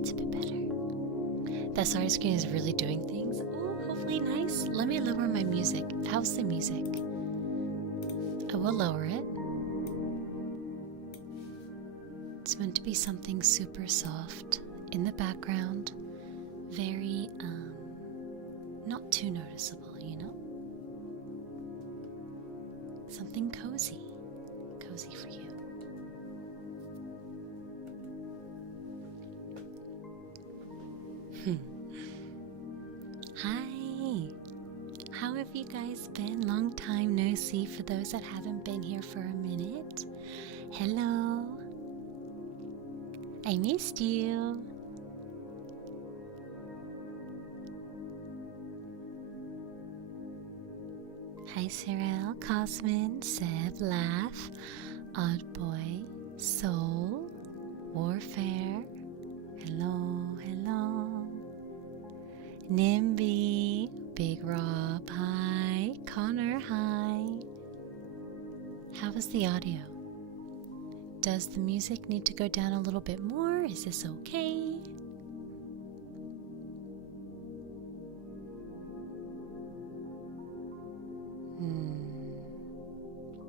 that's a bit better. That starting screen is really doing things. Oh, hopefully nice. Let me lower my music. How's the music? I will lower it. It's meant to be something super soft in the background. Very, not too noticeable, you know? Something cozy. Cozy for you. Hi! How have you guys been? Long time no see for those that haven't been here for a minute. Hello! I missed you! Hi Cyril, Cosmin, Seb, Laugh, Oddboy, Soul, Warfare, hello, hello, Nimby, Big Rob, hi, Connor, hi. How was the audio? Does the music need to go down a little bit more? Is this okay?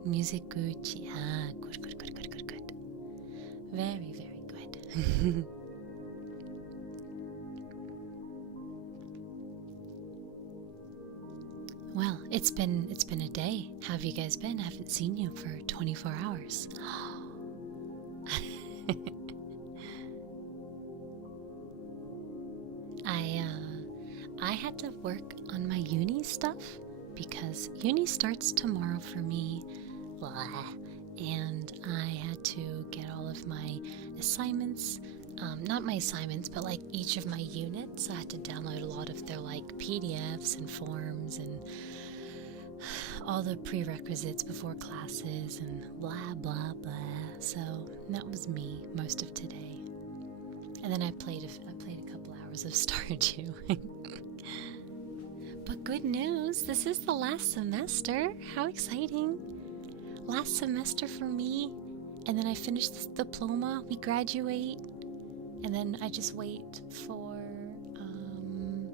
Music Gucci. Ah, good, good, good, good, good, good. Very, very good. Well, it's been a day. How have you guys been? I haven't seen you for 24 hours. I had to work on my uni stuff because uni starts tomorrow for me. And I had to get all of my assignments, not my assignments, but like each of my units. I had to download a lot of their like PDFs and forms and all the prerequisites before classes and blah blah blah. So that was me most of today. And then I played a couple hours of Stardew. But good news, this is the last semester. How exciting! Last semester for me, and then I finish this diploma, we graduate, and then I just wait for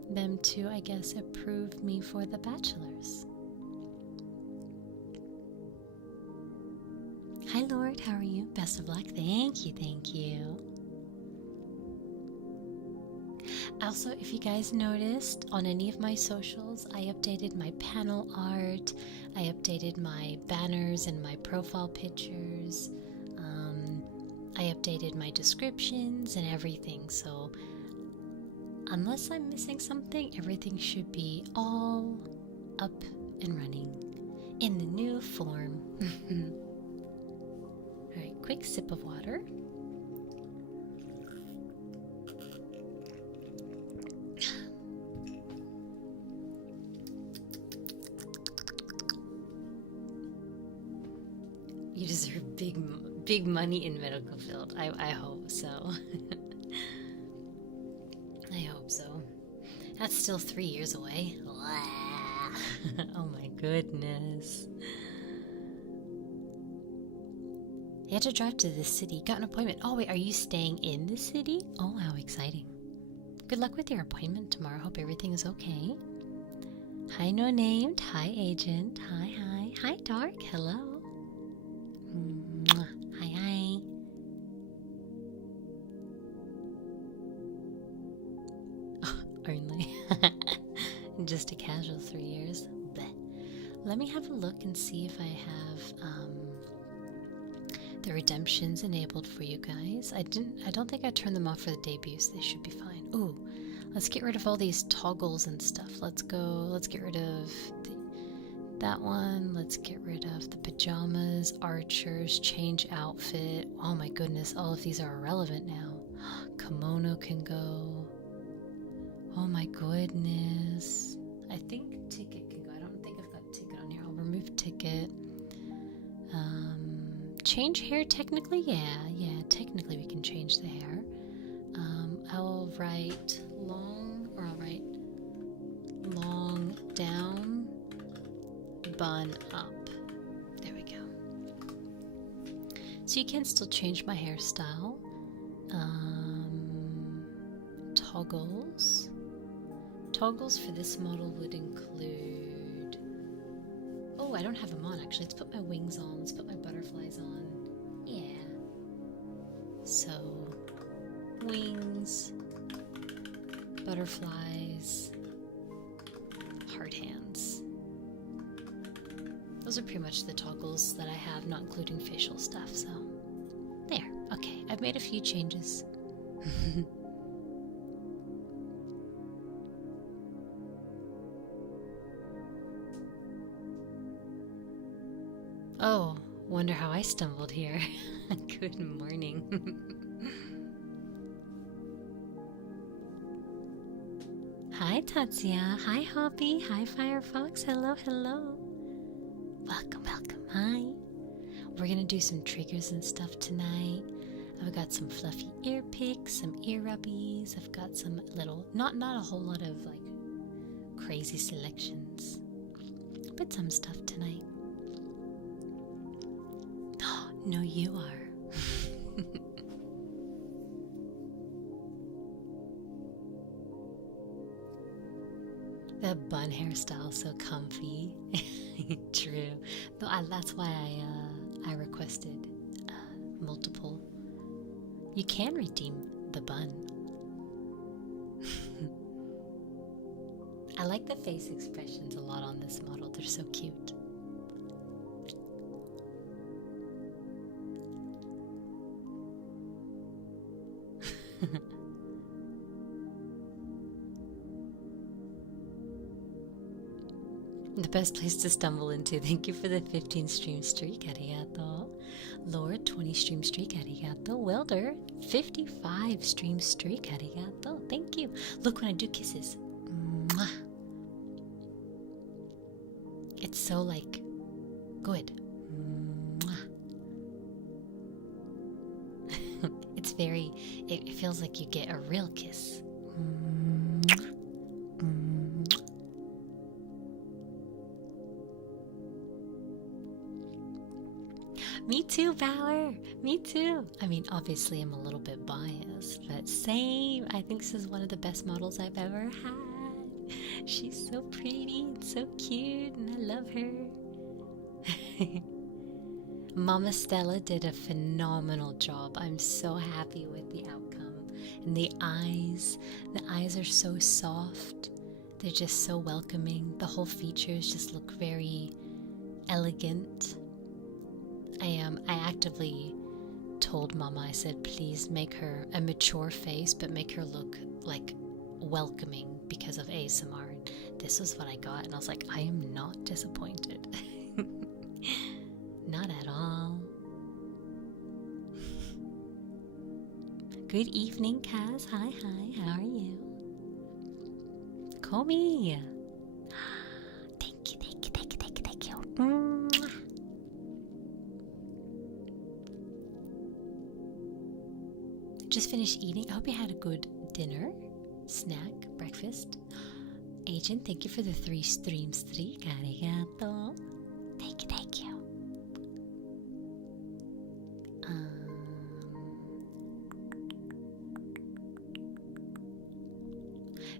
them to, I guess, approve me for the bachelor's. Hi Lord, how are you? Best of luck. Thank you, thank you. Also, if you guys noticed, on any of my socials, I updated my panel art, I updated my banners and my profile pictures, I updated my descriptions and everything, so unless I'm missing something, everything should be all up and running in the new form. Alright, quick sip of water. You deserve big money in medical field. I hope so. I hope so. That's still 3 years away. Oh my goodness. You had to drive to the city. Got an appointment. Oh wait, are you staying in the city? Oh, how exciting. Good luck with your appointment tomorrow. Hope everything is okay. Hi, no named. Hi, agent. Hi, hi. Hi, Dark. Hello. Hi, hi. Oh, only. Just a casual 3 years. Bleh. Let me have a look and see if I have the redemptions enabled for you guys. I don't think I turned them off for the debut, so they should be fine. Ooh, let's get rid of all these toggles and stuff. Let's get rid of that one. Let's get rid of the pajamas, archers, change outfit. Oh my goodness, all of these are irrelevant now. Kimono can go. Oh my goodness. I think ticket can go. I don't think I've got ticket on here. I'll remove ticket. Change hair technically? Yeah, technically we can change the hair. I'll write long down, bun up. There we go. So you can still change my hairstyle. toggles. Toggles for this model would include... Oh, I don't have them on actually. Let's put my wings on. Let's put my butterflies on. Yeah. So, wings, butterflies, heart hands. Those are pretty much the toggles that I have, not including facial stuff, so there. Okay, I've made a few changes. Oh, wonder how I stumbled here. Good morning. Hi Tatsia, hi Hoppy, hi Firefox, hello, hello. Welcome, welcome, hi. We're gonna do some triggers and stuff tonight. I've got some fluffy ear picks, some ear rubbies. I've got some little, not a whole lot of like crazy selections, but some stuff tonight. No, you are. The bun hairstyle so comfy. True. Though that's why I requested multiple. You can redeem the bun. I like the face expressions a lot on this model. They're so cute. The best place to stumble into. Thank you for the 15 stream streak. Arigato. Lord, 20 stream streak. Arigato. Wilder, 55 stream streak. Arigato. Thank you. Look when I do kisses. Mwah. It's so like good. Mwah. It's very, it feels like you get a real kiss. Mwah. Me too, Bauer. Me too. I mean, obviously I'm a little bit biased, but same. I think this is one of the best models I've ever had. She's so pretty and so cute, and I love her. Mama Stella did a phenomenal job. I'm so happy with the outcome. And the eyes are so soft. They're just so welcoming. The whole features just look very elegant. I actively told Mama, I said, please make her a mature face, but make her look like welcoming because of ASMR. And this was what I got, and I was like, I am not disappointed. Not at all. Good evening, Kaz. Hi, how are you? Komi. Thank you. Mwah. Just finished eating. I hope you had a good dinner, snack, breakfast. Agent, thank you for the 3 stream streak. Arigato. Thank you.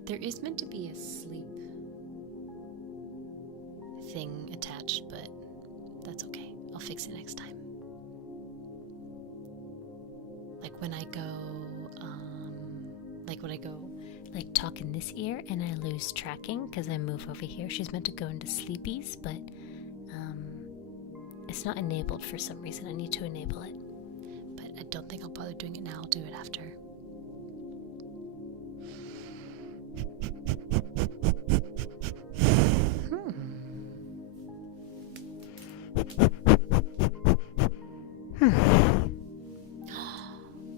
There is meant to be a sleep thing attached, but that's okay. I'll fix it next time. Like when I go, like talk in this ear and I lose tracking because I move over here. She's meant to go into sleepies, but it's not enabled for some reason. I need to enable it, but I don't think I'll bother doing it now. I'll do it after.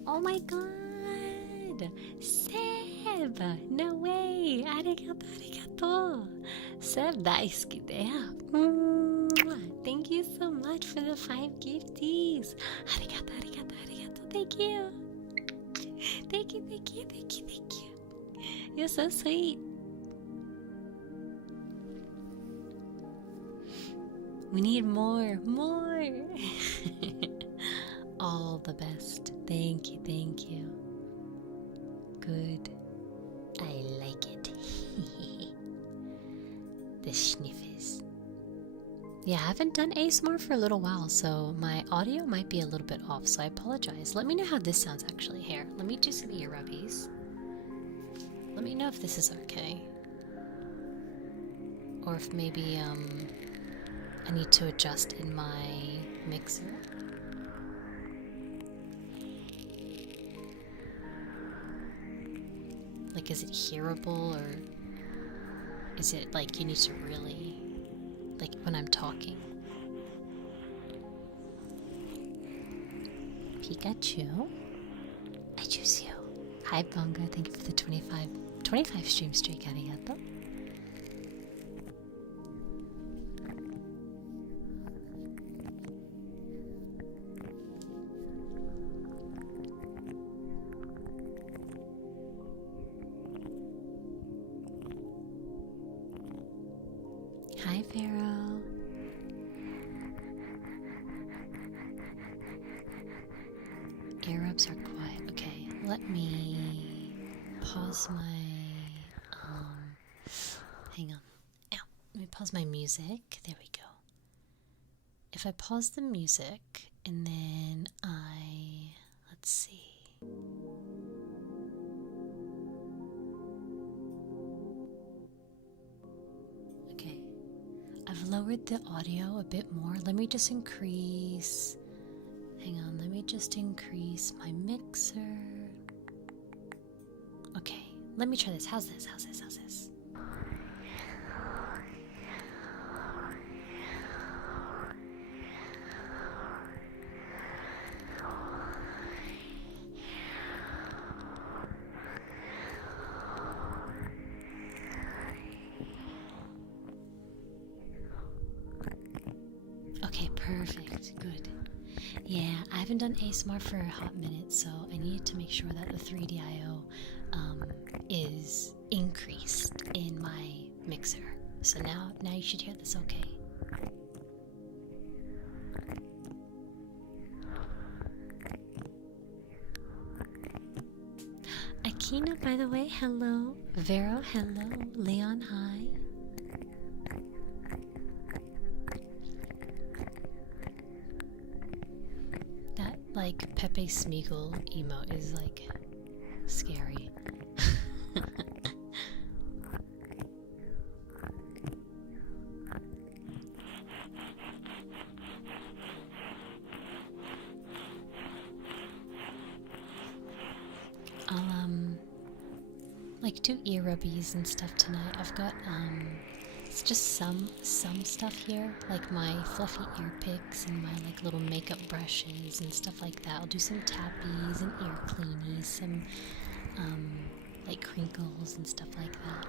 Oh my god! Seb! No way! Arigato! Seb, daisuki da yo. Thank you so much for the 5 gifties! Arigato! Thank you! Thank you! You're so sweet! We need more! All the best. Thank you. Good. The sniffers. Yeah, I haven't done ASMR for a little while, so my audio might be a little bit off, so I apologize. Let me know how this sounds actually here. Let me do some ear rubbies. Let me know if this is okay. Or if maybe I need to adjust in my mixer. Like, is it hearable, or is it like you need to really, like when I'm talking? Pikachu, I choose you. Hi Bongo, thank you for the 25 stream streak, arigato. Hi Pharaoh. Ear rubs are quiet. Okay, let me pause my hang on. Ow. Let me pause my music. There we go. If I pause the music and then let's see. Okay. I've lowered the audio a bit more. Let me just increase. Hang on, let me just increase my mixer. Okay, let me try this. How's this? How's this? How's this? Okay, perfect. Good. Yeah, I haven't done ASMR for a hot minute, so I needed to make sure that the 3DIO is increased in my mixer. So now you should hear this okay. Akina, by the way, hello. Vero, hello. Leon, hi. That, like, Pepe Smeagol emote is, like, scary. I'll, like, do ear rubbies and stuff tonight. I've got, it's just some stuff here, like my fluffy ear picks and my, like, little makeup brushes and stuff like that. I'll do some tappies and ear cleanies, some, like, crinkles and stuff like that.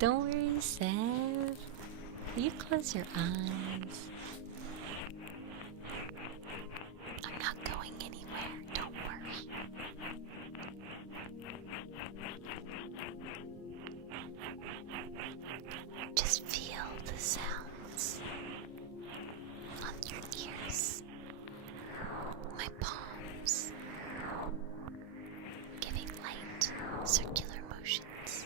Don't worry, Sev. You close your eyes. I'm not going anywhere. Don't worry. Just feel the sounds on your ears. My palms giving light, circular motions.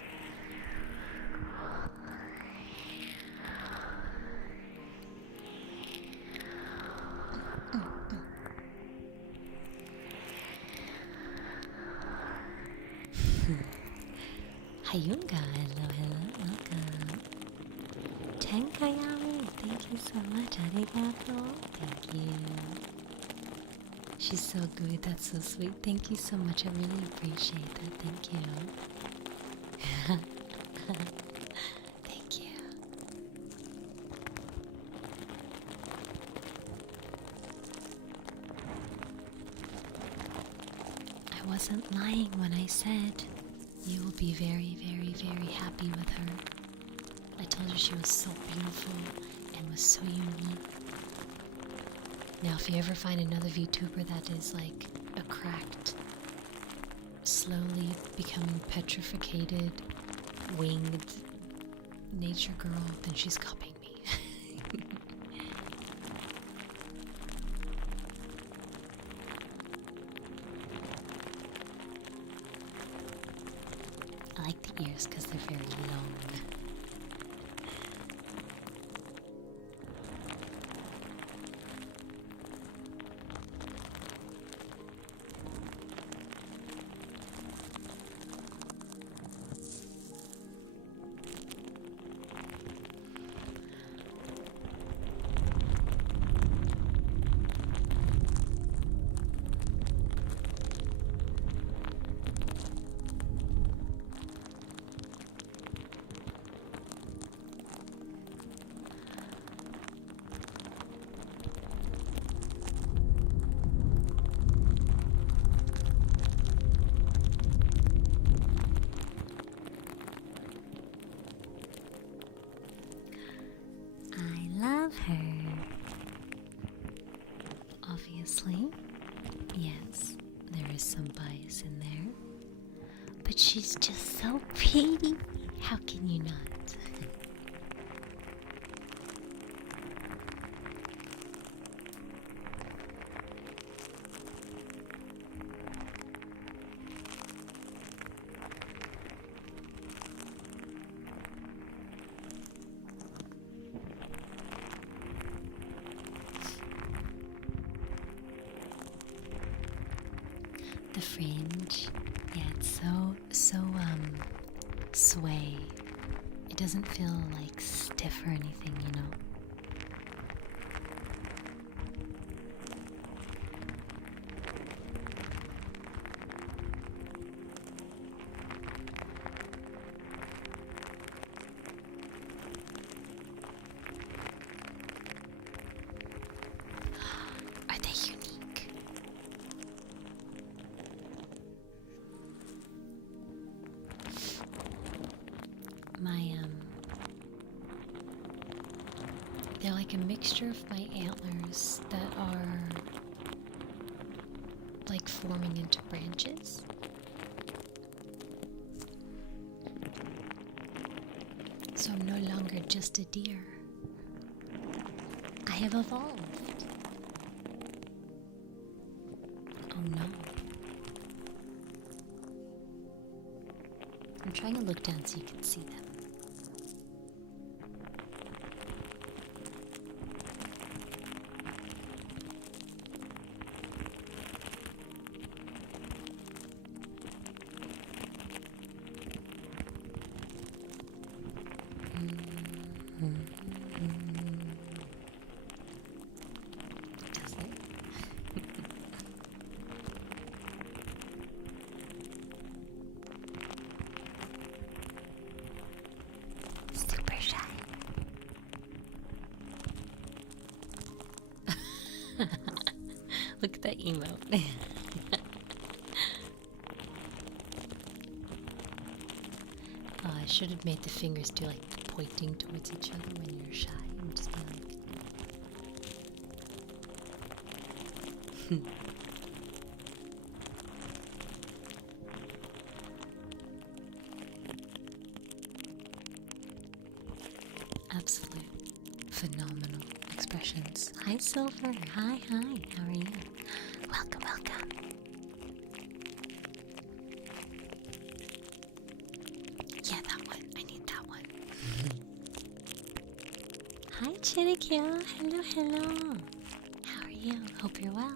Hayunga, hello, welcome. Tenkayami, thank you so much, arigato. Thank you. She's so good, that's so sweet. Thank you so much, I really appreciate that. Thank you. Thank you. I wasn't lying when I said you will be very, very, very happy with her. I told her she was so beautiful and was so unique. Now, if you ever find another VTuber that is like a cracked, slowly becoming petrified winged nature girl, then she's copying me. I like the ears because they're very long. Her. Obviously, yes, there is some bias in there, but she's just so pretty. How can you not? The fringe, yeah, it's so sway. It doesn't feel like stiff or anything, you know. Are they unique? They're like a mixture of my antlers that are like forming into branches. So I'm no longer just a deer. I have evolved. Oh no. I'm trying to look down so you can see them. Does it? Super shy. Look at that emote. I should have made the fingers do like pointing towards each other when you're shy and just be like absolute phenomenal expressions. Hi Silver, hi, how are you? Welcome. Yeah, that one. I need that one. Hi, Chirikill. Hello. How are you? Hope you're well.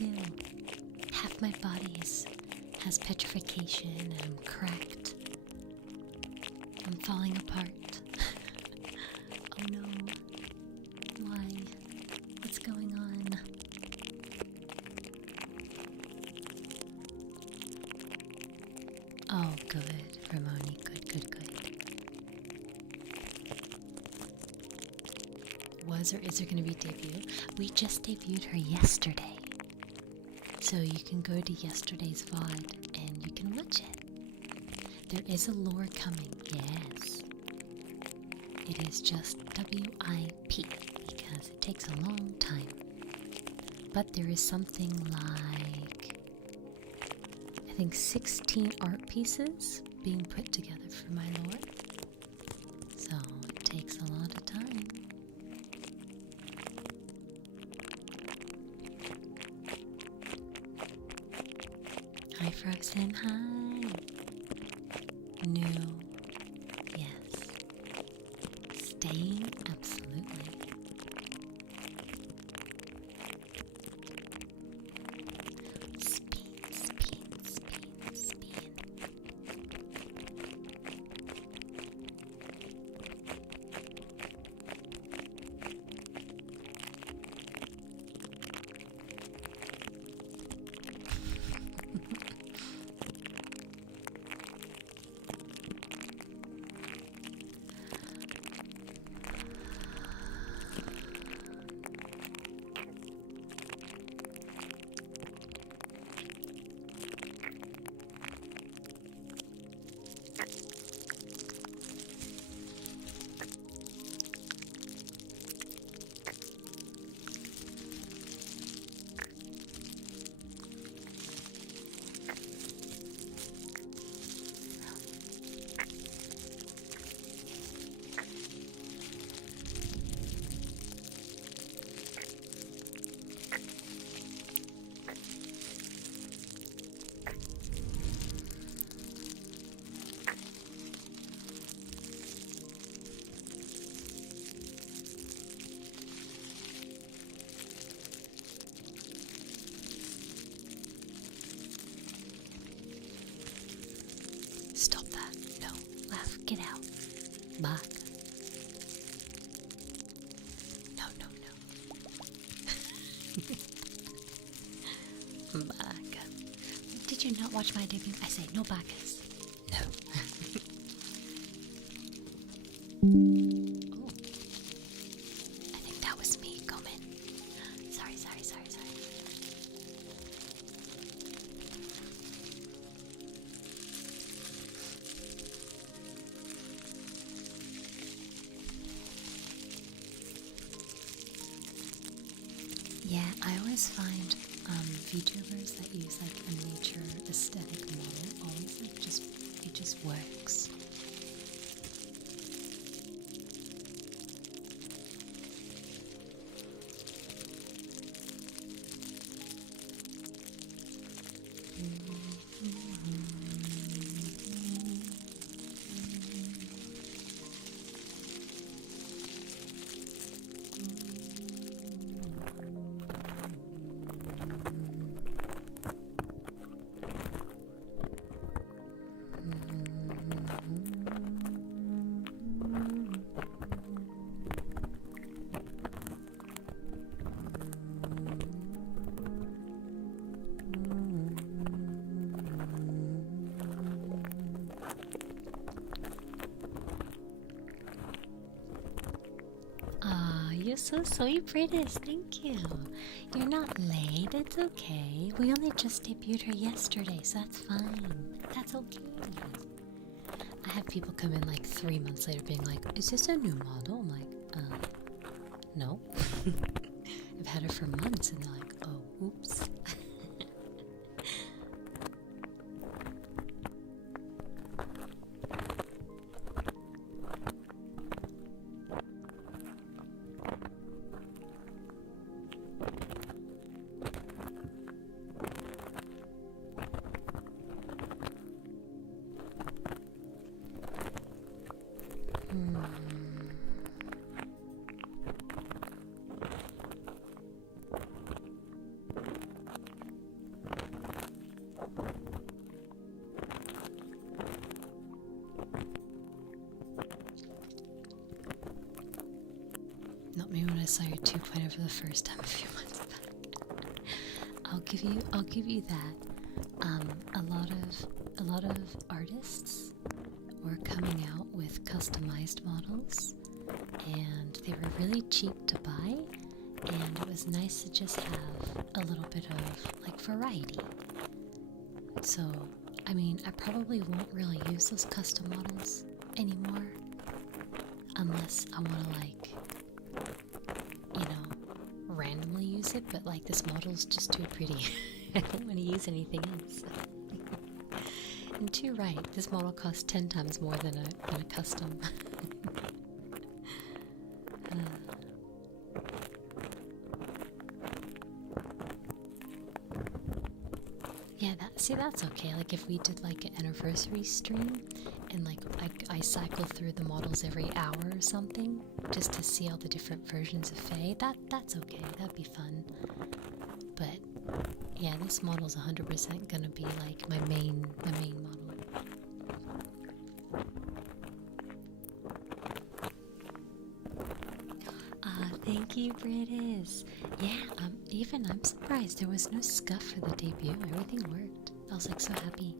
do. Half my body has petrification and I'm cracked. I'm falling apart. Oh no. Why? What's going on? Oh, good, Ramoni. Good, good, good. Was or is there going to be a debut? We just debuted her yesterday. So you can go to yesterday's VOD and you can watch it. There is a lore coming, yes. It is just WIP because it takes a long time. But there is something like, I think 16 art pieces being put together for my lore. So it takes a lot of time. Hi Frozen, hi! New, yes. Staying, absolutely. Spin, spin, spin, spin. Stop that. No. Laugh. Get out. Back. No, no, no. Back. Did you not watch my debut? I say no backers. No. Oh. I think that was me, Gomen. Sorry, sorry, sorry, sorry. Yeah, I always find VTubers that use like a nature aesthetic model always like it just works. You're so sweet, British. Thank you. You're not late. It's okay. We only just debuted her yesterday, so that's fine. That's okay. I have people come in like 3 months later being like, is this a new model? I'm like, no. I've had her for months and they're like, oh, oops. Not maybe when I saw your 2.0 for the first time a few months back. I'll give you that. A lot of artists were coming out with customized models, and they were really cheap to buy, and it was nice to just have a little bit of like variety. So, I mean, I probably won't really use those custom models anymore unless I want to like, you know, randomly use it, but like this model's just too pretty. I don't want to use anything else. And too right, this model costs 10 times more than a custom. Yeah, that's okay. Like if we did like an anniversary stream and like I cycle through the models every hour or something just to see all the different versions of Faye, that's okay. That'd be fun. But yeah, this model's 100% gonna be like my main model. Thank you, Britis. Yeah, even I'm surprised there was no scuff for the debut. Everything worked. I was like so happy.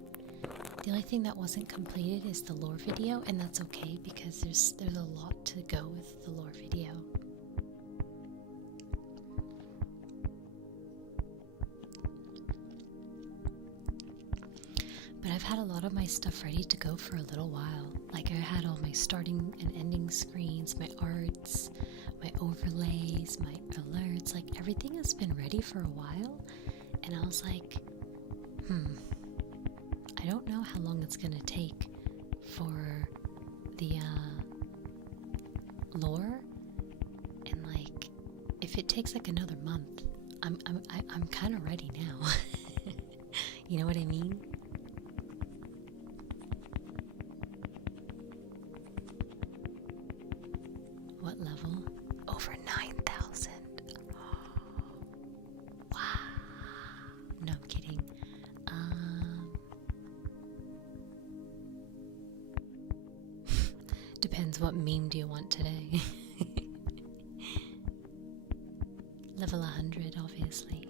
The only thing that wasn't completed is the lore video, and that's okay because there's a lot to go with the lore video. But I've had a lot of my stuff ready to go for a little while. Like I had all my starting and ending screens, my arts, my overlays, my alerts, like everything has been ready for a while. And I was like, I don't know how long it's gonna take for the lore, and like if it takes like another month, I'm kind of ready now. You know what I mean? What level? Over 9,000. Wow. No, I'm kidding. Depends what meme do you want today. Level 100, obviously.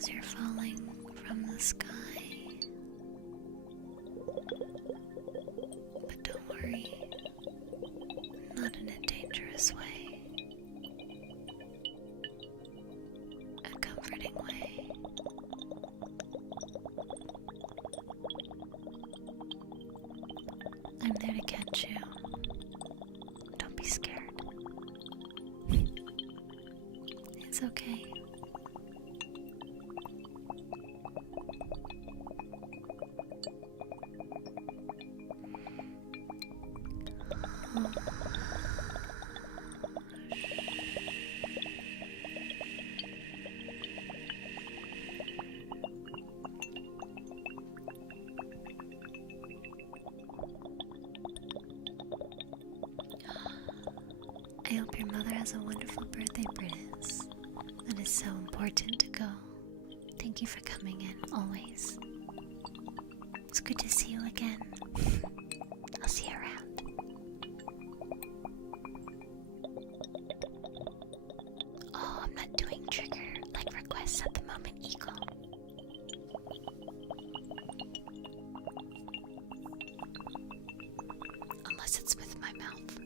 as you're falling from the sky. But don't worry, not in a dangerous way. A comforting way. I'm there to catch you. Don't be scared. It's okay. I hope your mother has a wonderful birthday, Britis. That is so important to go. Thank you for coming in, always. It's good to see you again. I'll see you around. Oh, I'm not doing trigger requests at the moment, Eagle. Unless it's with my mouth.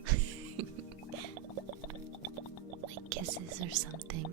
Like kisses or something.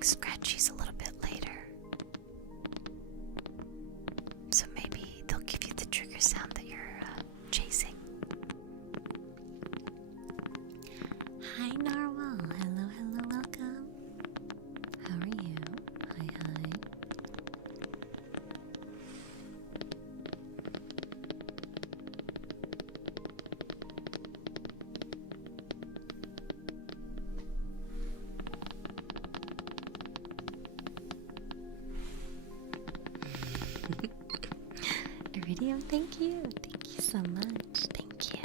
Scratchies a little bit later, so maybe they'll give you the trigger sound that you're chasing. Hi Narwhal, hello, welcome. How are you? Hi. Iridium, thank you so much, thank you.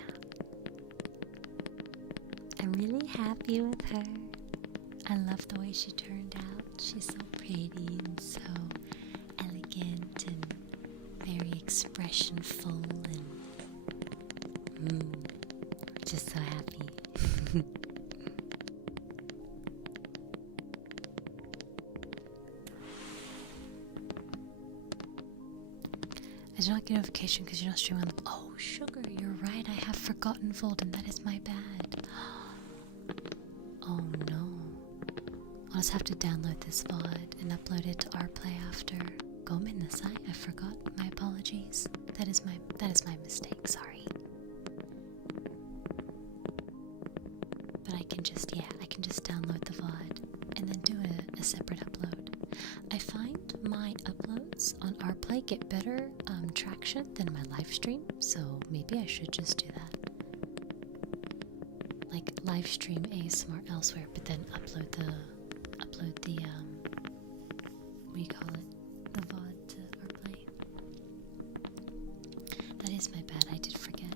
I'm really happy with her. I love the way she turned out. She's so pretty and so elegant and very expressionful and just so happy. I did not get a notification because you're not streaming. Oh, sugar, you're right. I have forgotten Volden. That is my bad. Oh no. I'll just have to download this VOD and upload it to RPlay after. Go in the site. I forgot. My apologies. That is my mistake. Sorry. But I can just download the VOD and then do a separate upload. I find my uploads on RPlay get better traction than my live stream, so maybe I should just do that. Like live stream ASMR elsewhere, but then upload the what do you call it? The VOD to our play. That is my bad, I did forget.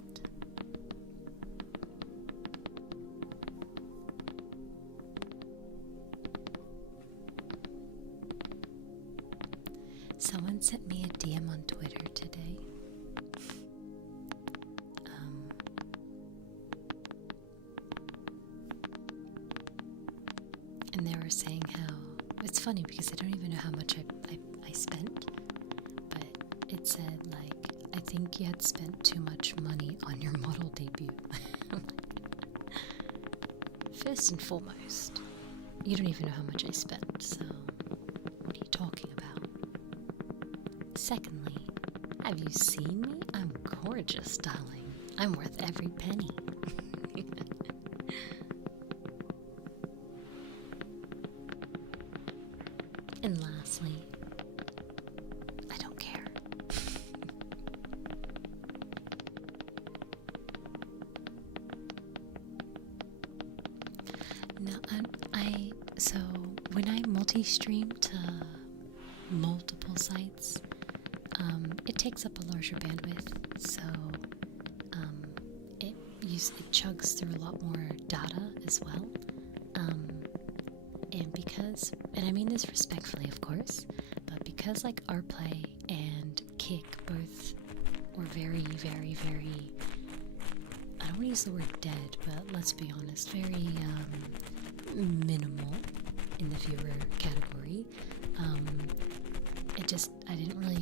Someone sent me a DM on Twitter today. And they were saying how it's funny because I don't even know how much I spent, but it said like, I think you had spent too much money on your model debut. First and foremost, you don't even know how much I spent, so what are you talking about? Secondly, have you seen me? I'm gorgeous, darling. I'm worth every penny. And lastly, I don't care. No, so when I multi-stream to multiple sites, it takes up a larger bandwidth, so it chugs through a lot more data as well. And I mean this respectfully, of course, but because like our play and Kick both were very, very, very, I don't want to use the word dead, but let's be honest, very minimal in the viewer category.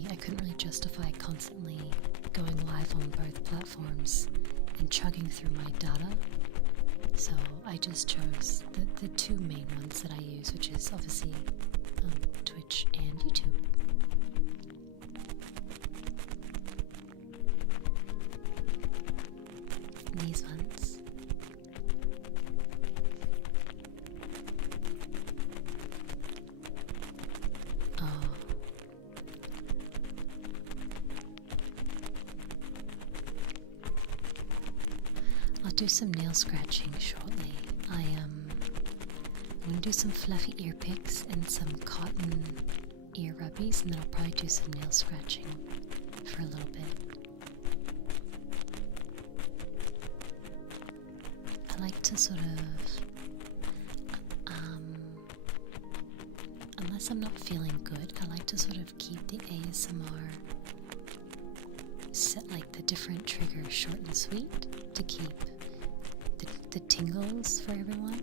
I couldn't really justify constantly going live on both platforms and chugging through my data. So I just chose the two main ones that I use, which is obviously Twitch and YouTube. These ones. Oh. I'll do some nail scratching shortly. I'm going to do some fluffy ear picks and some cotton ear rubbies, and then I'll probably do some nail scratching for a little bit. I like to sort of, unless I'm not feeling good, I like to sort of keep the ASMR set, like the different triggers short and sweet to keep the tingles for everyone.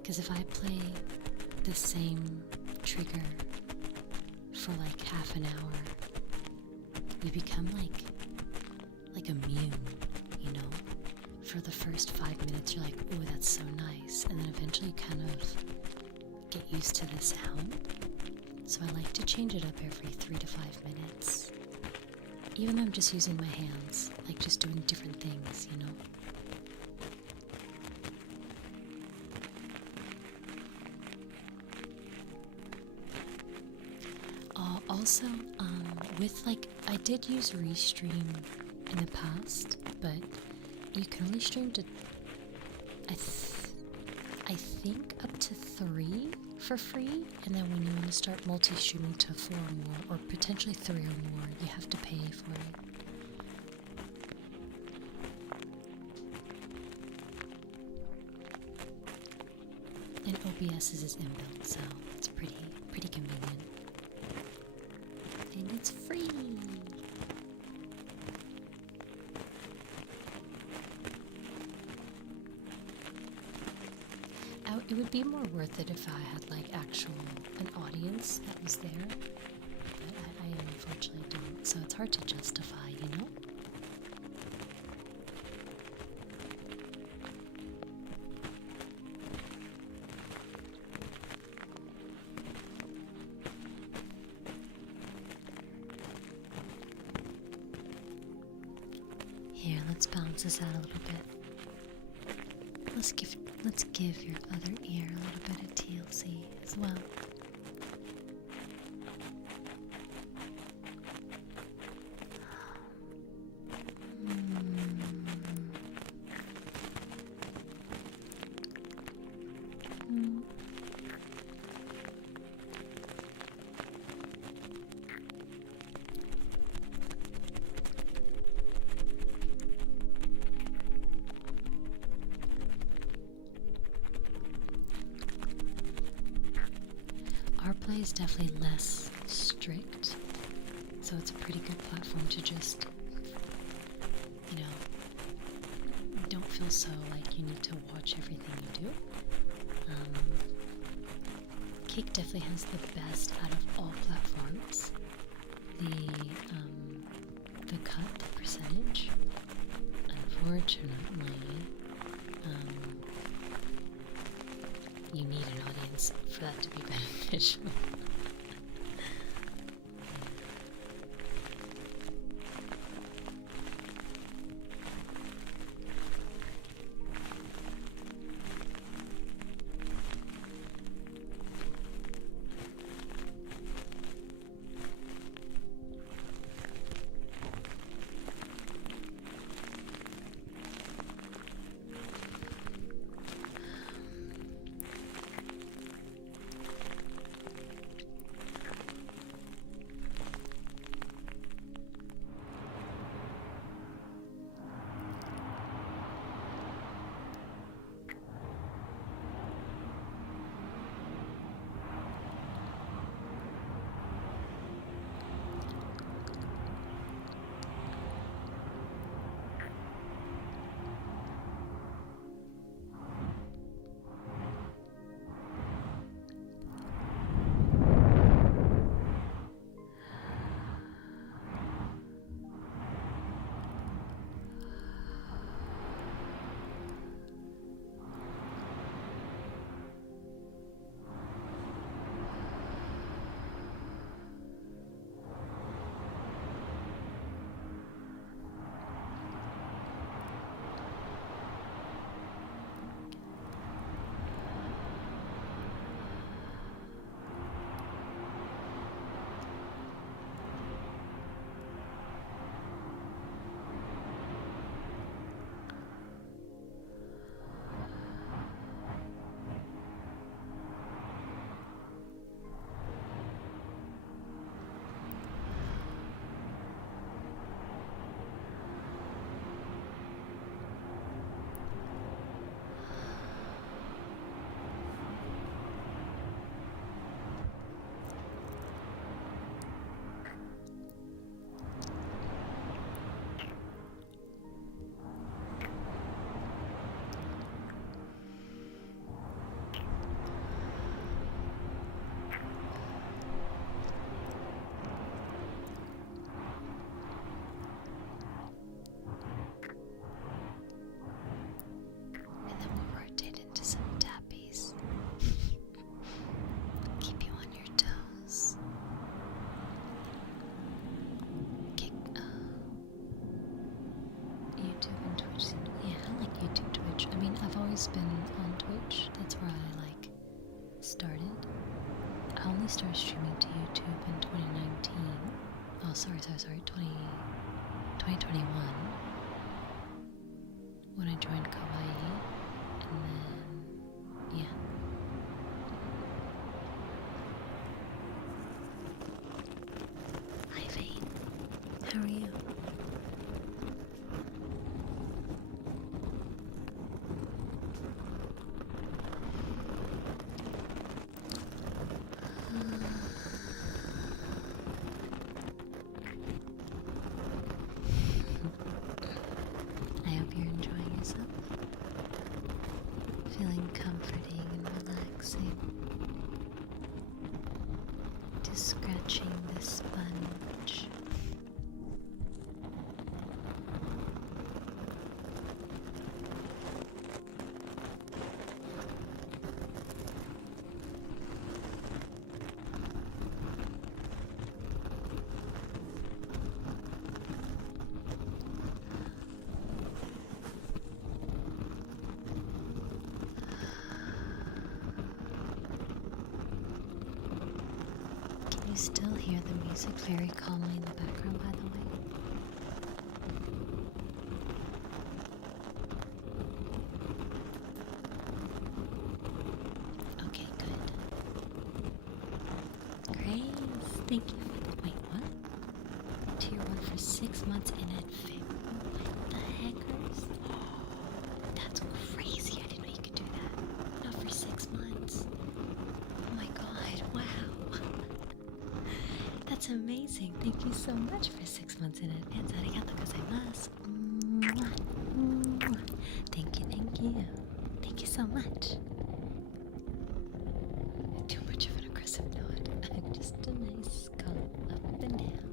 Because if I play the same trigger for like half an hour, you become like immune, you know? For the first 5 minutes, you're like, ooh, that's so nice. And then eventually you kind of get used to the sound. So I like to change it up every 3 to 5 minutes. Even though I'm just using my hands, like just doing different things, you know? Also, with I did use Restream in the past, but you can only stream to, I think up to 3 for free, and then when you want to start multi-streaming to 4 or more, or potentially 3 or more, you have to pay for it. And OBS is inbuilt, so it's pretty convenient. And it's free! It would be more worth it if I had an audience that was there, but I unfortunately don't, so it's hard to justify, you know? Here, let's balance this out a little bit. Let's give your other ear a little bit of TLC as well. play is definitely less strict, so it's a pretty good platform to just, you know, don't feel so like you need to watch everything you do. Cake definitely has the best out of all platforms. The cut, the percentage, unfortunately, you need an audience for that to be beneficial. Been on Twitch. That's where I started. I only started streaming to YouTube in 2019. Oh, sorry, 2021 when I joined Kawaii, and then yeah. Hi Vane, how are you? Feeling comforting and relaxing. Just scratching the sponge. You still hear the music very calmly in the background, by the way. Okay, good. Grace, thank you for the— wait, what? Tier 1 for 6 months in advance. What the heckers? That's crazy. I didn't know you could do that. Not for 6 months. Oh my god, wow. amazing. Thank you so much for 6 months in advance. Arigatou gozaimasu. Thank you, thank you. Thank you so much. Too much of an aggressive nod. Just a nice call up and down.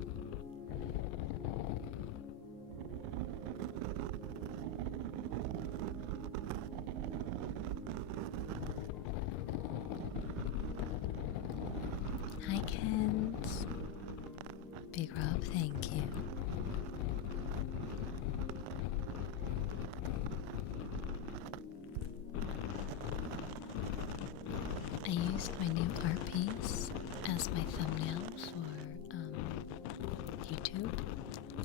Hi, Kent. Big Rob, thank you. I used my new art piece as my thumbnail for YouTube.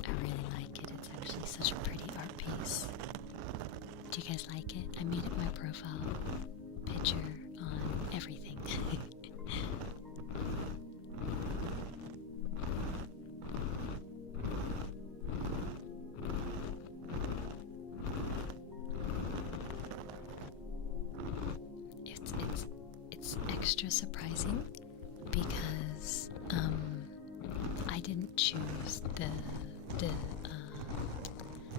I really like it. It's actually such a pretty art piece. Do you guys like it? I made it my profile picture on everything. It's extra surprising because I didn't choose the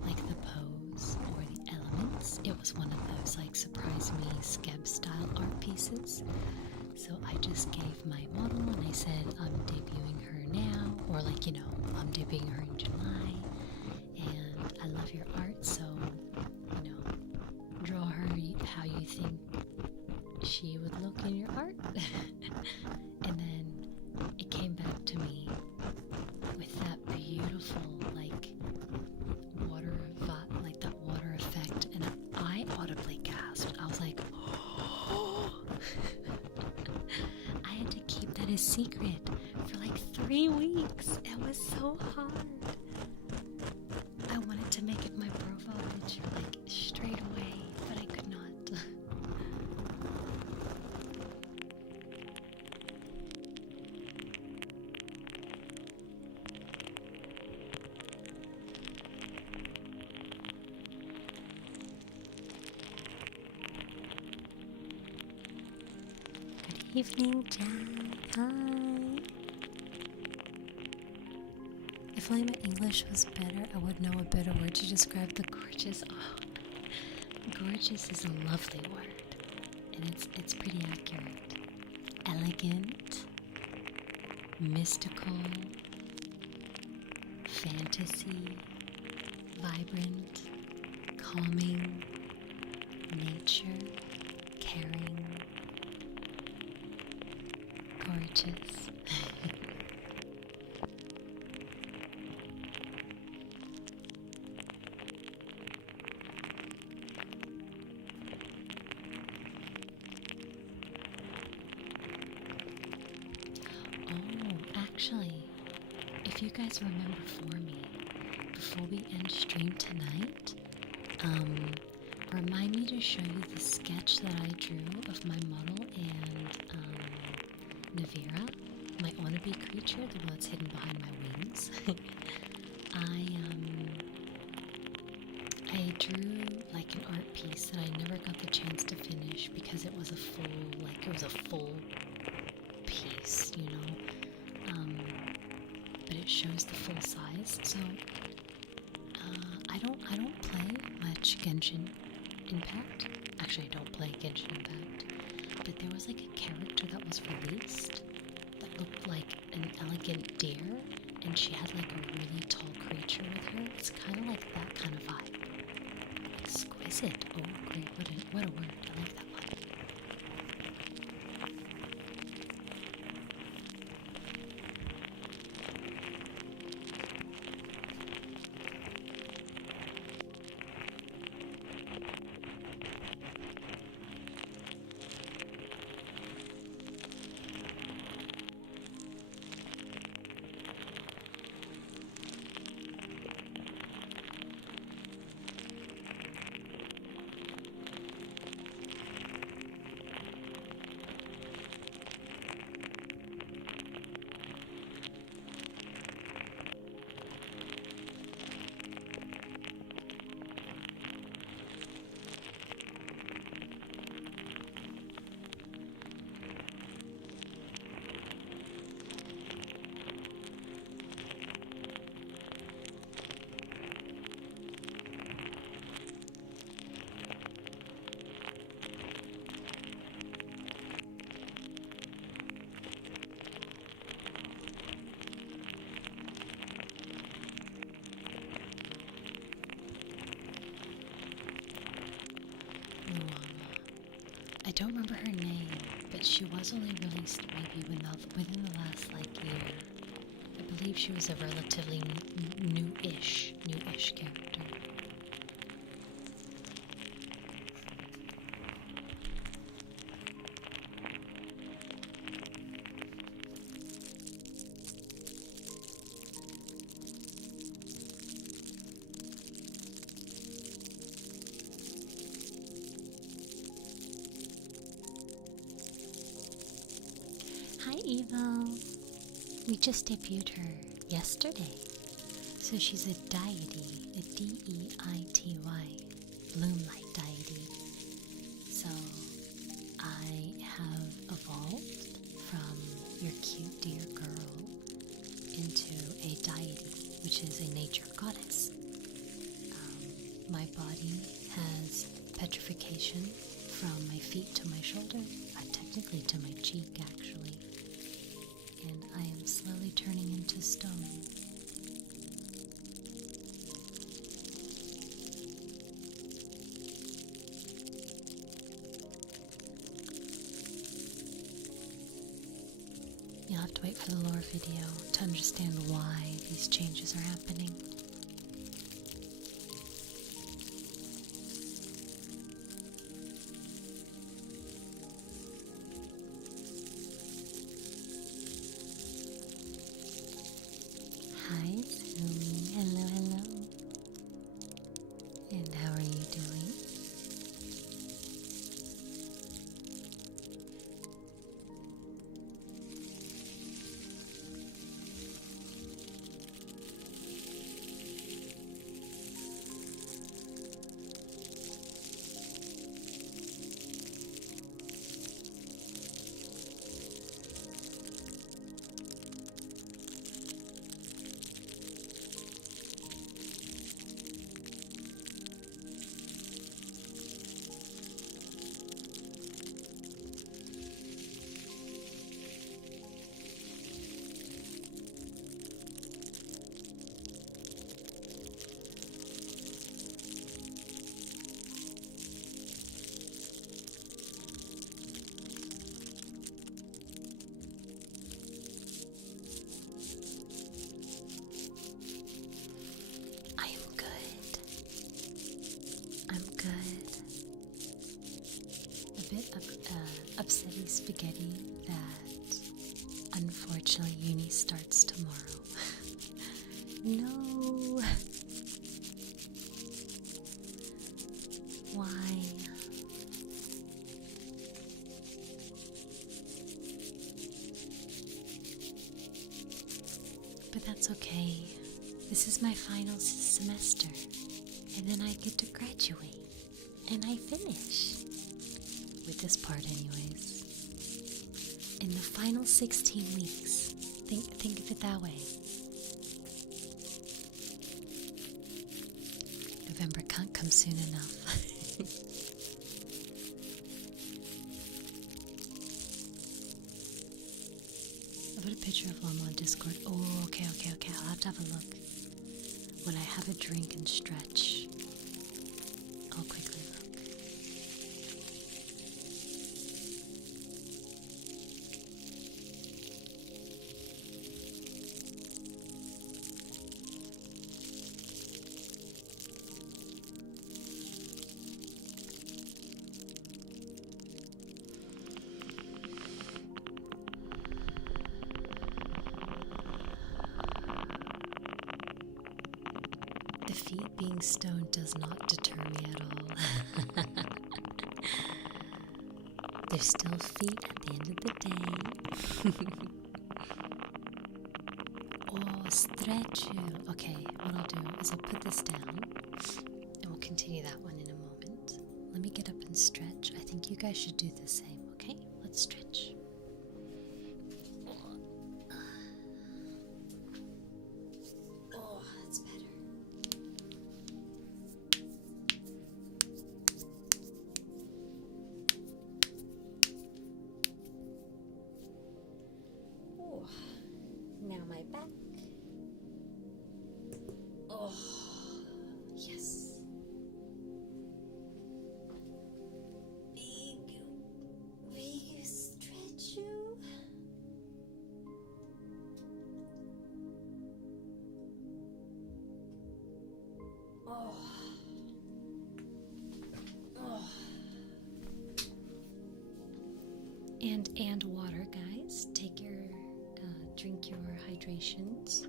like the pose or the elements. It was one of those like surprise me skeb style art pieces. So I just gave my model and I said I'm debuting her now, or like, you know, I'm debuting her in July and I love your art, so, you know, draw her how you think she would look in your art. And then it came back to me with that beautiful like like that water effect, and I audibly gasped. I was like, oh. I had to keep that a secret for like 3 weeks. It was so hard. I wanted to make it my profile picture like straight away, but I could not. Good evening, Jack. Hi. If only my English was better, I would know a better word to describe the gorgeous. Oh, gorgeous is a lovely word, and it's pretty accurate. Elegant, mystical, fantasy, vibrant, calming, nature, caring, gorgeous. Actually, if you guys remember for me, before we end stream tonight, remind me to show you the sketch that I drew of my model and Navira, my wannabe creature, the one that's hidden behind my wings. I drew like an art piece that I never got the chance to finish because it was a full piece, you know. But it shows the full size, so I don't play much Genshin Impact. Actually, I don't play Genshin Impact, but there was like a character that was released that looked like an elegant deer, and she had like a really tall creature with her. It's kind of like that kind of vibe. Exquisite. Oh, great! What a word! I like that one. I don't remember her name, but she was only released maybe within the last year. I believe she was a relatively new-ish character. Hi, Evo. We just debuted her yesterday. So she's a deity, a deity, bloomlight deity. So I have evolved from your cute dear girl into a deity, which is a nature goddess. My body has petrification from my feet to my shoulder, technically to my cheek actually. And I am slowly turning into stone. You'll have to wait for the lore video to understand why these changes are happening. Hi, Sumi. Hello, hello. And how are you doing? Upsetty spaghetti that unfortunately uni starts tomorrow. No. Why? But that's okay. This is my final semester, and then I get to graduate, and I finish. With this part anyways. In the final 16 weeks, think of it that way. November can't come soon enough. I put a picture of Mama on Discord. Oh, okay. I'll have to have a look. When I have a drink and stretch, I'll quickly look. Feet being stoned does not deter me at all. They're still feet at the end of the day. Oh, stretch you. Okay, what I'll do is I'll put this down and we'll continue that one in a moment. Let me get up and stretch. I think you guys should do the same, okay? Let's stretch. Now my back. Oh, yes. And water, guys. Take your drink your hydrations.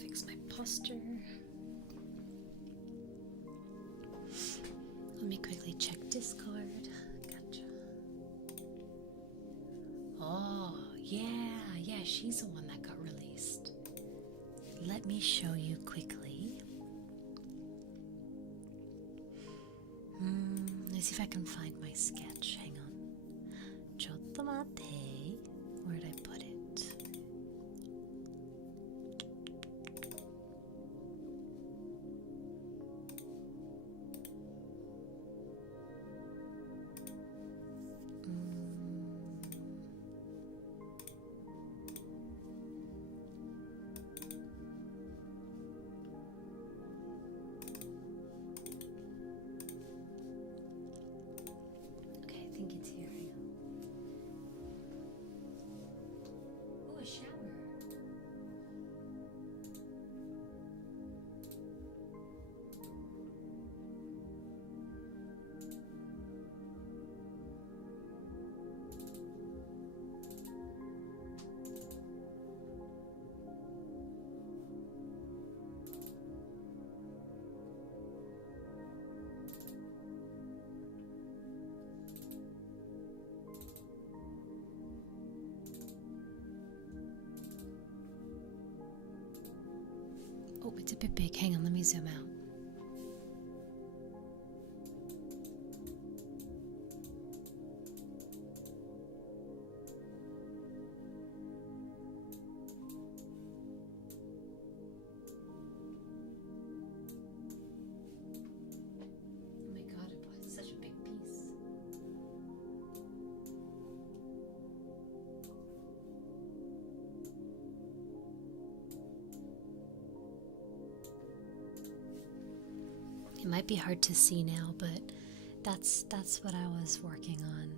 Fix my posture. Let me quickly check Discord. Gotcha. Oh, yeah, she's the one that got released. Let me show you quickly. Let's see if I can find my sketch. Hang on. Chotto mate. Where did I put it? Okay, I think it's here. Hang on. Oh, a shower. Oh, it's a bit big. Hang on, let me zoom out. Oh my god, it's such a big piece. It might be hard to see now, but that's what I was working on.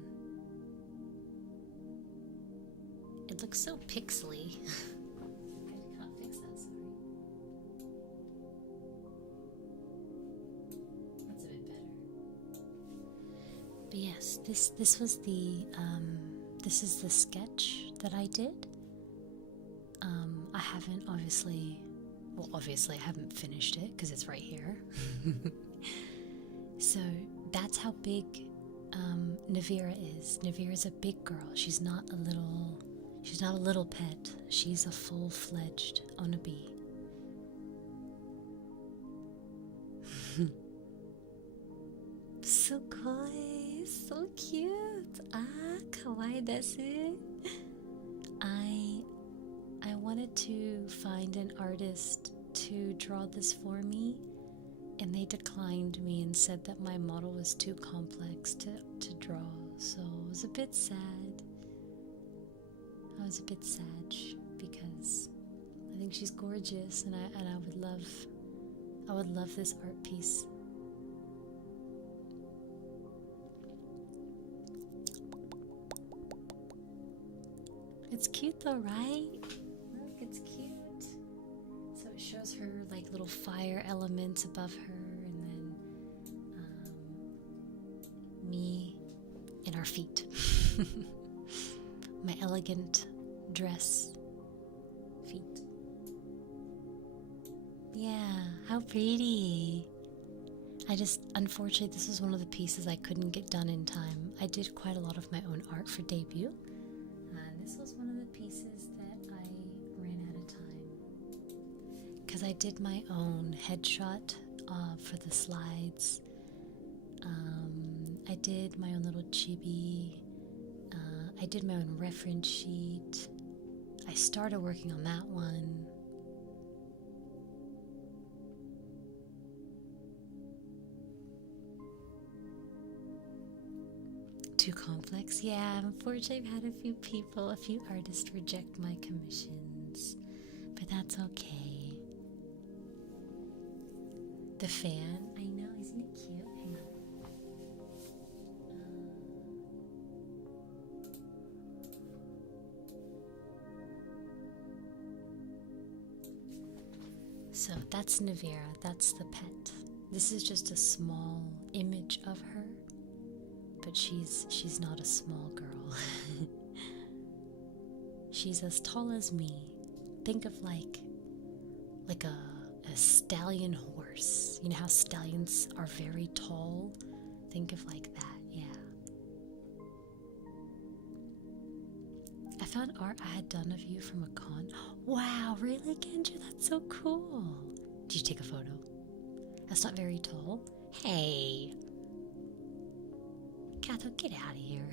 It looks so pixely. I can't fix that, sorry. That's a bit better. But yes, this was the this is the sketch that I did. I haven't obviously I haven't finished it because it's right here. So that's how big Navira is. Navira's a big girl. She's not a little pet. She's a full-fledged onabi. So kawaii, so cute. Kawaii desu. I wanted to find an artist to draw this for me, and they declined me and said that my model was too complex to draw. So I was a bit sad. I was a bit sad because I think she's gorgeous, and I would love this art piece. It's cute though, right? Look, it's cute. So it shows her like little fire elements above her, and then me and our feet. My elegant dress feet. Yeah, how pretty. Unfortunately, this was one of the pieces I couldn't get done in time. I did quite a lot of my own art for debut. This was one of the pieces that I ran out of time. Because I did my own headshot for the slides. I did my own little chibi. I did my own reference sheet. I started working on that one. Too complex? Yeah, unfortunately I've had a few artists reject my commissions. But that's okay. The fan, I know, isn't it cute? Hang on. So that's Navira, that's the pet. This is just a small image of her, but she's not a small girl. She's as tall as me. Think of like a stallion horse. You know how stallions are very tall? Think of like that, yeah. I found art I had done of you from a con. Wow, really, Kenja? That's so cool. Did you take a photo? That's not very tall. Hey. Katho, get out of here.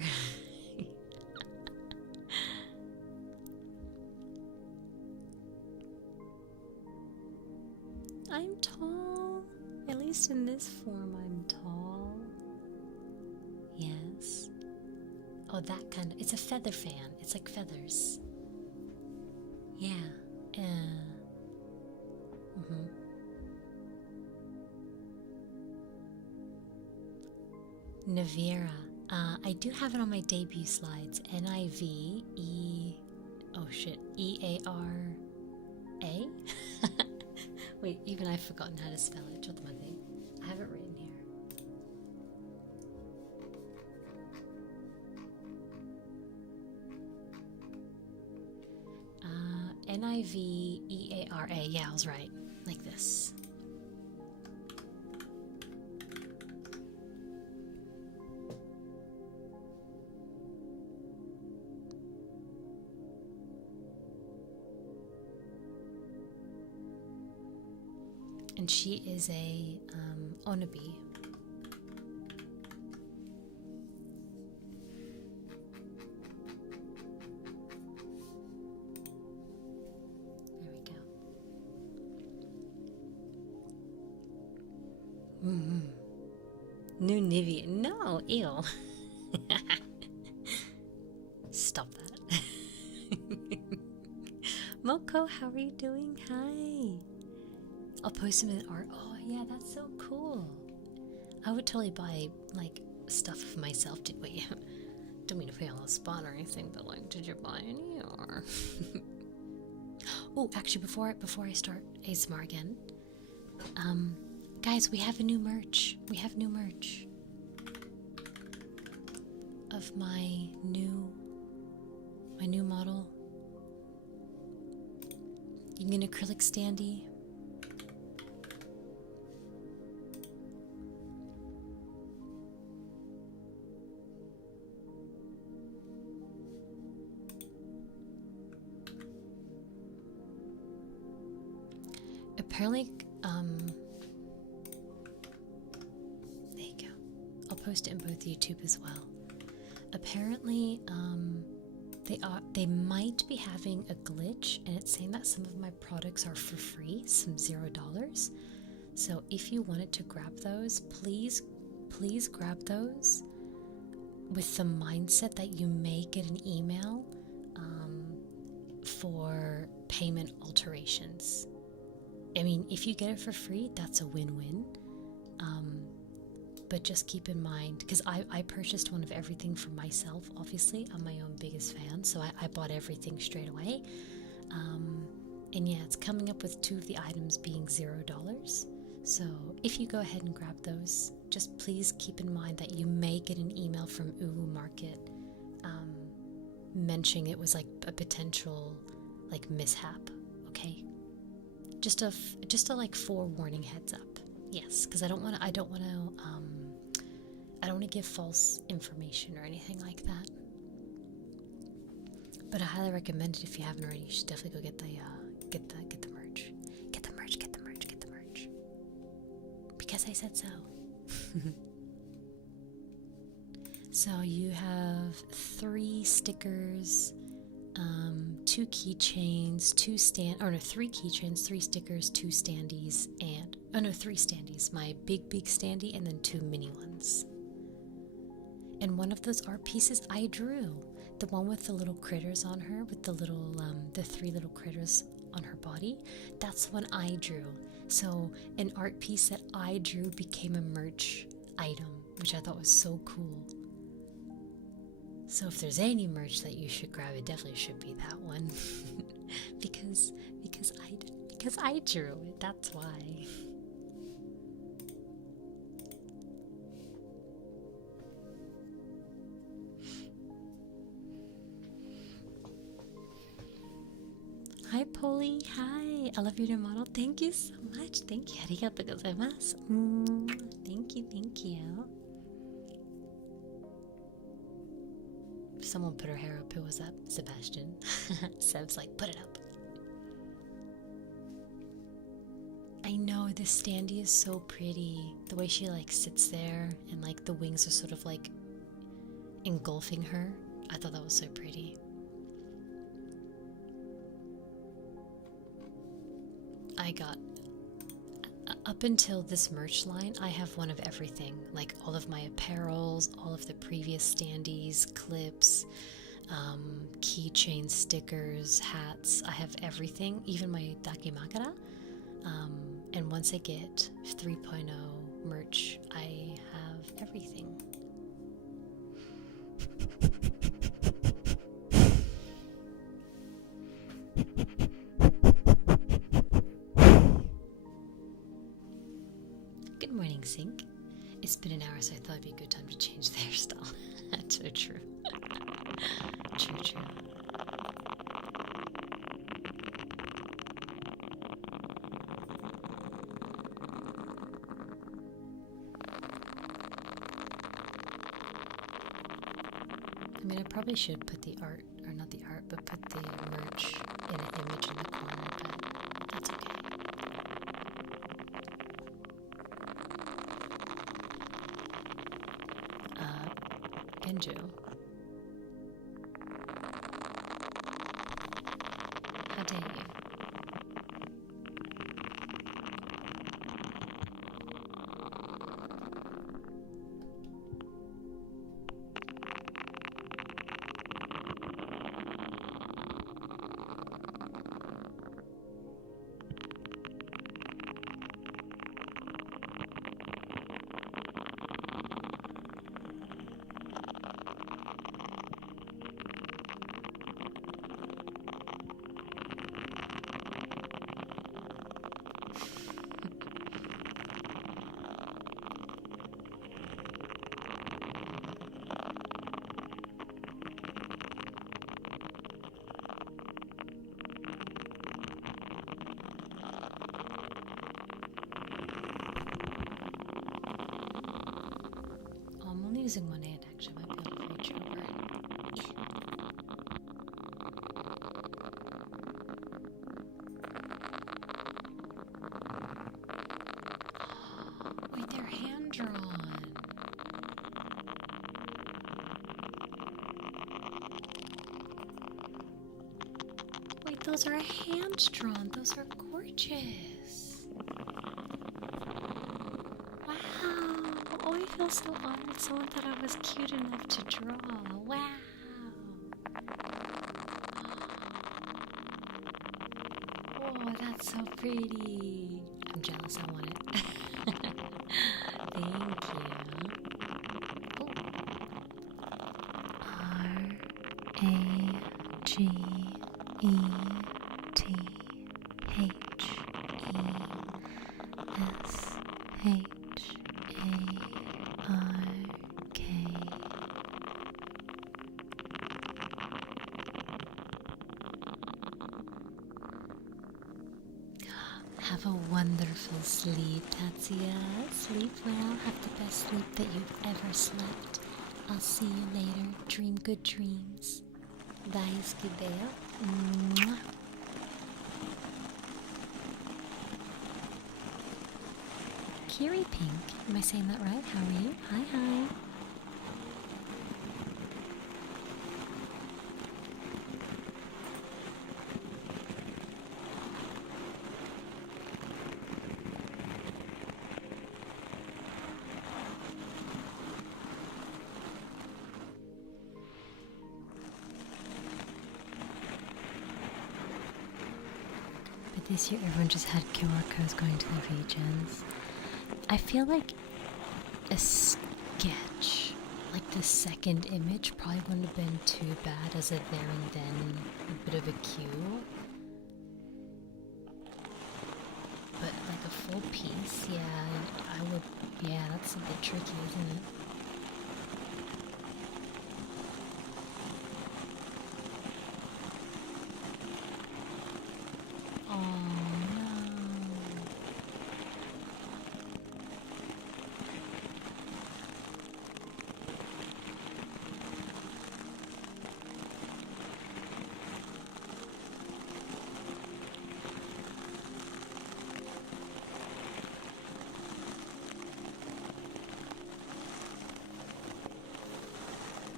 I'm tall. At least in this form, I'm tall. Yes. Oh, that kind of. It's a feather fan. It's like feathers. Yeah. Navira. I do have it on my debut slides. N-I-V-E... Oh shit. E-A-R-A? Wait, even I've forgotten how to spell it. Chotamate. I have it written here. N-I-V-E-A-R-A. Yeah, I was right. Like this. And she is a onabi. There we go. New Nivea. No, ew. Stop that. Moko, how are you doing? Hi. I'll post them in art. Oh yeah, that's so cool. I would totally buy like stuff for myself. Wait, don't mean to put you on the spot or anything, but like, did you buy any or? Oh, actually, before I start ASMR again, guys, we have a new merch. We have new merch of my new model. You can get an acrylic standee. Apparently, there you go. I'll post it in both YouTube as well. Apparently, they might be having a glitch, and it's saying that some of my products are for free, some $0. So if you wanted to grab those, please grab those with the mindset that you may get an email for payment alterations. I mean, if you get it for free, that's a win-win. But just keep in mind, because I purchased one of everything for myself, obviously. I'm my own biggest fan, so I bought everything straight away. And yeah, it's coming up with 2 of the items being $0. So if you go ahead and grab those, just please keep in mind that you may get an email from Uwu Market mentioning it was like a potential like mishap, okay? Just a like forewarning heads up. Yes, because I don't want to give false information or anything like that. But I highly recommend it. If you haven't already, you should definitely go get the merch. Get the merch. Because I said so. So you have 3 stickers, 2 keychains, 3 keychains, 3 stickers, 2 standees, and 3 standees. My big standee and then 2 mini ones. And one of those art pieces I drew, the one with the little critters on her, with the 3 little critters on her body. That's the one I drew. So an art piece that I drew became a merch item, which I thought was so cool. So if there's any merch that you should grab, it definitely should be that one. because because I drew it, that's why. Hi, Polly. Hi. I love your new model. Thank you so much. Thank you. Arigatou gozaimasu. Thank you. Thank you. Someone put her hair up. Who was that? Sebastian. Seb's like, put it up. I know, this standee is so pretty. The way she like sits there and like the wings are sort of like engulfing her. I thought that was so pretty. I got, up until this merch line, I have one of everything. Like all of my apparels, all of the previous standees, clips, keychain stickers, hats. I have everything, even my dakimakara. And once I get 3.0 merch, I have everything. Good morning, Sync. It's been an hour, so I thought it'd be a good time to change the hairstyle. That's so true. True. I mean, I probably should put the art, or not the art, but put the merch in an image in the corner, but that's okay. Genju. How dare you? Using one hand, actually. Might be able to reach over it. Wait, they're hand drawn. Wait, those are hand drawn. Those are gorgeous. Oh, I feel so honored. Someone thought I was cute enough to draw. Wow. Oh, that's so pretty. I'm jealous. I want it. Thank you. Oh. Have a wonderful sleep, Tatsuya. Sleep well. Have the best sleep that you've ever slept. I'll see you later. Dream good dreams. Daisuke deo. Kiri Pink. Am I saying that right? How are you? Hi. This year everyone just had QR codes going to the regions. I feel like a sketch, like the second image, probably wouldn't have been too bad as a there and then, a bit of a cue. Yeah, that's a bit tricky, isn't it? Oh no.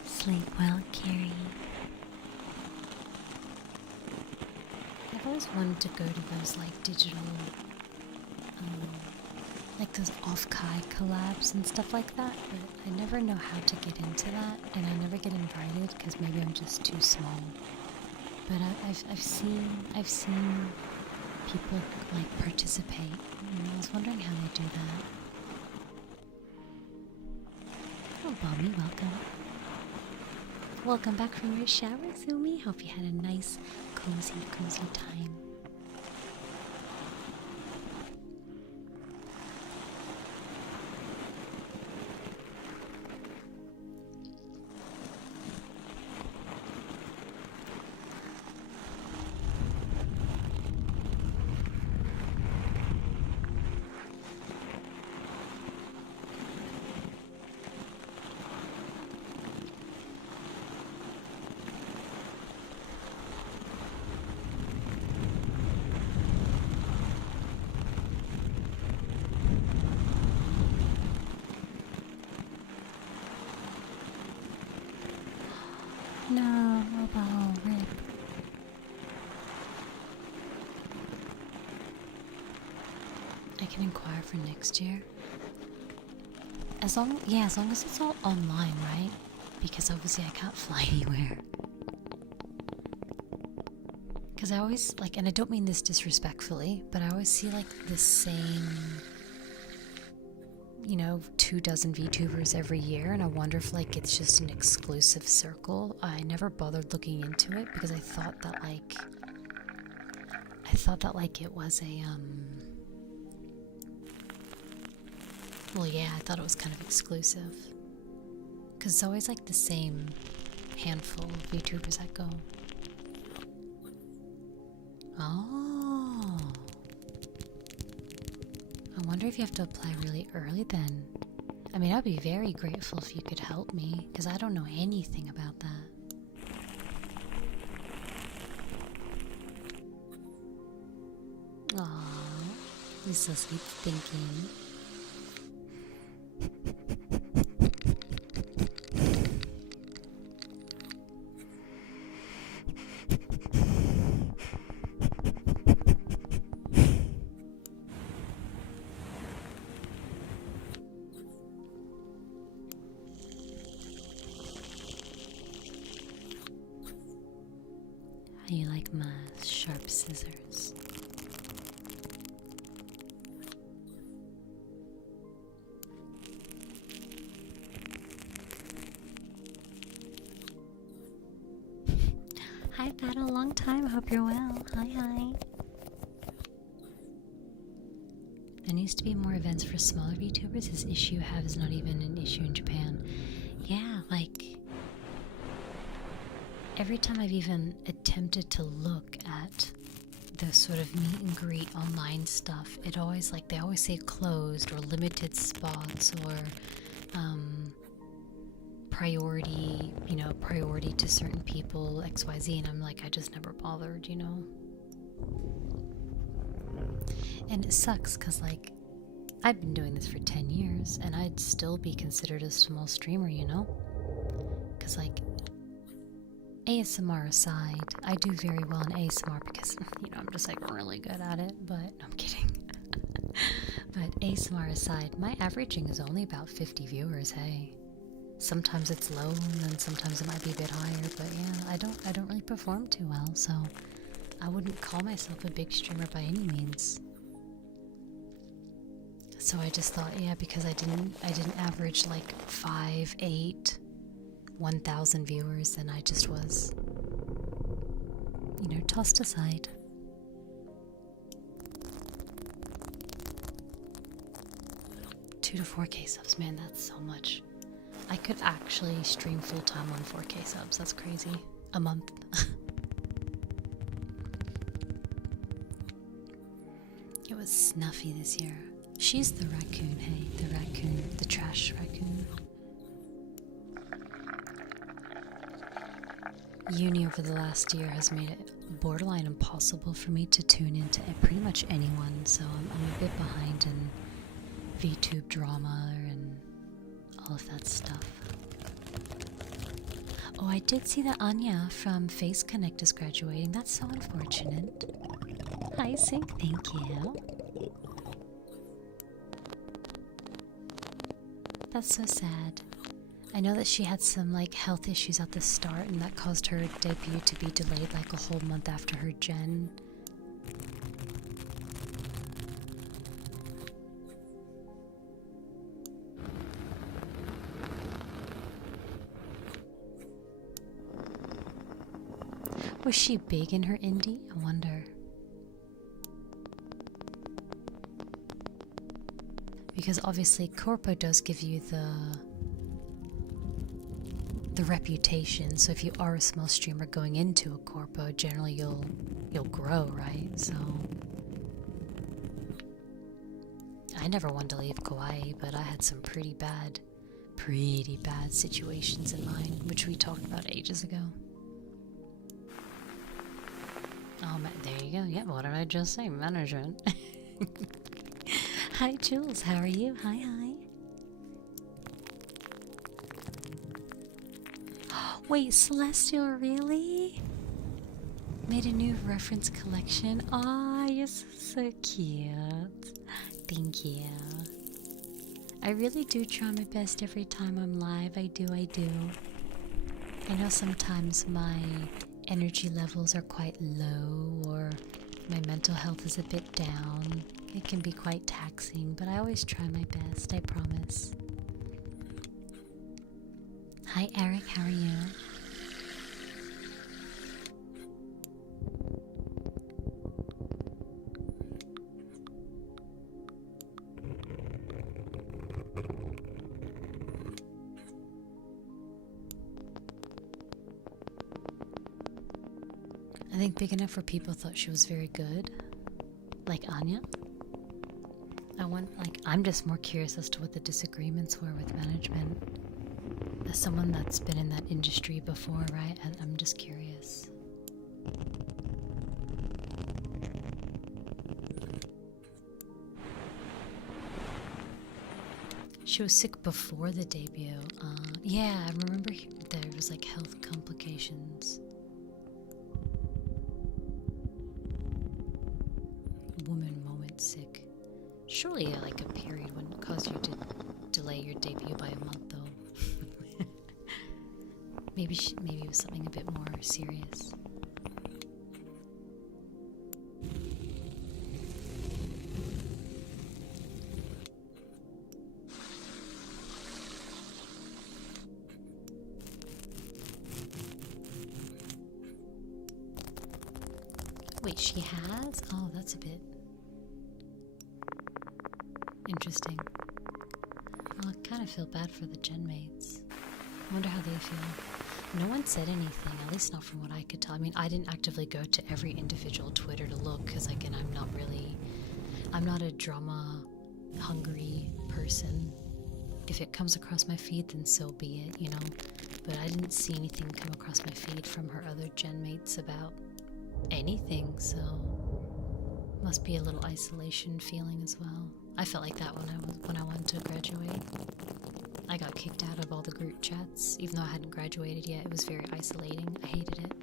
Sleep well, Carrie. I've always wanted to go to those like digital, like those off-Kai collabs and stuff like that, but I never know how to get into that, and I never get invited because maybe I'm just too small. But I've seen people like participate, and I was wondering how they do that. Oh, Bobby, welcome. Welcome back from your shower, Zumi. Hope you had a nice, cozy time. No, Robo, rip. I can inquire for next year. As long as it's all online, right? Because obviously I can't fly anywhere. Because I always, like, and I don't mean this disrespectfully, but I always see, like, the same, 24 VTubers every year, and I wonder if, like, it's just an exclusive circle. I never bothered looking into it because I thought that, it was a, well, yeah, I thought it was kind of exclusive. Because it's always, like, the same handful of VTubers that go. Oh. I wonder if you have to apply really early then. I mean, I'd be very grateful if you could help me, because I don't know anything about that. Aww, he's so sweet thinking. How you like my sharp scissors? Hi, Battle, long time. Hope you're well. Hi. There needs to be more events for smaller VTubers. This issue you have is not even an issue in Japan. Yeah, like, every time I've even attempted to look at the sort of meet and greet online stuff, it always, like, they always say closed or limited spots or priority to certain people, XYZ, and I'm like, I just never bothered, And it sucks because, like, I've been doing this for 10 years and I'd still be considered a small streamer, Because, like, ASMR aside, I do very well in ASMR because, I'm just, like, really good at it, but no, I'm kidding. But ASMR aside, my averaging is only about 50 viewers, hey. Sometimes it's low and then sometimes it might be a bit higher, but yeah, I don't really perform too well, so I wouldn't call myself a big streamer by any means. So I just thought, yeah, because I didn't average like 5, 8, 1,000 viewers, then I just was, tossed aside. 2 to 4K subs, man, that's so much. I could actually stream full time on 4K subs. That's crazy. A month. It was Snuffy this year. She's the raccoon, hey? The raccoon, the trash raccoon. Uni over the last year has made it borderline impossible for me to tune into pretty much anyone, so I'm a bit behind in VTube drama and all of that stuff. Oh, I did see that Anya from Face Connect is graduating. That's so unfortunate. Hi, Sync. Thank you. That's so sad. I know that she had some like health issues at the start and that caused her debut to be delayed like a whole month after her gen. Was she big in her indie? I wonder. Because obviously Corpo does give you the reputation, so if you are a small streamer going into a Corpo, generally you'll grow, right? So I never wanted to leave Kauai, but I had some pretty bad situations in mind, which we talked about ages ago. Oh, there you go. Yeah, what did I just say? Management. Hi, Jules. How are you? Hi. Wait, Celestial really? Made a new reference collection? Aw, you're so cute. Thank you. I really do try my best every time I'm live. I do. I know sometimes my energy levels are quite low or my mental health is a bit down. It can be quite taxing, but I always try my best, I promise. Hi Eric, how are you? I think big enough for people thought she was very good, like Anya. I'm just more curious as to what the disagreements were with management. As someone that's been in that industry before, right? I'm just curious. She was sick before the debut. Yeah, I remember there was like health complications. Woman moment sick. Surely like a period wouldn't cause you to delay your debut by a month though. maybe it was something a bit more serious. Wait, she has? Oh, that's a bit interesting. Well, I kind of feel bad for the gen mates. I wonder how they feel. No one said anything, at least not from what I could tell. I mean, I didn't actively go to every individual Twitter to look, because again, I'm not a drama-hungry person. If it comes across my feed, then so be it, you know? But I didn't see anything come across my feed from her other gen mates about anything, so must be a little isolation feeling as well. I felt like that when I wanted to graduate. I got kicked out of all the group chats, even though I hadn't graduated yet. It was very isolating. I hated it.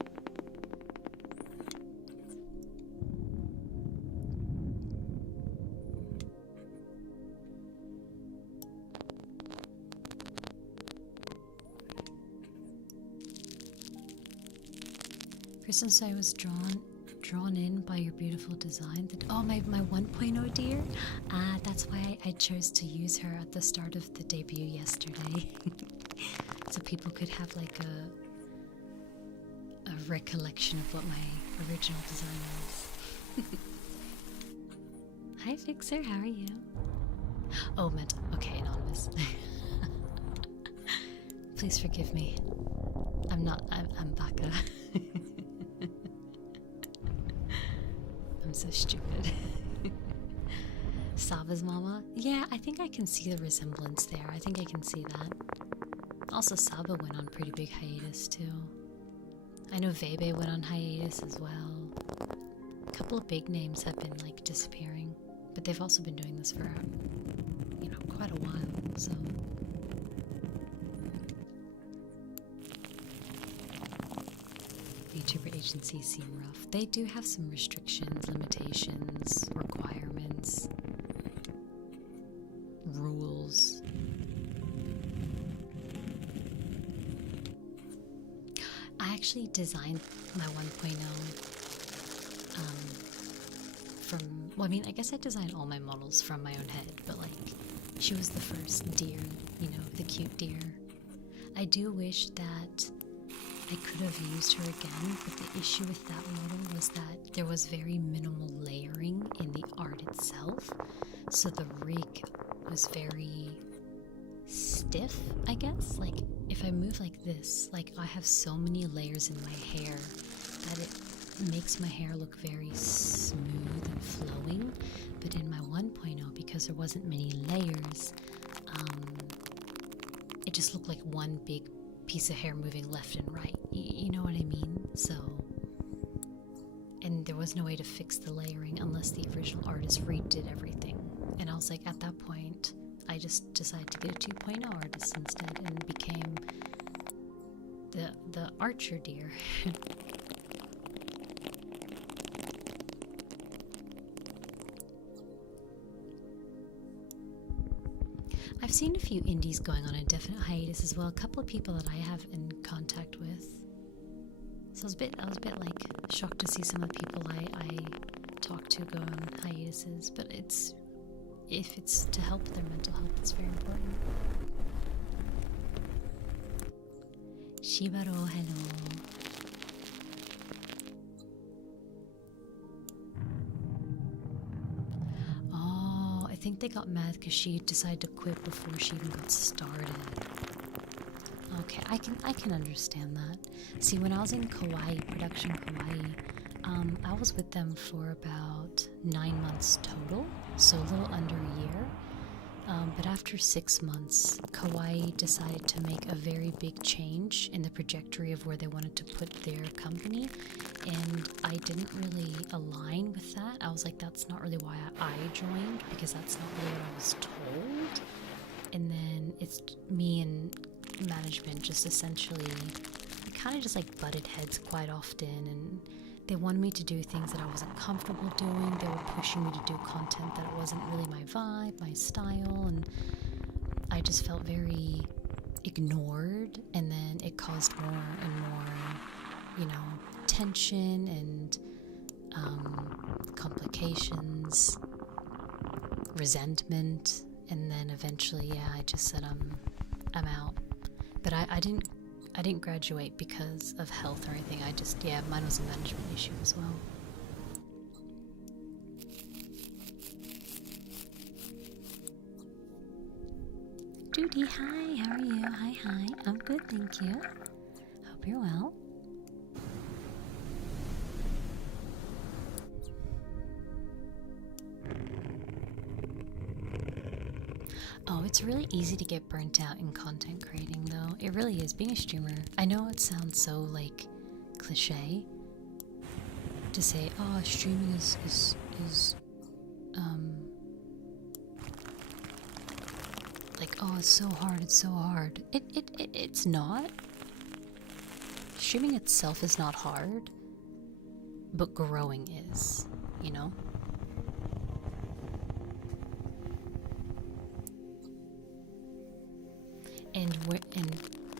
Since I was drawn in by your beautiful design. Oh, my 1.0 dear? That's why I chose to use her at the start of the debut yesterday. So people could have like a recollection of what my original design was. Hi Fixer, how are you? Oh, mental. Okay, anonymous. Please forgive me. I'm Baka. I'm so stupid. Sava's mama? Yeah, I think I can see the resemblance there. I think I can see that. Also, Saba went on pretty big hiatus too. I know Vebe went on hiatus as well. A couple of big names have been like disappearing, but they've also been doing this for, you know, quite a while, so. VTuber agencies seem rough. They do have some restrictions, limitations, requirements, rules. I actually designed my 1.0 from, well, I mean, I guess I designed all my models from my own head, but like, she was the first deer, you know, the cute deer. I do wish that I could have used her again, but the issue with that model was that there was very minimal layering in the art itself, so the rig was very stiff, I guess. Like, if I move like this, like, I have so many layers in my hair that it makes my hair look very smooth and flowing, but in my 1.0, because there wasn't many layers, it just looked like one big piece of hair moving left and right. You know what I mean? So, and there was no way to fix the layering unless the original artist redid everything. And I was like, at that point, I just decided to get a 2.0 artist instead and became the archer deer. I've seen a few indies going on a definite hiatus as well. A couple of people that I have in contact with. So I was a bit like shocked to see some of the people I talk to go on hiatuses. But if it's to help their mental health, it's very important. Shibaro, hello. I think they got mad because she decided to quit before she even got started. Okay, I can understand that. See, when I was in Kauai, production Kauai, I was with them for about 9 months total, so a little under a year. But after 6 months, Kauai decided to make a very big change in the trajectory of where they wanted to put their company, and I didn't really align with that. I was like, that's not really why I joined, because that's not really what I was told. And then it's me and management just essentially kind of just like butted heads quite often, and they wanted me to do things that I wasn't comfortable doing. They were pushing me to do content that wasn't really my vibe, my style, and I just felt very ignored, and then it caused more and more, you know, tension and complications, resentment, and then eventually, yeah, I just said I'm out. But I didn't graduate because of health or anything. I just, yeah, mine was a management issue as well. Judy, hi, how are you? Hi, I'm good, thank you. Hope you're well. Oh, it's really easy to get burnt out in content creating, though. It really is. Being a streamer, I know it sounds so, like, cliche to say, oh, streaming is like, oh, it's so hard. It's not. Streaming itself is not hard, but growing is, you know? And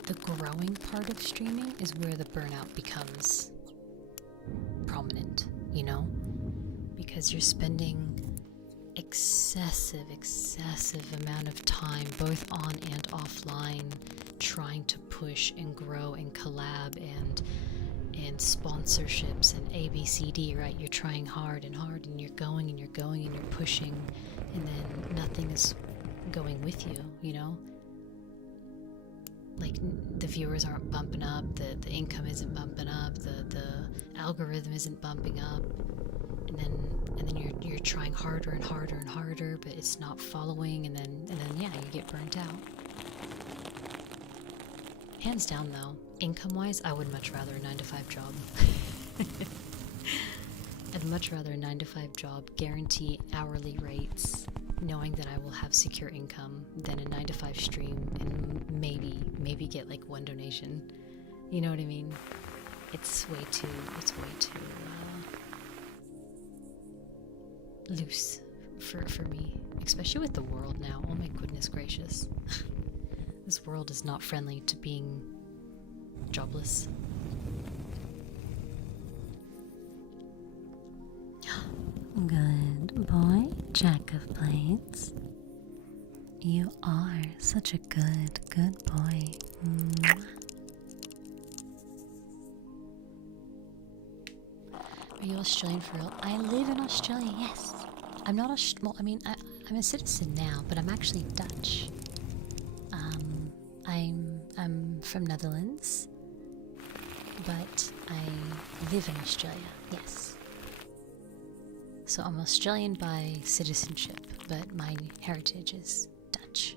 the growing part of streaming is where the burnout becomes prominent, you know? Because you're spending excessive amount of time, both on and offline, trying to push and grow and collab and sponsorships and ABCD, right? You're trying hard and you're going and you're pushing, and then nothing is going with you, you know? Like, the viewers aren't bumping up, the income isn't bumping up, the algorithm isn't bumping up, and then you're trying harder and harder and harder, but it's not following, and then yeah, you get burnt out. Hands down though, income-wise, I would much rather a 9-to-5 job. I'd much rather a 9-to-5 job, guarantee hourly rates, knowing that I will have secure income, than a 9-to-5 stream and maybe get like one donation. You know what I mean? It's way too loose for me, especially with the world now. Oh my goodness gracious. This world is not friendly to being jobless. Good boy, Jack of Blades. You are such a good boy. Are you Australian for real? I live in Australia, yes. I'm not well, I mean, I'm a citizen now, but I'm actually Dutch. I'm from Netherlands, but I live in Australia, yes. So I'm Australian by citizenship, but my heritage is Dutch.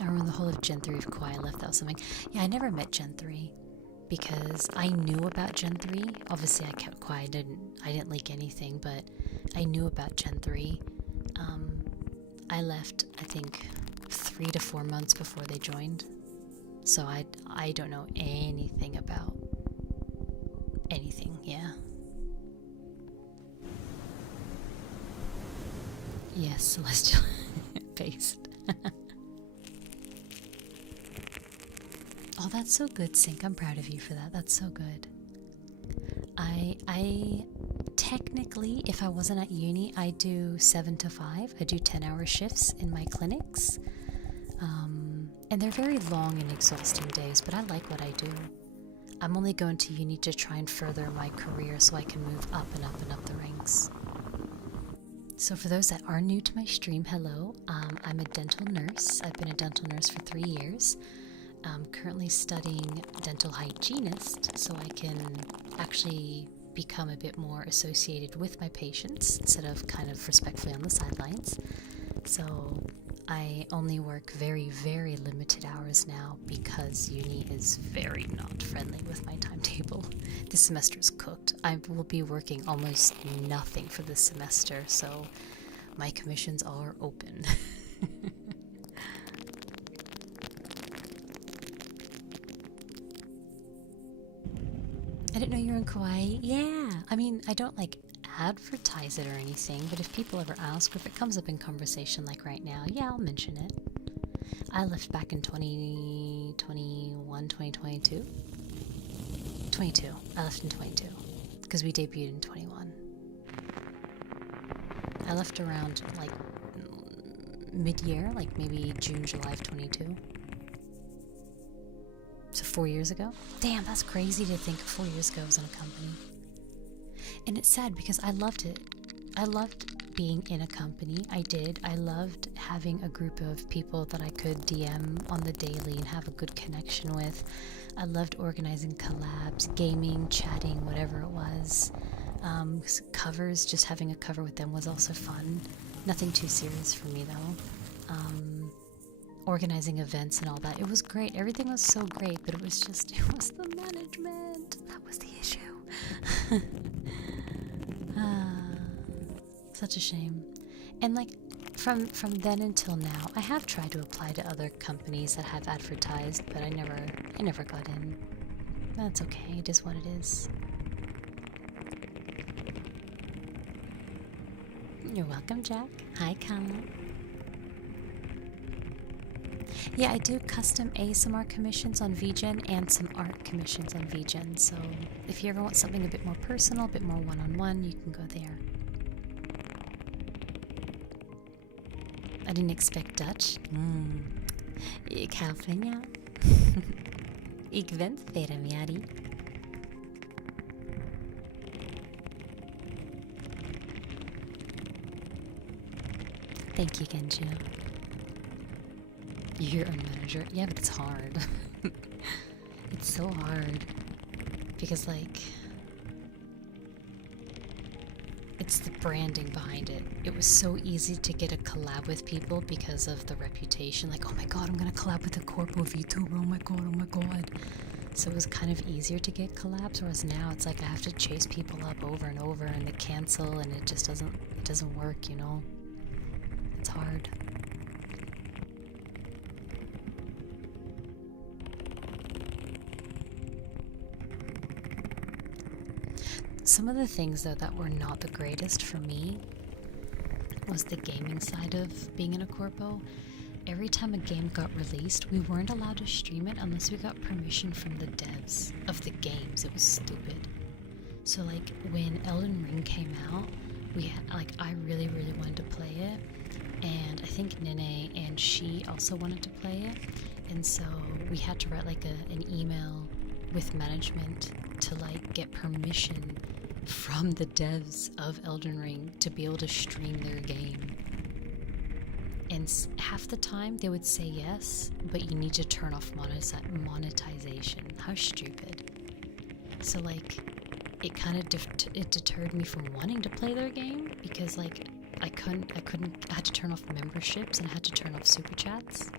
I remember the whole of Gen 3 of Kauai left out something. Yeah, I never met Gen 3 because I knew about Gen 3. Obviously I kept quiet, I didn't leak anything, but I knew about Gen 3. I left, I think, 3 to 4 months before they joined. So I don't know anything about anything, yeah. Yes, celestial based. Oh, that's so good, Sync. I'm proud of you for that. That's so good. I technically, if I wasn't at uni, I do 7 to 5. I do 10-hour shifts in my clinics. And they're very long and exhausting days, but I like what I do. I'm only going to uni to try and further my career so I can move up and up and up the ranks. So for those that are new to my stream, hello. I'm a dental nurse. I've been a dental nurse for 3 years. I'm currently studying dental hygienist so I can actually become a bit more associated with my patients instead of kind of respectfully on the sidelines. So I only work very, very limited hours now because uni is very not friendly with my timetable. This semester is cooked. I will be working almost nothing for this semester, so my commissions are open. I didn't know you were in Kauai. Yeah, I mean, I don't like advertise it or anything, but if people ever ask, or if it comes up in conversation like right now, yeah, I'll mention it. I left back in 2021, 2022. 22. I left in 22 because we debuted in 21. I left around like mid-year, like maybe June, July of 22. So 4 years ago? Damn, that's crazy to think 4 years ago I was in a company. And it's sad because I loved it. I loved being in a company. I did. I loved having a group of people that I could DM on the daily and have a good connection with. I loved organizing collabs, gaming, chatting, whatever it was. Covers, just having a cover with them was also fun. Nothing too serious for me though. Organizing events and all that. It was great. Everything was so great, but it was the management. That was the issue. Such a shame. And like from then until now, I have tried to apply to other companies that have advertised, but I never got in. That's okay. It is what it is. You're welcome, Jack. Hi, Colin. Yeah, I do custom ASMR commissions on VGen and some art commissions on VGen, so if you ever want something a bit more personal, a bit more one-on-one, you can go there. I didn't expect Dutch. Ik hou van jou. Ik ben feyremiari. Thank you, Genju. You're your own manager. Yeah, but it's hard. It's so hard. Because, like, it's the branding behind it. It was so easy to get a collab with people because of the reputation. Like, oh my god, I'm gonna collab with a corpo VTuber. Oh my god, oh my god. So it was kind of easier to get collabs, whereas now it's like I have to chase people up over and over and they cancel and it just doesn't work, you know? It's hard. Some of the things, though, that were not the greatest for me was the gaming side of being in a corpo. Every time a game got released, we weren't allowed to stream it unless we got permission from the devs of the games. It was stupid. So, like, when Elden Ring came out, I really, really wanted to play it. And I think Nene and she also wanted to play it. And so we had to write, like, an email with management to, like, get permission from the devs of Elden Ring to be able to stream their game. And half the time they would say yes, but you need to turn off monetization. How stupid. So, like, it kind of it deterred me from wanting to play their game because, like, I had to turn off memberships and I had to turn off super chats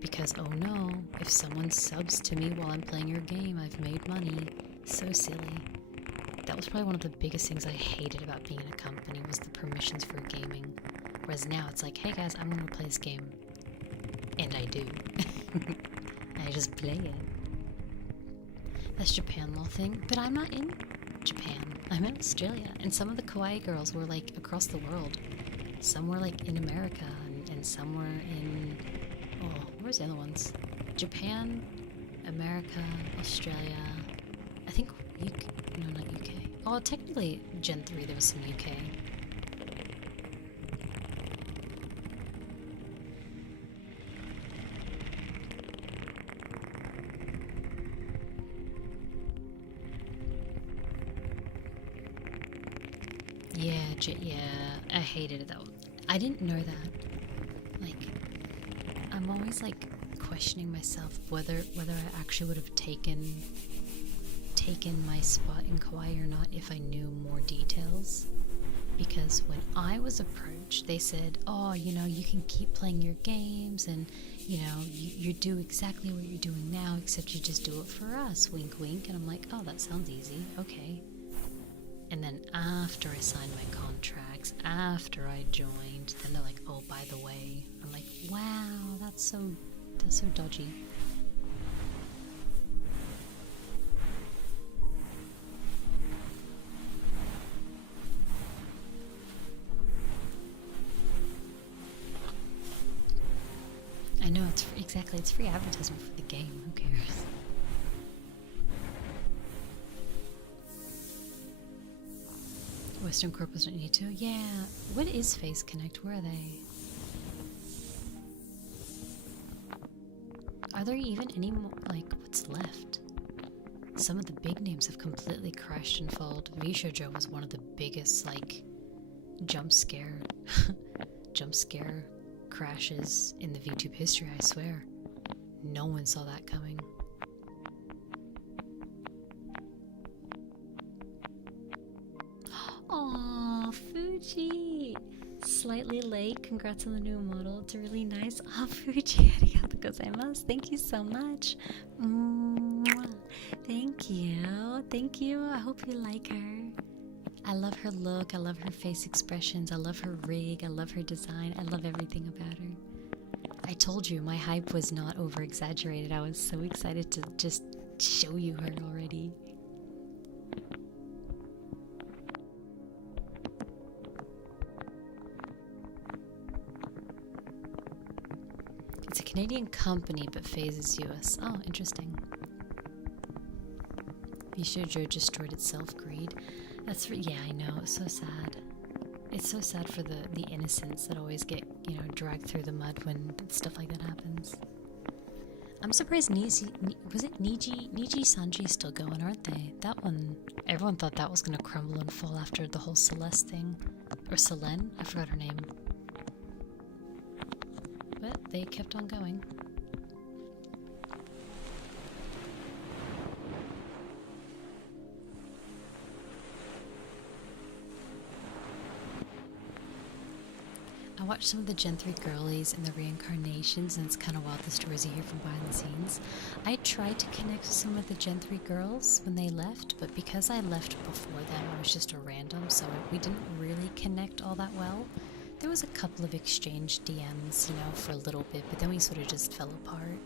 because, oh no, if someone subs to me while I'm playing your game, I've made money. So silly. That was probably one of the biggest things I hated about being in a company was the permissions for gaming. Whereas now it's like, hey guys, I'm gonna play this game. And I do. I just play it. That's Japan law thing. But I'm not in Japan. I'm in Australia. And some of the kawaii girls were like across the world. Some were like in America and some were in... Oh, where's the other ones? Japan, America, Australia. I think UK. No, not UK. Oh, technically Gen 3 there was some UK. Yeah, I hated it though. I didn't know that. Like, I'm always like questioning myself whether I actually would have taken my spot in kawaii or not if I knew more details. Because when I was approached, they said, oh, you know, you can keep playing your games and, you know, you do exactly what you're doing now, except you just do it for us, wink wink. And I'm like, oh, that sounds easy, okay. And then after I signed my contracts, after I joined, then they're like, oh, by the way. I'm like, wow, that's so dodgy. I know, it's free advertisement for the game, who cares? Western corpos don't need to? Yeah. What is Face Connect? Where are they? Are there even any more, like, what's left? Some of the big names have completely crashed and fallen. Vishojo was one of the biggest, like, jump scare crashes in the VTube history, I swear. No one saw that coming. Aw, Fuji! Slightly late. Congrats on the new model. It's really nice. Ah, Fuji, arigatou gozaimasu. Thank you so much. Mwah. Thank you. Thank you. I hope you like her. I love her look. I love her face expressions. I love her rig. I love her design. I love everything about her. I told you, my hype was not over-exaggerated. I was so excited to just show you her already. It's a Canadian company, but Phase is US. Oh, interesting. Bishojo destroyed itself, greed. That's yeah, I know. It's so sad. It's so sad for the innocents that always get, you know, dragged through the mud when stuff like that happens. I'm surprised was it Niji Sanji still going, aren't they? That one, everyone thought that was gonna crumble and fall after the whole Celeste thing. Or Selene? I forgot her name. But they kept on going. I watched some of the Gen 3 girlies and the reincarnations, and it's kind of wild the stories you hear from behind the scenes. I tried to connect with some of the Gen 3 girls when they left, but because I left before them, I was just a random, so we didn't really connect all that well. There was a couple of exchanged DMs, you know, for a little bit, but then we sort of just fell apart.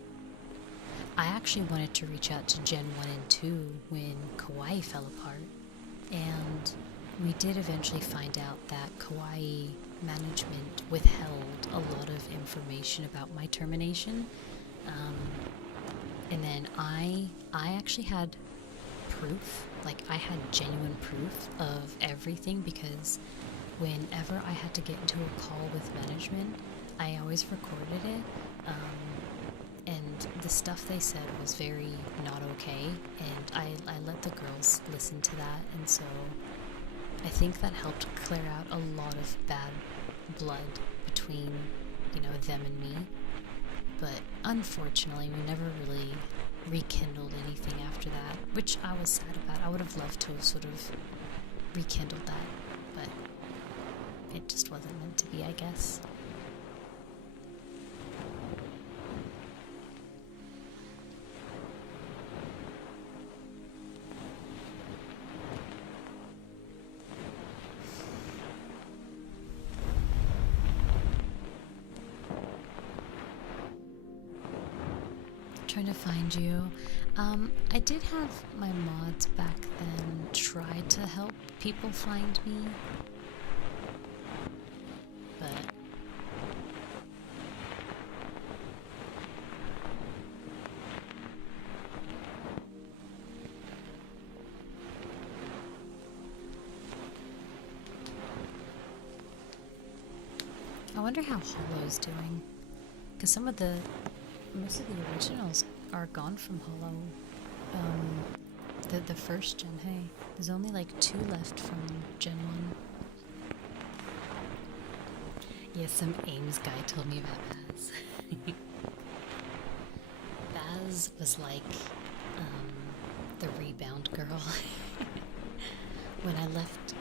I actually wanted to reach out to Gen 1 and 2 when Kawaii fell apart, and we did eventually find out that Kawaii management withheld a lot of information about my termination, and then I actually had proof, like I had genuine proof of everything, because whenever I had to get into a call with management, I always recorded it, and the stuff they said was very not okay, and I let the girls listen to that, and so I think that helped clear out a lot of bad blood between, you know, them and me. But unfortunately, we never really rekindled anything after that, which I was sad about. I would have loved to have sort of rekindled that, but it just wasn't meant to be, I guess. Trying to find you. I did have my mods back then try to help people find me, but I wonder how Hollow's doing, because most of the originals are gone from Hollow. The first gen, hey. There's only like 2 left from Gen 1. Yes, some Ames guy told me about Baz. Baz was like the rebound girl. When I left,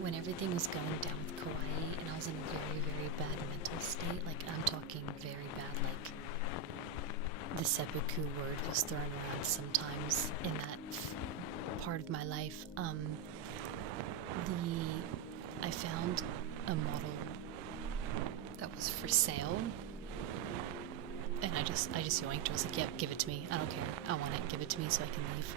when everything was going down with Kawaii and I was in a very, very bad mental state, like I'm talking very bad, like the seppuku word was thrown around sometimes in that part of my life. I found a model that was for sale, and I just yoinked it. I was like, yep, give it to me. I don't care. I want it. Give it to me so I can leave.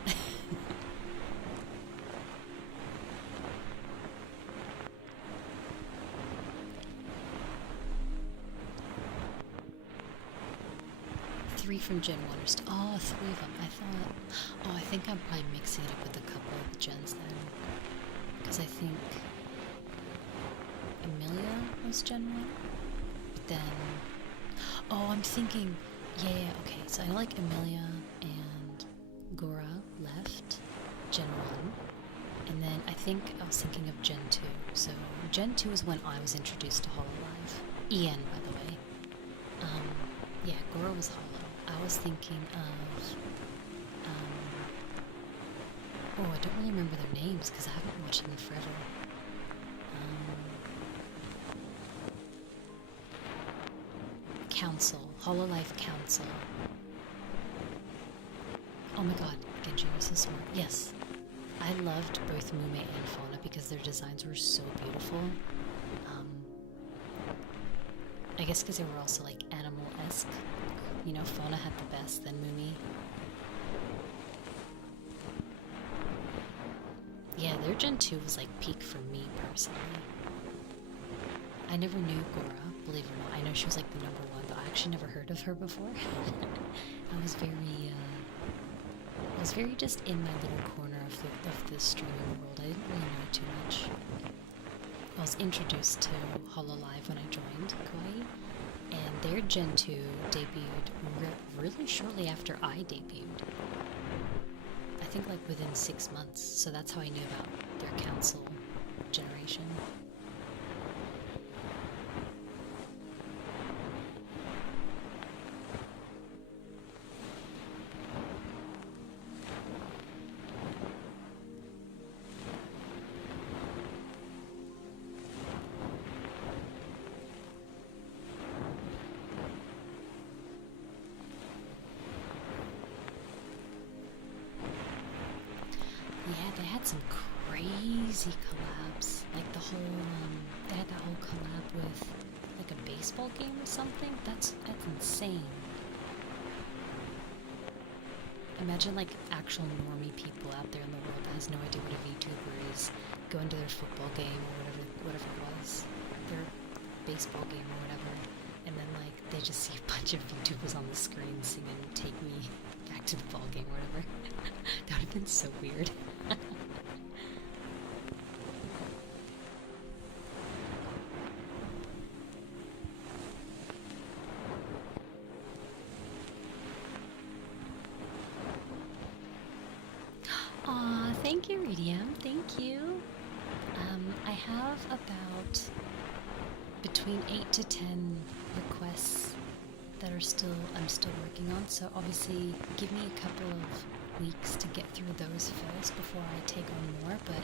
Three from Gen 1 or oh, 3 of them. I think I'm probably mixing it up with a couple of the gens then. Because I think Amelia was Gen 1. But then, I'm thinking, yeah, okay. So I know like Amelia and Gora left Gen 1. And then I think I was thinking of Gen 2. So Gen 2 is when I was introduced to Hololive. Ian, by the way. Yeah, Gora was Hollow. I was thinking of, I don't really remember their names because I haven't watched them in forever. Council, Hololive Council. Oh my god, Genji, you're so smart. Yes, I loved both Mume and Fauna because their designs were so beautiful. I guess because they were also like animal-esque. You know, Fauna had the best, then Mumi. Yeah, their Gen 2 was like peak for me personally. I never knew Gora, believe it or not. I know she was like the number 1, but I actually never heard of her before. I was very just in my little corner of the streaming world. I didn't really know too much. I was introduced to Hololive when I joined Kawaii, and their Gen 2 debuted really shortly after I debuted. I think like within 6 months, so that's how I knew about their council generation. Yeah, they had some crazy collabs. Like the whole, they had that whole collab with like a baseball game or something. That's insane. Imagine like actual normie people out there in the world that has no idea what a VTuber is, going to their football game or whatever it was, their baseball game or whatever, and then like they just see a bunch of VTubers on the screen singing "Take Me Back to the Ball Game" or whatever. That would have been so weird. Aw, thank you, Redium. Thank you. I have about between 8 to 10 requests that I'm still working on. So obviously, give me a couple of weeks to get through those first before I take on more. But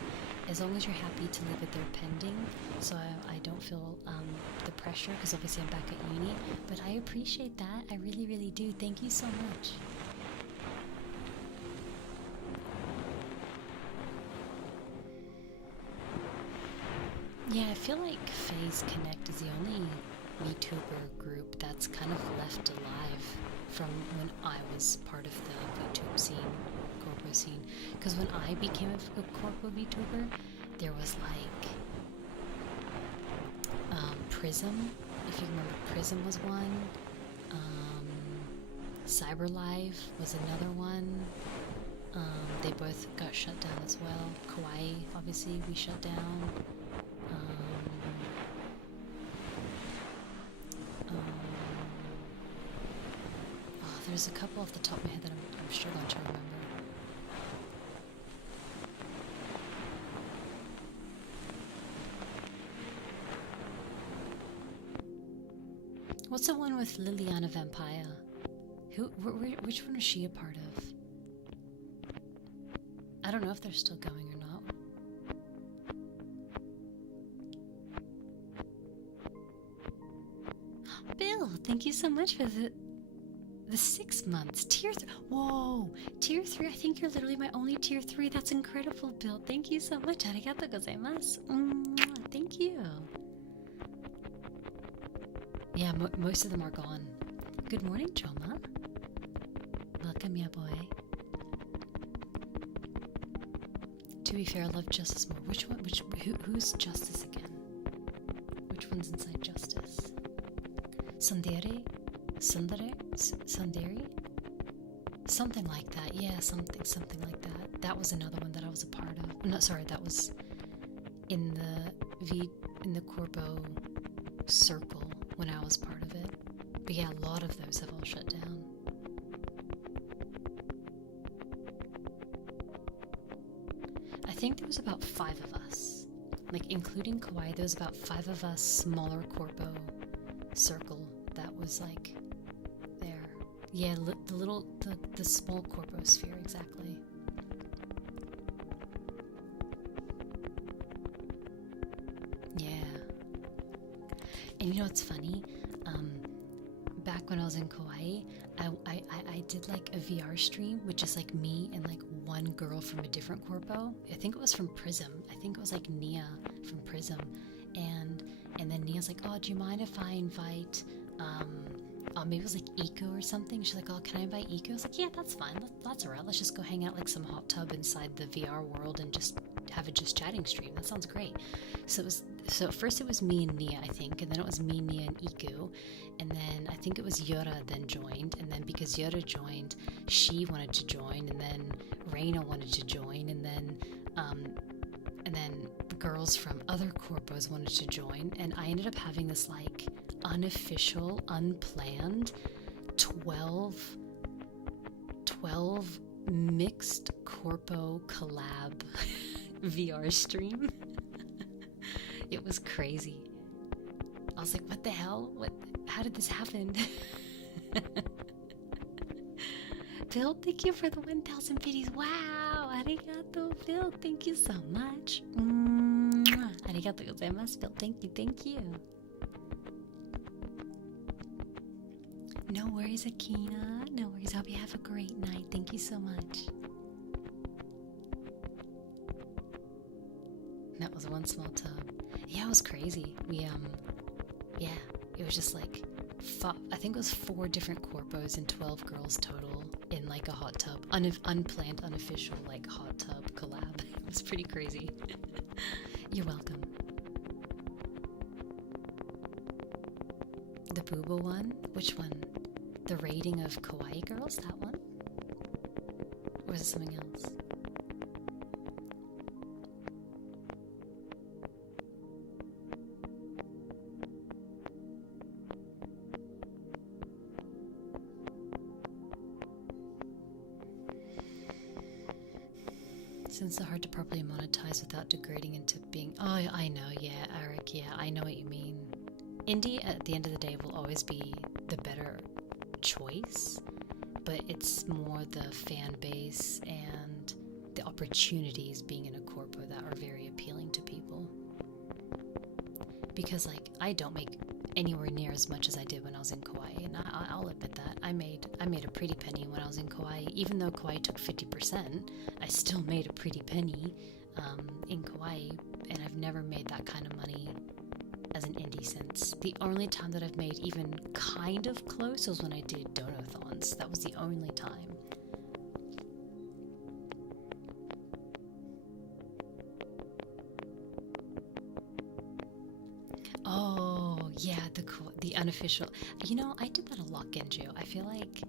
as long as you're happy to leave it there pending, so I don't feel the pressure, because obviously I'm back at uni. But I appreciate that. I really, really do. Thank you so much. Yeah, I feel like FaZe Connect is the only VTuber group that's kind of left alive from when I was part of the VTube scene, corpo scene. Because when I became a corpo VTuber, there was like Prism, if you remember. Prism was one. CyberLive was another one. They both got shut down as well. Kawaii, obviously, we shut down. There's a couple off the top of my head that I'm struggling to remember. What's the one with Liliana Vampire? Which one is she a part of? I don't know if they're still going or not. Bill, thank you so much for the 6 months. Tier 3. Whoa! Tier 3. I think you're literally my only tier 3. That's incredible, Bill. Thank you so much. Arigatou gozaimasu. Thank you. Yeah, most of them are gone. Good morning, Choma. Welcome, ya boy. To be fair, I love Justice more. Which one? Who's Justice again? Which one's inside Justice? Sundere? Sundari? Something like that. Yeah, something like that. That was another one that I was a part of. No, sorry, that was in the Corpo circle when I was part of it. But yeah, a lot of those have all shut down. I think there was about 5 of us. Like, including Kawaii, there was about 5 of us, smaller Corpo circle that was like there. Yeah, the small Corpo sphere, exactly. Yeah. And you know what's funny? Back when I was in Kauai, I did like a VR stream with just like me and like one girl from a different corpo. I think it was from Prism. I think it was like Nia from Prism. And then Nia's like, oh, do you mind if I invite, maybe it was like Eco or something. She's like, oh, can I invite Eco? I was like, yeah, that's fine. That's alright. Let's just go hang out like some hot tub inside the VR world and just have a just chatting stream. That sounds great. So at first it was me and Nia, I think, and then it was me, Nia, and Iku, and then I think it was Yora then joined, and then because Yora joined, she wanted to join, and then Reina wanted to join, and then girls from other corpos wanted to join, and I ended up having this like unofficial, unplanned 12 mixed corpo collab VR stream. It was crazy. I was like, what the hell? How did this happen? Phil, thank you for the 1,000 biddies. Wow, arigato, Phil. Thank you so much. Arigato gozaimasu, Phil. Thank you. No worries, Akina. No worries. Hope you have a great night. Thank you so much. That was one small tub. Yeah, it was crazy. Yeah, it was just like, I think it was 4 different corpos and 12 girls total in like a hot tub. Unplanned, unofficial, like hot tub collab. It was pretty crazy. You're welcome. The Booba one? Which one? The rating of Kawaii girls? That one? Or is it something else? Since it's hard to properly monetize without degrading into being... Oh, I know, yeah, Eric, yeah, I know what you mean. Indie, at the end of the day, will always be the better choice, but it's more the fan base and the opportunities being in a corpo that are very appealing to people. Because, like, I don't make anywhere near as much as I did when I was in Kauai, and I'll admit that. I made a pretty penny when I was in Kauai. Even though Kauai took 50%, I still made a pretty penny in Kauai, and I've never made that kind of money as an indie since. The only time that I've made even kind of close was when I did donathons. That was the only time. Oh, yeah, the unofficial. You know, I did that a lot, Genju. I feel like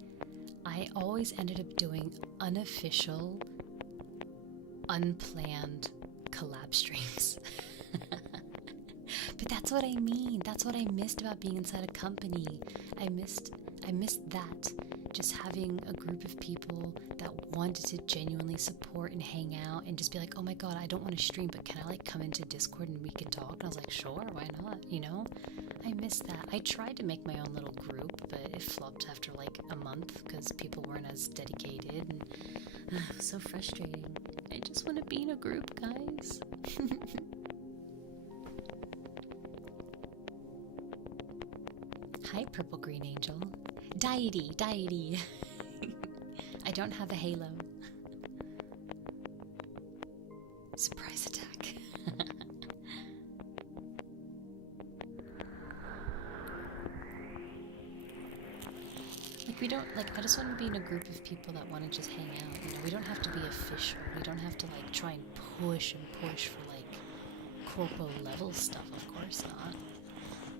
I always ended up doing unofficial, unplanned collab streams. But that's what I mean. That's what I missed about being inside a company. I missed that. Just having a group of people that wanted to genuinely support and hang out and just be like, oh my god, I don't want to stream, but can I like come into Discord and we can talk? And I was like, sure, why not? You know? I missed that. I tried to make my own little group, but it flopped after like a month because people weren't as dedicated, and it was so frustrating. I just want to be in a group, guys. Hi, Purple Green Angel. Deity. I don't have a halo. Surprise attack. Like, we don't, like, I just want to be in a group of people that want to just hang out, you know? We don't have to be official. We don't have to, like, try and push for, like, corpo level stuff, of course not.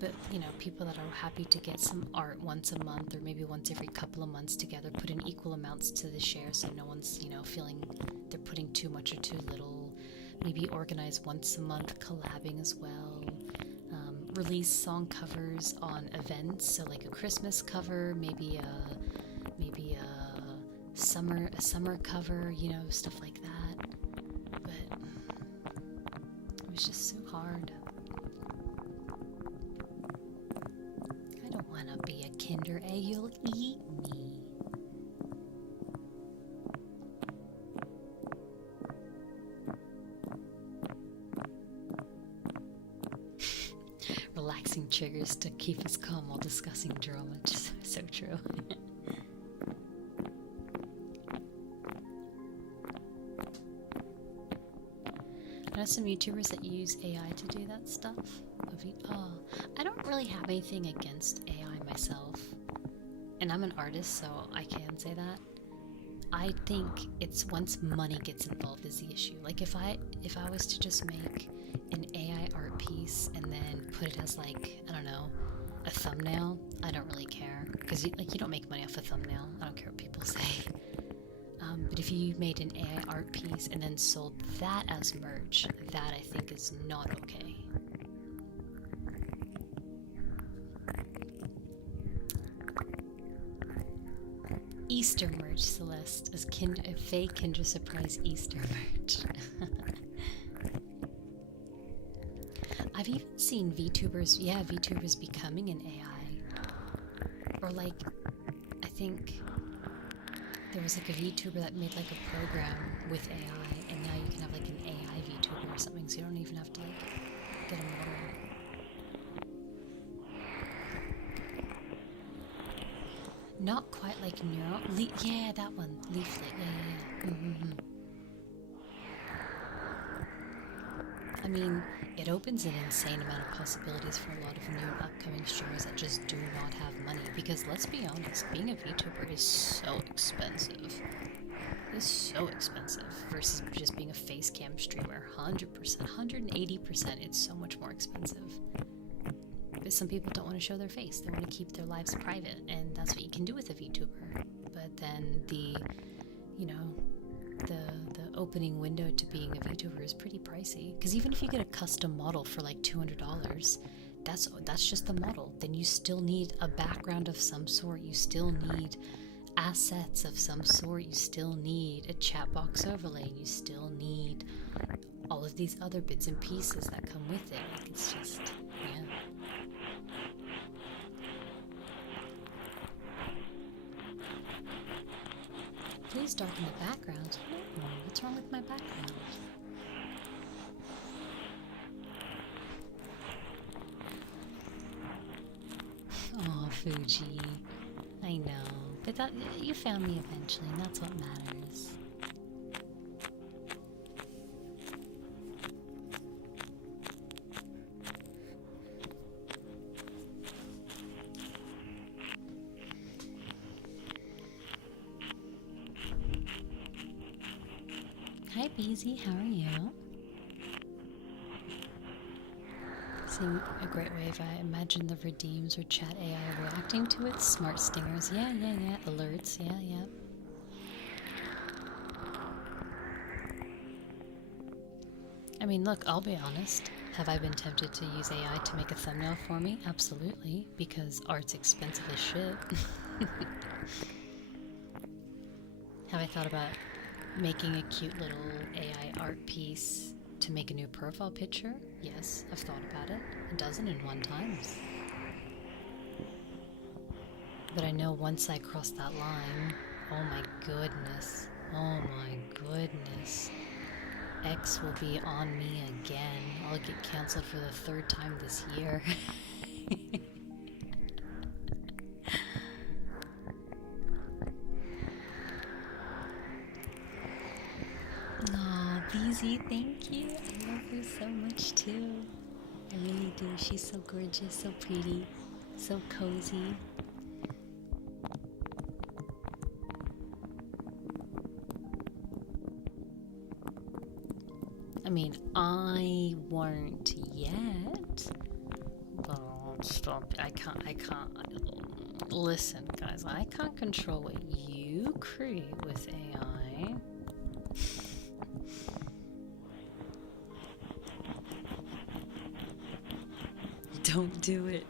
But, you know, people that are happy to get some art once a month or maybe once every couple of months together, put in equal amounts to the share so no one's, you know, feeling they're putting too much or too little. Maybe organize once a month collabing as well. Release song covers on events, so like a Christmas cover, maybe a summer cover, you know, stuff like that. But it was just so hard. I don't want to be a Kinder Egg, you'll eat me. Relaxing triggers to keep us calm while discussing drama. Just so true. I know some YouTubers that use AI to do that stuff. I don't really have anything against AI myself, and I'm an artist, so I can say that. I think it's once money gets involved is the issue. Like if I was to just make an AI art piece and then put it as like, I don't know, a thumbnail, I don't really care, because you don't make money off a thumbnail. I don't care what people say. But if you made an AI art piece and then sold that as merch, that I think is not okay. Easter merch, Celeste, as Faye Kinder Surprise Easter merch. I've even seen VTubers becoming an AI. Or like, I think there was like a VTuber that made like a program with AI, and now you can have like an AI VTuber or something, so you don't even have to like get a model. Not quite like Neuro. Yeah, that one. Leaflet. Yeah. I mean, it opens an insane amount of possibilities for a lot of new and upcoming streamers that just do not have money. Because let's be honest, being a VTuber is so expensive. It's so expensive versus just being a face cam streamer. 100%, 180%. It's so much more expensive. But some people don't want to show their face. They want to keep their lives private, and that's what you can do with a VTuber. But then the opening window to being a VTuber is pretty pricey. Because even if you get a custom model for like $200, that's just the model. Then you still need a background of some sort. You still need assets of some sort. You still need a chat box overlay. You still need all of these other bits and pieces that come with it. Like, it's just, yeah. Please darken the background. No, what's wrong with my background? Oh, Fuji. I know, but that you found me eventually, and that's what matters. Hi, Beezy. How are you? Seeing a great wave. I imagine the redeems or chat AI reacting to it. Smart stingers. Yeah. Alerts. Yeah. I mean, look, I'll be honest. Have I been tempted to use AI to make a thumbnail for me? Absolutely, because art's expensive as shit. Have I thought about making a cute little AI art piece to make a new profile picture? Yes, I've thought about it. 101 times. But I know once I cross that line, oh my goodness, X will be on me again. I'll get cancelled for the 3rd time this year. Aw, Beezy, thank you. I love her so much too. I really do. She's so gorgeous, so pretty, so cozy. I mean, I weren't yet, but stop. I can't. Listen, guys, I can't control what you create with AI. Don't do it.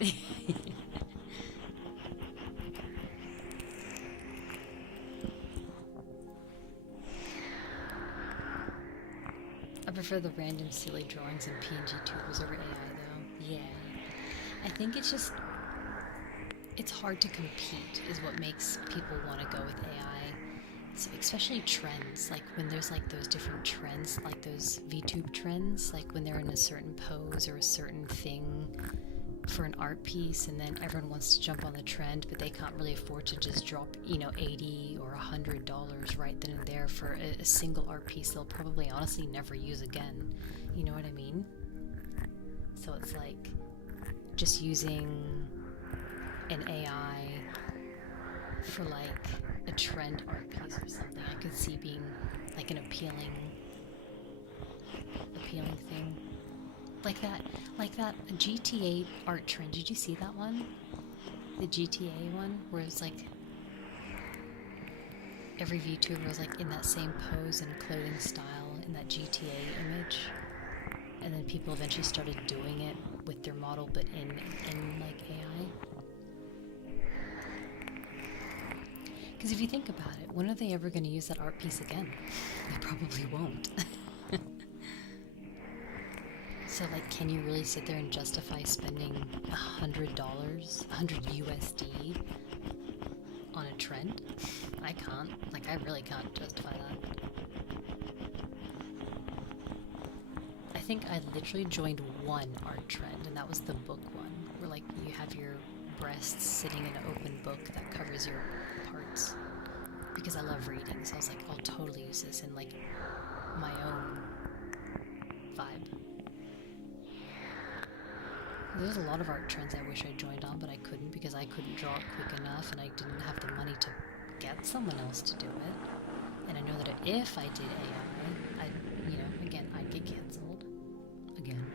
I prefer the random silly drawings and PNG tubers over AI though. Yeah. I think it's hard to compete is what makes people want to go with AI. So especially trends, like when there's like those different trends, like those VTube trends, like when they're in a certain pose or a certain thing for an art piece, and then everyone wants to jump on the trend, but they can't really afford to just drop, $80 or $100 right then and there for a single art piece they'll probably honestly never use again. You know what I mean? So it's like just using an AI for like a trend art piece or something I could see being like an appealing thing. Like that GTA art trend. Did you see that one? The GTA one, where it's like every VTuber was like in that same pose and clothing style in that GTA image, and then people eventually started doing it with their model, but in like AI. Because if you think about it, when are they ever going to use that art piece again? They probably won't. So, like, can you really sit there and justify spending $100, 100 USD on a trend? I can't. Like, I really can't justify that. I think I literally joined one art trend, and that was the book one, where, like, you have your breasts sitting in an open book that covers your parts. Because I love reading, so I was like, I'll totally use this in, like, my own vibe. There's a lot of art trends I wish I joined on, but I couldn't because I couldn't draw it quick enough and I didn't have the money to get someone else to do it. And I know that if I did AI, I'd get cancelled. Again.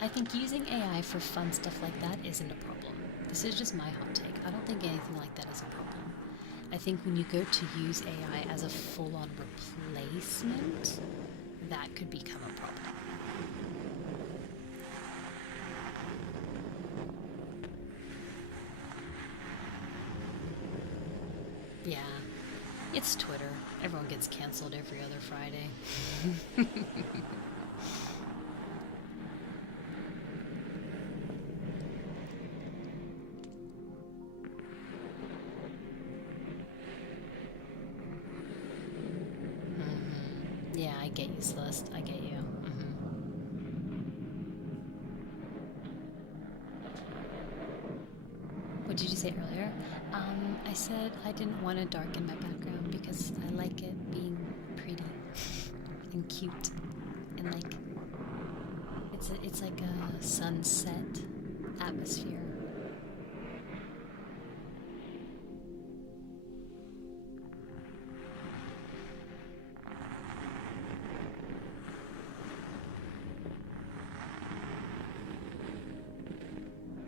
I think using AI for fun stuff like that isn't a problem. This is just my hot take. I don't think anything like that is a problem. I think when you go to use AI as a full-on replacement, that could become a problem. Yeah, it's Twitter. Everyone gets canceled every other Friday. Yeah, I get you, Celeste. I get you. What did you say earlier? I said I didn't want to darken my background because I like it being pretty and cute and like it's like a sunset atmosphere.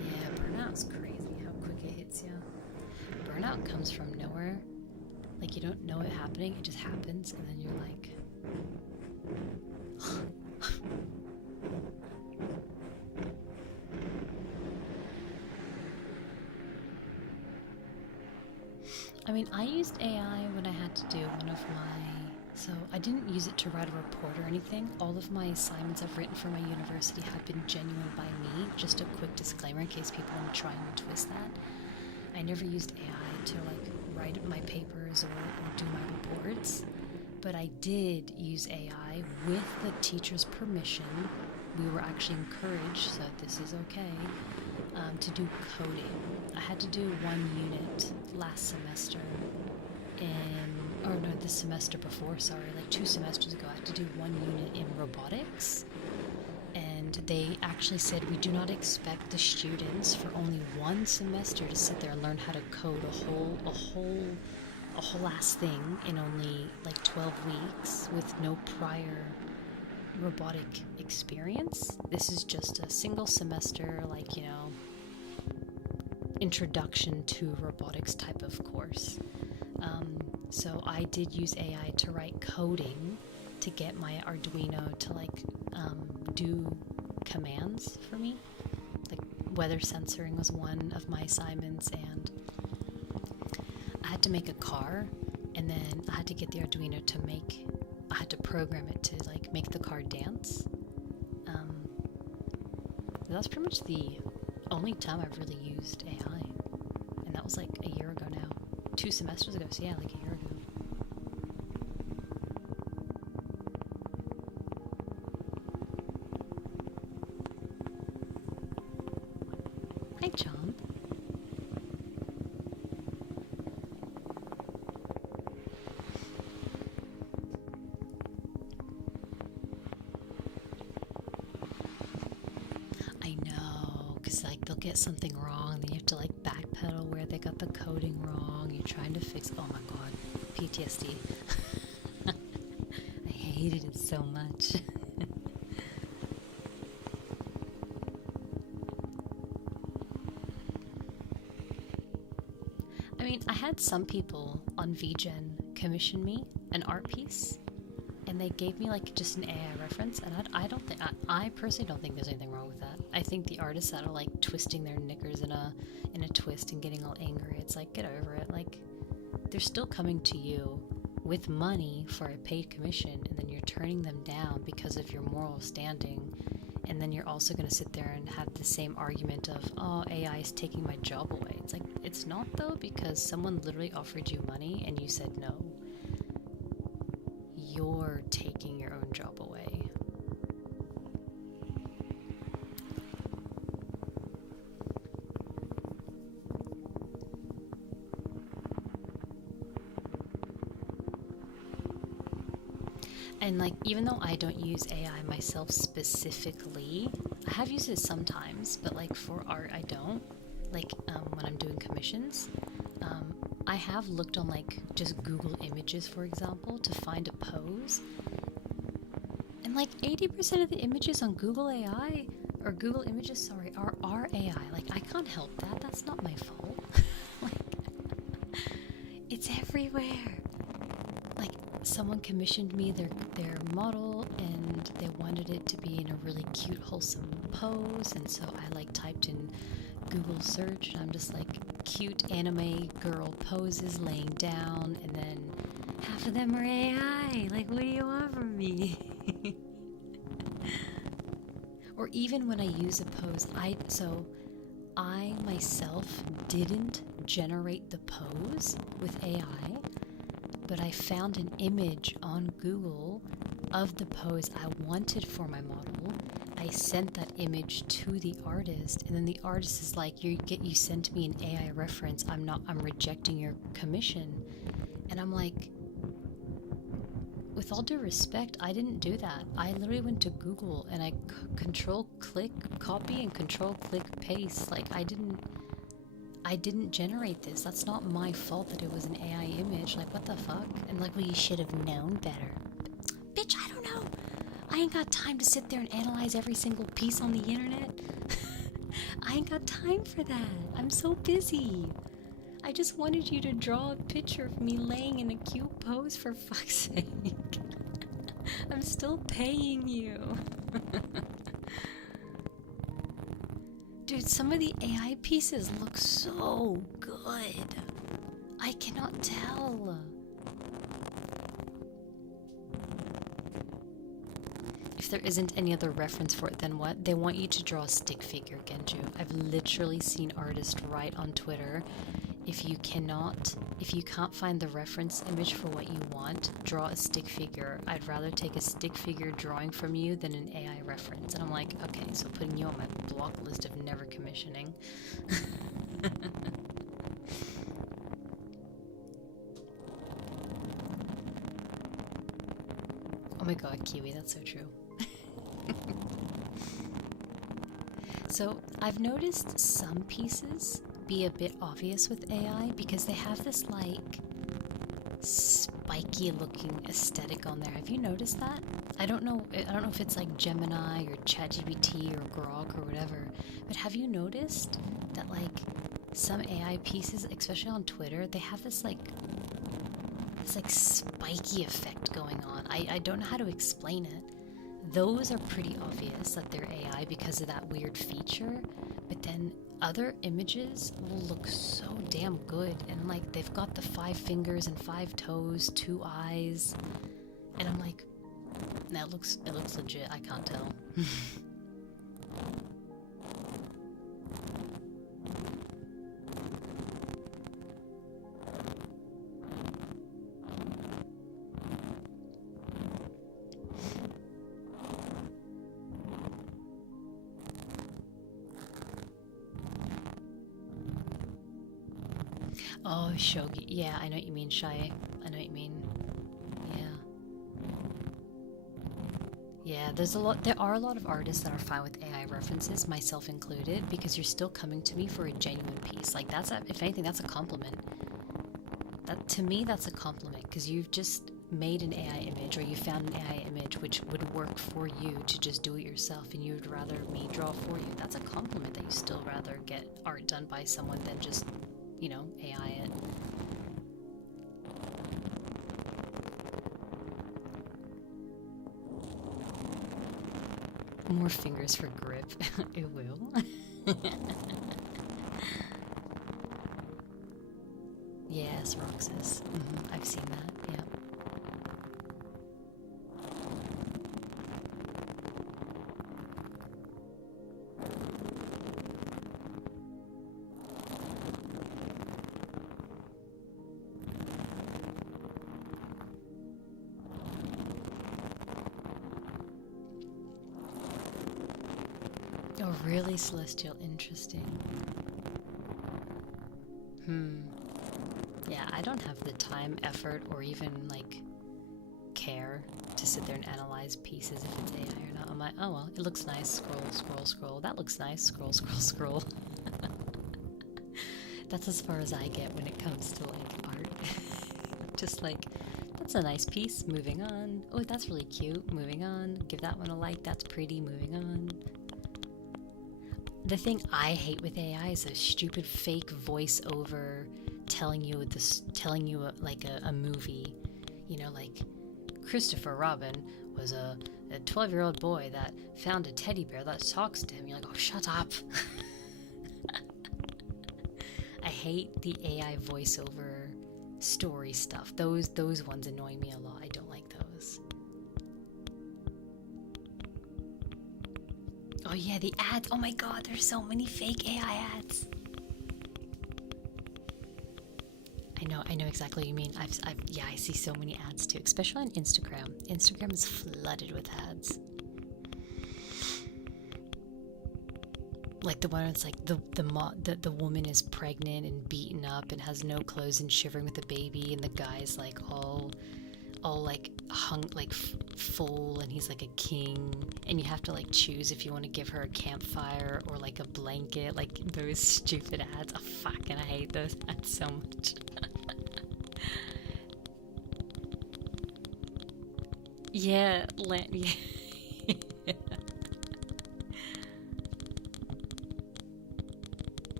Yeah, burnout's crazy how quick it hits you. Burnout comes from nowhere. Like, you don't know it happening, it just happens, and then you're like... I mean, I used AI when I had to do one of my... So, I didn't use it to write a report or anything. All of my assignments I've written for my university have been genuine by me. Just a quick disclaimer in case people want to try and twist that. I never used AI to, like, write my papers or do my reports. But I did use AI with the teacher's permission. We were actually encouraged, so this is okay, to do coding. I had to do one unit last semester the semester before, like 2 semesters ago. I had to do one unit in robotics. And they actually said, we do not expect the students for only 1 semester to sit there and learn how to code a whole ass thing in only like 12 weeks with no prior robotic experience. This is just a single semester, like, you know, introduction to robotics type of course. So I did use AI to write coding to get my Arduino to like do commands for me. Like weather censoring was one of my assignments, and I had to make a car, and then I had to get the Arduino to I had to program it to like make the car dance. That's pretty much the only time I've really used AI, and that was like a year ago now, 2 semesters ago, so yeah, like a year ago. Hi, Chomp. I know, because like they'll get something wrong, then you have to like backpedal where they got the coding wrong. You're trying to fix. Oh my god, PTSD. I hated it so much. I mean, I had some people on VGen commission me an art piece, and they gave me like just an AI reference, and I personally don't think there's anything wrong with that. I think the artists that are like twisting their knickers in a twist and getting all angry, it's like, get over it. Like, they're still coming to you with money for a paid commission, and then you're turning them down because of your moral standing, and then you're also going to sit there and have the same argument of, oh, AI is taking my job away. It's like, it's not though, because someone literally offered you money and you said no. You're taking your own job away. And like, even though I don't use AI myself specifically, I have used it sometimes, but like for art I don't. Like when I'm doing commissions, I have looked on like just Google Images, for example, to find a pose. And like 80% of the images on Google AI, or Google Images, sorry, are AI. Like, I can't help that. That's not my fault. Like, it's everywhere. Like, someone commissioned me their model, and they wanted it to be in a really cute, wholesome pose, and so I like typed in Google search, and I'm just like, cute anime girl poses laying down, and then half of them are AI. Like, what do you want from me? Or even when I use a pose, I myself didn't generate the pose with AI, but I found an image on Google of the pose I wanted for my model. I sent that image to the artist, and then the artist is like, you sent me an AI reference. I'm rejecting your commission. And I'm like, with all due respect, I didn't do that. I literally went to Google and I control-click copy and control-click paste. Like, I didn't generate this. That's not my fault that it was an AI image. Like, what the fuck? And like, well, you should have known better. Bitch, I don't know. I ain't got time to sit there and analyze every single piece on the internet. I ain't got time for that. I'm so busy. I just wanted you to draw a picture of me laying in a cute pose, for fuck's sake. I'm still paying you. Dude, some of the AI pieces look so good. I cannot tell. If there isn't any other reference for it, then what? They want you to draw a stick figure, Genju. I've literally seen artists write on Twitter, if you can't find the reference image for what you want, draw a stick figure. I'd rather take a stick figure drawing from you than an AI reference. And I'm like, okay, so putting you on my block list of never commissioning. Oh my god, Kiwi, that's so true. So I've noticed some pieces be a bit obvious with AI because they have this like spiky looking aesthetic on there. Have you noticed that? I don't know if it's like Gemini or ChatGPT or Grok or whatever, but have you noticed that like some AI pieces, especially on Twitter, they have this like spiky effect going on. I don't know how to explain it. Those are pretty obvious that they're AI because of that weird feature, but then other images will look so damn good, and like they've got the 5 fingers and 5 toes, 2 eyes, and I'm like, nah, it looks legit. I can't tell. Oh, shogi. Yeah, I know what you mean, Shy. I know what you mean. Yeah, there are a lot of artists that are fine with AI references, myself included, because you're still coming to me for a genuine piece. Like, if anything, that's a compliment. To me, that's a compliment, because you've just made an AI image, or you found an AI image which would work for you to just do it yourself, and you'd rather me draw for you. That's a compliment that you still rather get art done by someone than just, AI it. More fingers for grip. It will. Yes, Roxas. I've seen that, yeah. Oh, really, Celestial? Interesting. Yeah, I don't have the time, effort, or even, like, care to sit there and analyze pieces if it's AI or not. I'm like, oh well, it looks nice. Scroll, scroll, scroll. That looks nice. Scroll, scroll, scroll. That's as far as I get when it comes to, like, art. Just like, that's a nice piece. Moving on. Oh, that's really cute. Moving on. Give that one a like. That's pretty. Moving on. The thing I hate with AI is those stupid fake voiceover telling you like a movie, you know, like Christopher Robin was a 12-year-old boy that found a teddy bear that talks to him. You're like, oh, shut up. I hate the AI voiceover story stuff. Those ones annoy me a lot. I don't like those. Oh yeah, the ads. Oh my god, there's so many fake AI ads. I know exactly what you mean. Yeah, I see so many ads too, especially on Instagram. Instagram is flooded with ads. Like the one that's like the woman is pregnant and beaten up and has no clothes and shivering with a baby, and the guy's like all like hung like full, and he's like a king, and you have to like choose if you want to give her a campfire or like a blanket. Like those stupid ads. Oh fucking, I hate those ads so much. Yeah, yeah.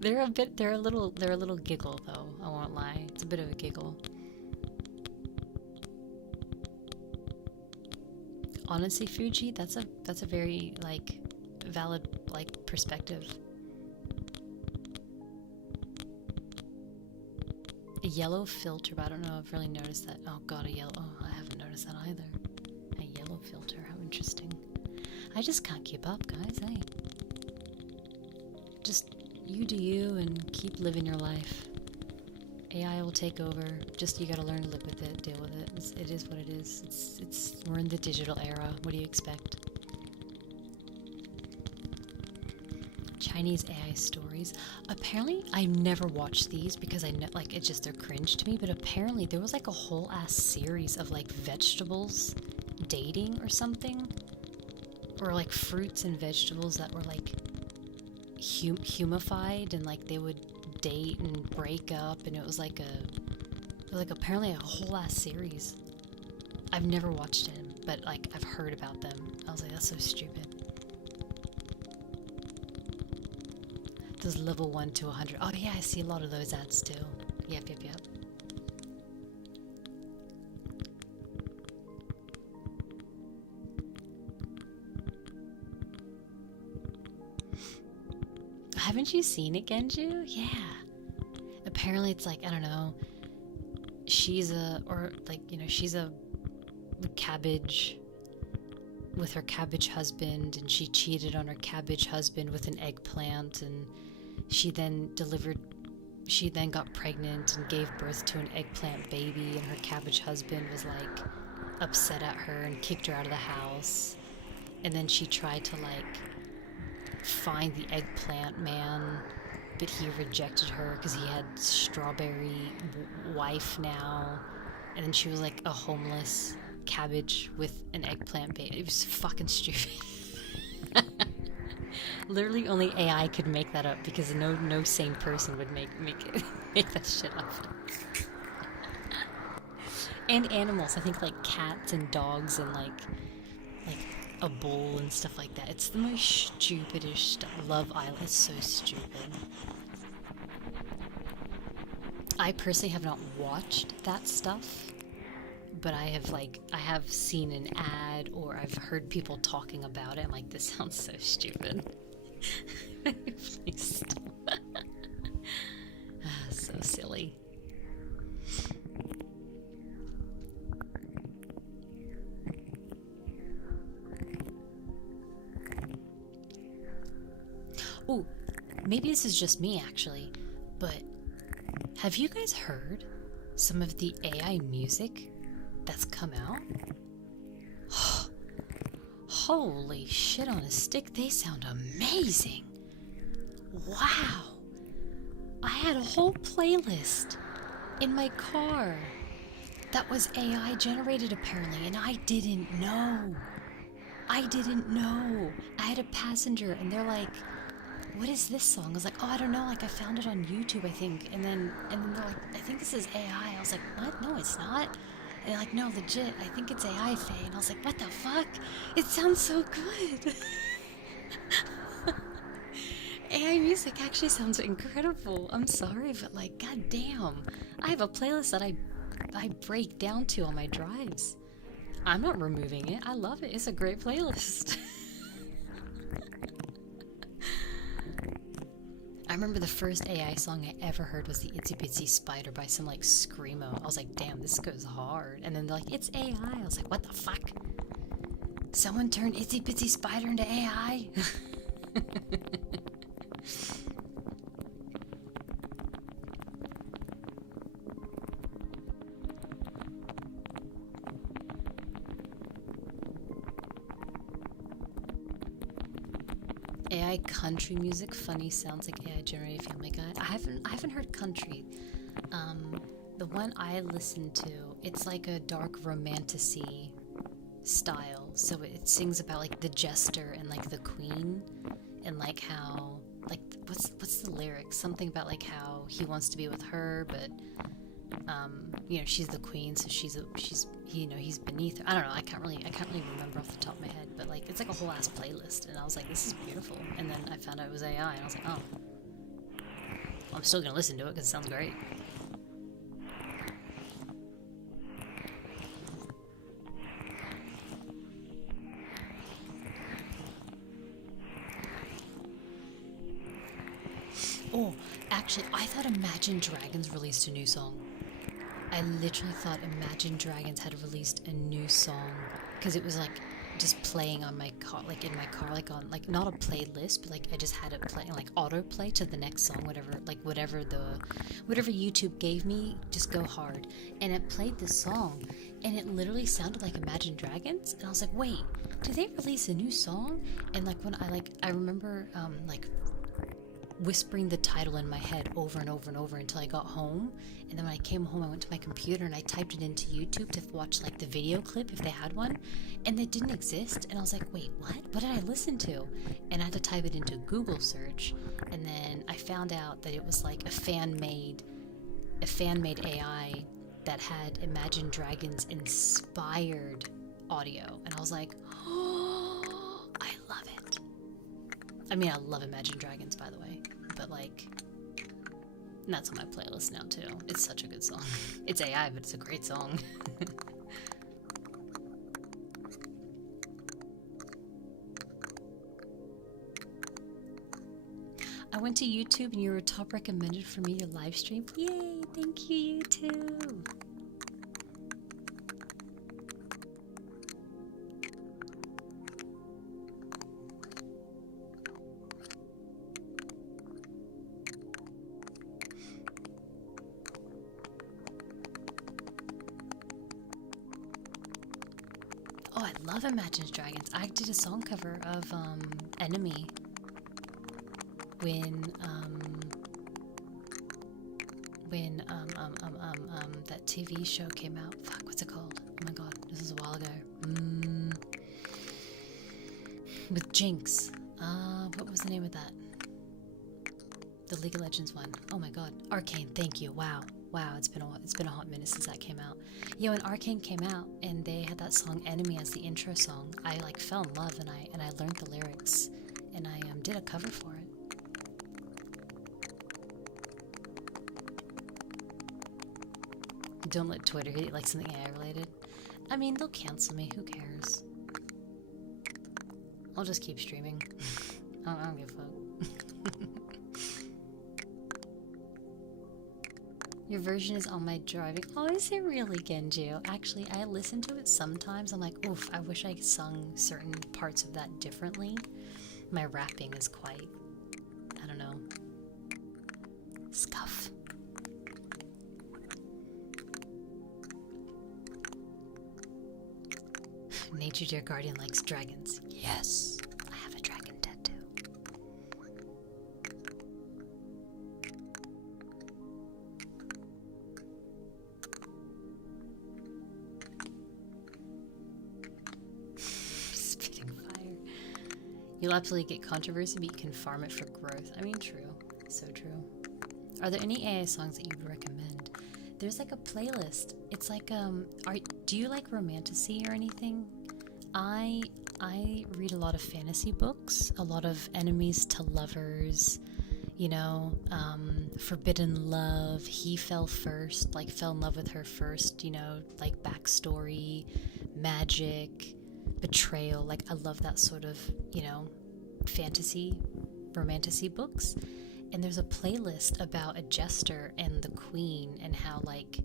They're a little giggle though, I won't lie. It's a bit of a giggle. Honestly, Fuji, that's a very like valid like perspective. A yellow filter, but I don't know if I've really noticed that. Oh god, a yellow. Oh, I haven't noticed that either. A yellow filter, how interesting. I just can't keep up, guys, hey. Just you do you and keep living your life. AI will take over. Just you gotta learn to live with it, deal with it. It is what it is. We're in the digital era. What do you expect? Chinese AI stories. Apparently, I never watched these because like it's just they're cringe to me. But apparently, there was like a whole ass series of like vegetables dating or something, or like fruits and vegetables that were like humified, and like they would date and break up, and it was like apparently a whole ass series. I've never watched them, but like I've heard about them. I was like, that's so stupid. Those level 1 to 100. Oh yeah, I see a lot of those ads too. Yep. Haven't you seen it, Genju? Yeah. Apparently it's like, I don't know, she's a cabbage with her cabbage husband, and she cheated on her cabbage husband with an eggplant, and she then got pregnant and gave birth to an eggplant baby, and her cabbage husband was like upset at her and kicked her out of the house. And then she tried to like find the eggplant man, but he rejected her because he had strawberry wife now. And then she was like a homeless cabbage with an eggplant baby. It was fucking stupid. Literally only AI could make that up, because no sane person would make that shit up. And animals, I think like cats and dogs and like a bull and stuff like that. It's the most stupidest stuff. Love Island is so stupid. I personally have not watched that stuff, but I have seen an ad or I've heard people talking about it. I'm like, this sounds so stupid. Please stop. So silly. Oh, maybe this is just me actually, but have you guys heard some of the AI music that's come out? Holy shit on a stick, they sound amazing. Wow. I had a whole playlist in my car that was AI generated apparently, and I didn't know. I had a passenger and they're like, what is this song? I was like, oh, I don't know, like I found it on YouTube, I think. And then they're like, I think this is AI. I was like, what? No, it's not. And they're like, no, legit, I think it's AI, Faye. And I was like, what the fuck? It sounds so good. AI music actually sounds incredible. I'm sorry, but like, goddamn. I have a playlist that I break down to on my drives. I'm not removing it. I love it. It's a great playlist. I remember the first AI song I ever heard was the Itsy Bitsy Spider by some like screamo. I was like, damn, this goes hard. And then they're like, it's AI. I was like, what the fuck? Someone turned Itsy Bitsy Spider into AI? AI country music, funny sounds like AI generated Family Guy. I haven't heard country. The one I listen to, it's like a dark romanticy style. So it sings about like the jester and like the queen, and like how like what's the lyrics? Something about like how he wants to be with her, but you know, she's the queen, so she's you know, he's beneath her. I don't know. I can't really remember off the top of my head, but like it's like a whole ass playlist, and I was like, this is beautiful. And then I found out it was AI, and I was like, oh, I'm still gonna listen to it because it sounds great. Oh, actually, I thought Imagine Dragons released a new song. I literally thought Imagine Dragons had released a new song because it was like just playing on my car, like in my car, like on like not a playlist, but like I just had it playing like autoplay to the next song, whatever YouTube gave me, just go hard, and it played this song, and it literally sounded like Imagine Dragons, and I was like, wait, did they release a new song? And like when I remember like whispering the title in my head over and over and over until I got home. And then when I came home, I went to my computer and I typed it into YouTube to watch like the video clip if they had one, and it didn't exist. And I was like, wait, what did I listen to? And I had to type it into Google search, and then I found out that it was like a fan-made AI that had Imagine Dragons inspired audio. And I was like, oh, I love it. I mean, I love Imagine Dragons, by the way, but like, that's on my playlist now too. It's such a good song. It's AI, but it's a great song. I went to YouTube and you were top recommended for me to live stream. Yay! Thank you, YouTube. Oh, I love Imagine Dragons. I did a song cover of Enemy when that TV show came out. Fuck, what's it called? Oh my god, this is a while ago. With Jinx. What was the name of that? The League of Legends one. Oh my god, Arcane. Thank you. Wow, it's been a hot minute since that came out. Yo, when Arcane came out and they had that song Enemy as the intro song, I like fell in love, and I learned the lyrics, and I did a cover for it. Don't let Twitter hit like something AI related. I mean, they'll cancel me. Who cares? I'll just keep streaming. I don't give a fuck. Your version is on my driving. Oh, is it really, Genjo? Actually, I listen to it sometimes. I'm like, oof, I wish I sung certain parts of that differently. My rapping is quite, I don't know, scuff. Nature Dear Guardian likes dragons. Yes, I have a dragon tattoo. Spitting fire. You'll absolutely get controversy, but you can farm it for growth. I mean, true. So true. Are there any AI songs that you would recommend? There's like a playlist. It's like, do you like romantasy or anything? I read a lot of fantasy books, a lot of enemies to lovers, you know, forbidden love, he fell first, like fell in love with her first, you know, like backstory, magic, betrayal. Like I love that sort of, you know, fantasy, romantasy books. And there's a playlist about a jester and the queen and how like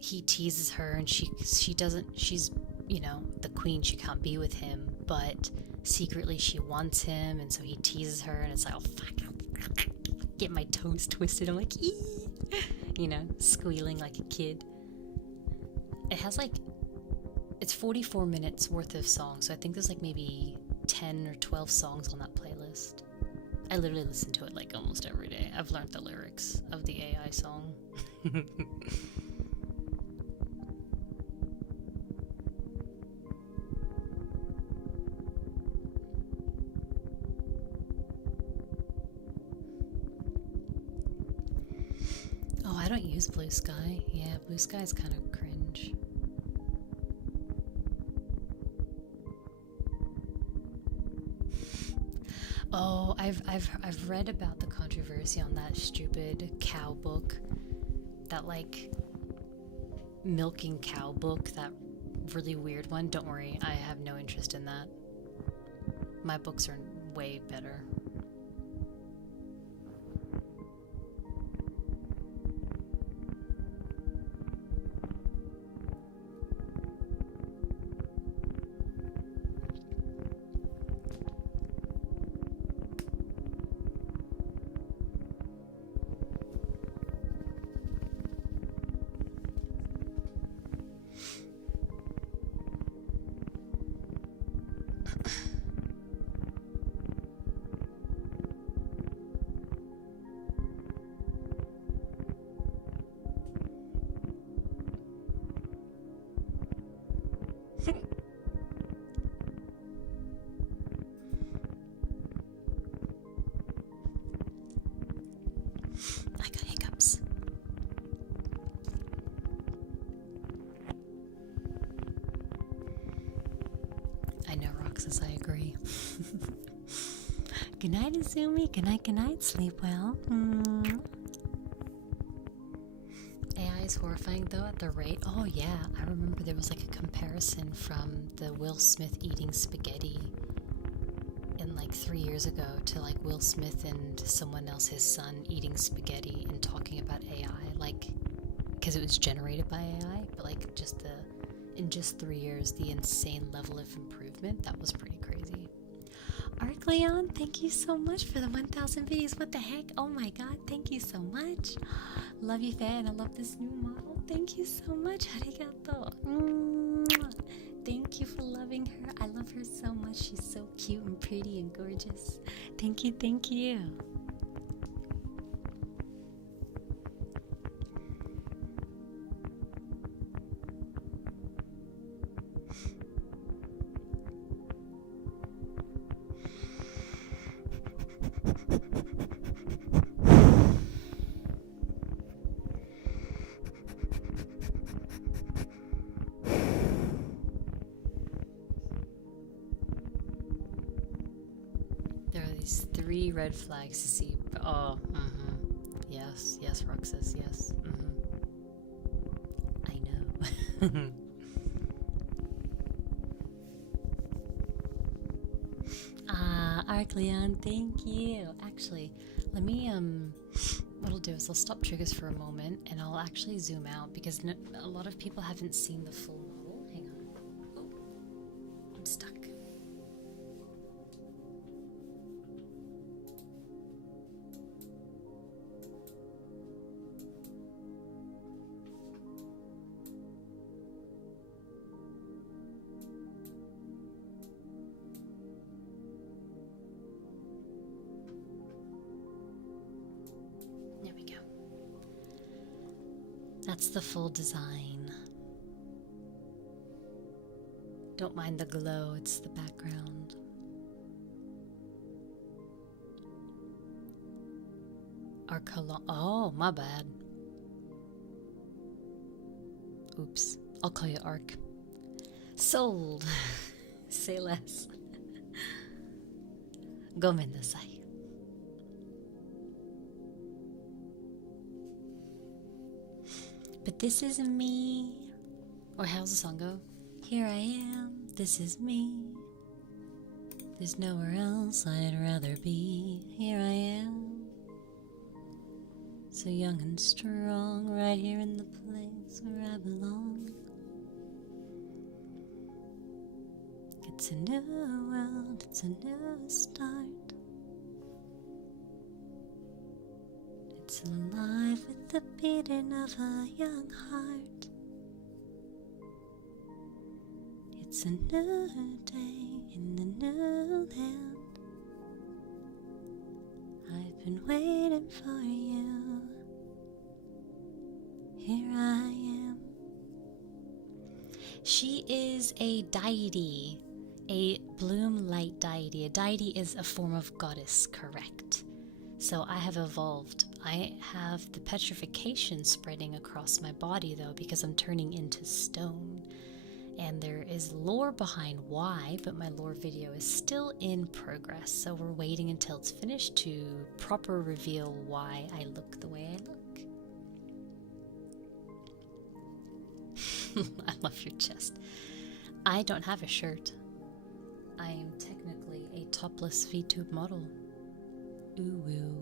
he teases her and she doesn't, she's, you know, the queen, she can't be with him, but secretly she wants him, and so he teases her and it's like, oh fuck, get my toes twisted. I'm like, ee! You know, squealing like a kid. It has like, it's 44 minutes worth of songs, so I think there's like maybe 10 or 12 songs on that playlist. I literally listen to it like almost every day. I've learned the lyrics of the AI song. Oh, I don't use Blue Sky. Yeah, Blue Sky is kind of cringe. Oh, I've read about the controversy on that stupid cow book, that like milking cow book, that really weird one. Don't worry, I have no interest in that. My books are way better. I got hiccups. I know, Roxas, I agree. Good night, Izumi. Good night. Sleep well. AI is horrifying though at the rate. Oh yeah, I remember there was like a comparison from the Will Smith eating spaghetti in like 3 years ago to like Will Smith and someone else, his son, eating spaghetti and talking about AI, like, because it was generated by AI, but like in just 3 years, the insane level of improvement, that was pretty crazy. Arc Leon, thank you so much for the 1,000 videos. What the heck? Oh my god, thank you so much. Love you, fan. I love this new model. Thank you so much. Arigato. Thank you for loving her. I love her so much. She's so cute and pretty and gorgeous. Thank you, thank you. There are these 3 red flags to see. Oh, yes, Roxas, yes. Arcleon, thank you. Actually, let me, what I'll do is I'll stop triggers for a moment and I'll actually zoom out because a lot of people haven't seen the full model. Hang on. Oh, I'm stuck. There we go. That's the full design. Don't mind the glow, it's the background. Oh, my bad. Oops. I'll call you Arc. Sold. Say less. Gomendasai. But this is me. Or how's the song go? Here I am, this is me. There's nowhere else I'd rather be. Here I am, so young and strong, right here in the place where I belong. It's a new world, it's a new start. It's alive with the beating of a young heart. It's a new day in a new land. I've been waiting for you. Here I am. She is a deity, a bloom light deity. A deity is a form of goddess, correct? So I have evolved. I have the petrification spreading across my body though because I'm turning into stone. And there is lore behind why, but my lore video is still in progress. So we're waiting until it's finished to proper reveal why I look the way I look. I love your chest. I don't have a shirt. I am technically a topless VTube model. Ooh woo.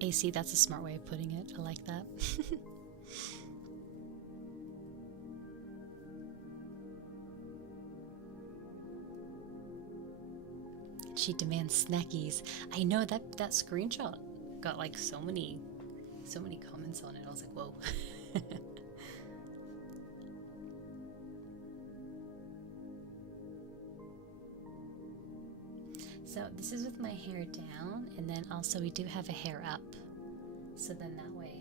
AC, that's a smart way of putting it. I like that. She demands snackies. I know that screenshot got like so many comments on it. I was like, whoa. So this is with my hair down, and then also we do have a hair up. So then that way,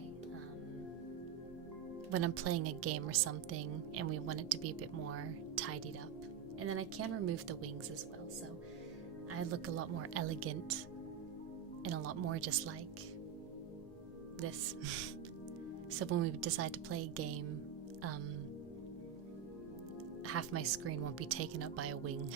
when I'm playing a game or something and we want it to be a bit more tidied up. And then I can remove the wings as well, so I look a lot more elegant and a lot more just like this. So when we decide to play a game, half my screen won't be taken up by a wing.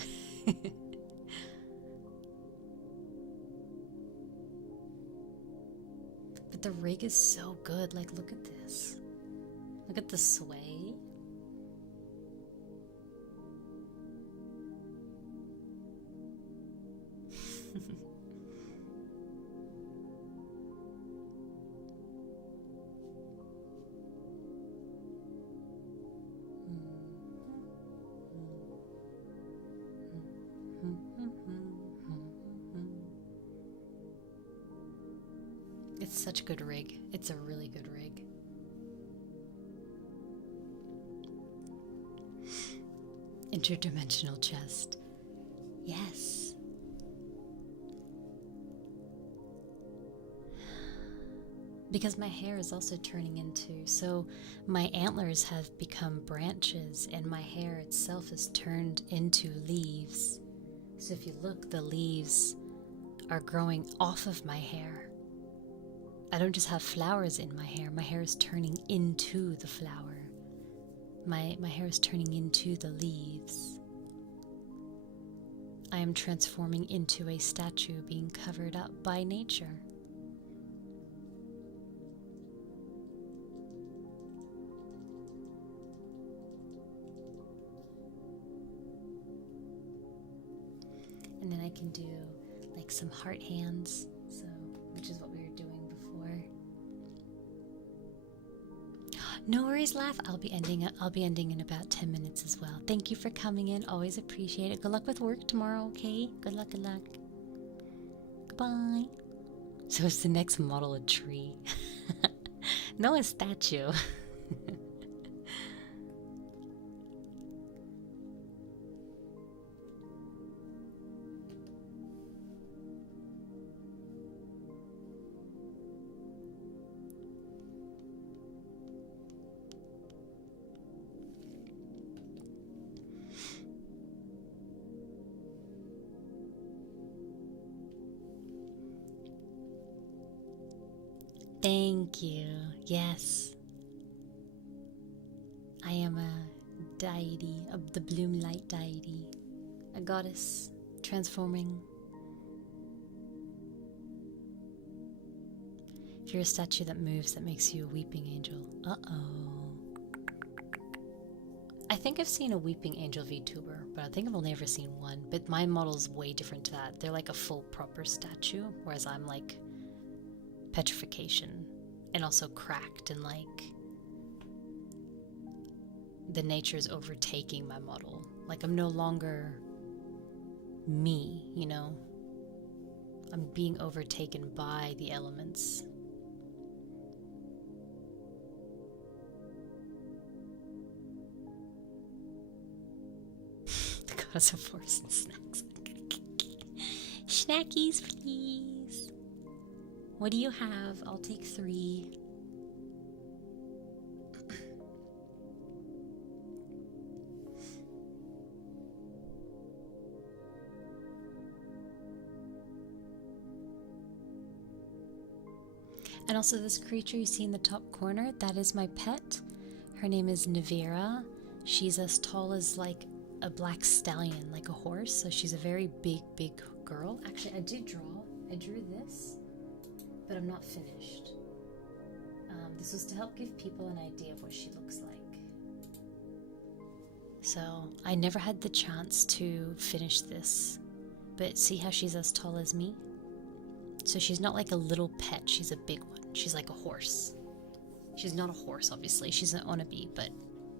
But the rig is so good. Like, look at this. Look at the sway. It's such a good rig. It's a really good rig. Interdimensional chest. Yes. Because my hair is also turning into, so my antlers have become branches and my hair itself is turned into leaves. So if you look, the leaves are growing off of my hair. I don't just have flowers in my hair is turning into the flower. My hair is turning into the leaves. I am transforming into a statue being covered up by nature. And then I can do like some heart hands, so which is what we were doing before. No worries, laugh. I'll be ending in about 10 minutes as well. Thank you for coming in. Always appreciate it. Good luck with work tomorrow, okay? Good luck, good luck. Goodbye. So is the next model a tree? No, a statue. Thank you. Yes. I am a deity, of the bloom light deity. A goddess transforming. If you're a statue that moves, that makes you a weeping angel. Uh-oh. I think I've seen a weeping angel VTuber, but I think I've only ever seen one. But my model's way different to that. They're like a full proper statue, whereas I'm like petrification and also cracked, and like the nature's overtaking my model. Like I'm no longer me, you know? I'm being overtaken by the elements. The goddess of force and snacks. Snackies, please. What do you have? I'll take 3. And also this creature you see in the top corner, that is my pet. Her name is Feyre. She's as tall as like a black stallion, like a horse. So she's a very big girl. Actually, I drew this, but I'm not finished. This was to help give people an idea of what she looks like. So I never had the chance to finish this, but see how she's as tall as me? So she's not like a little pet, she's a big one. She's like a horse. She's not a horse, obviously. She's an wannabe, but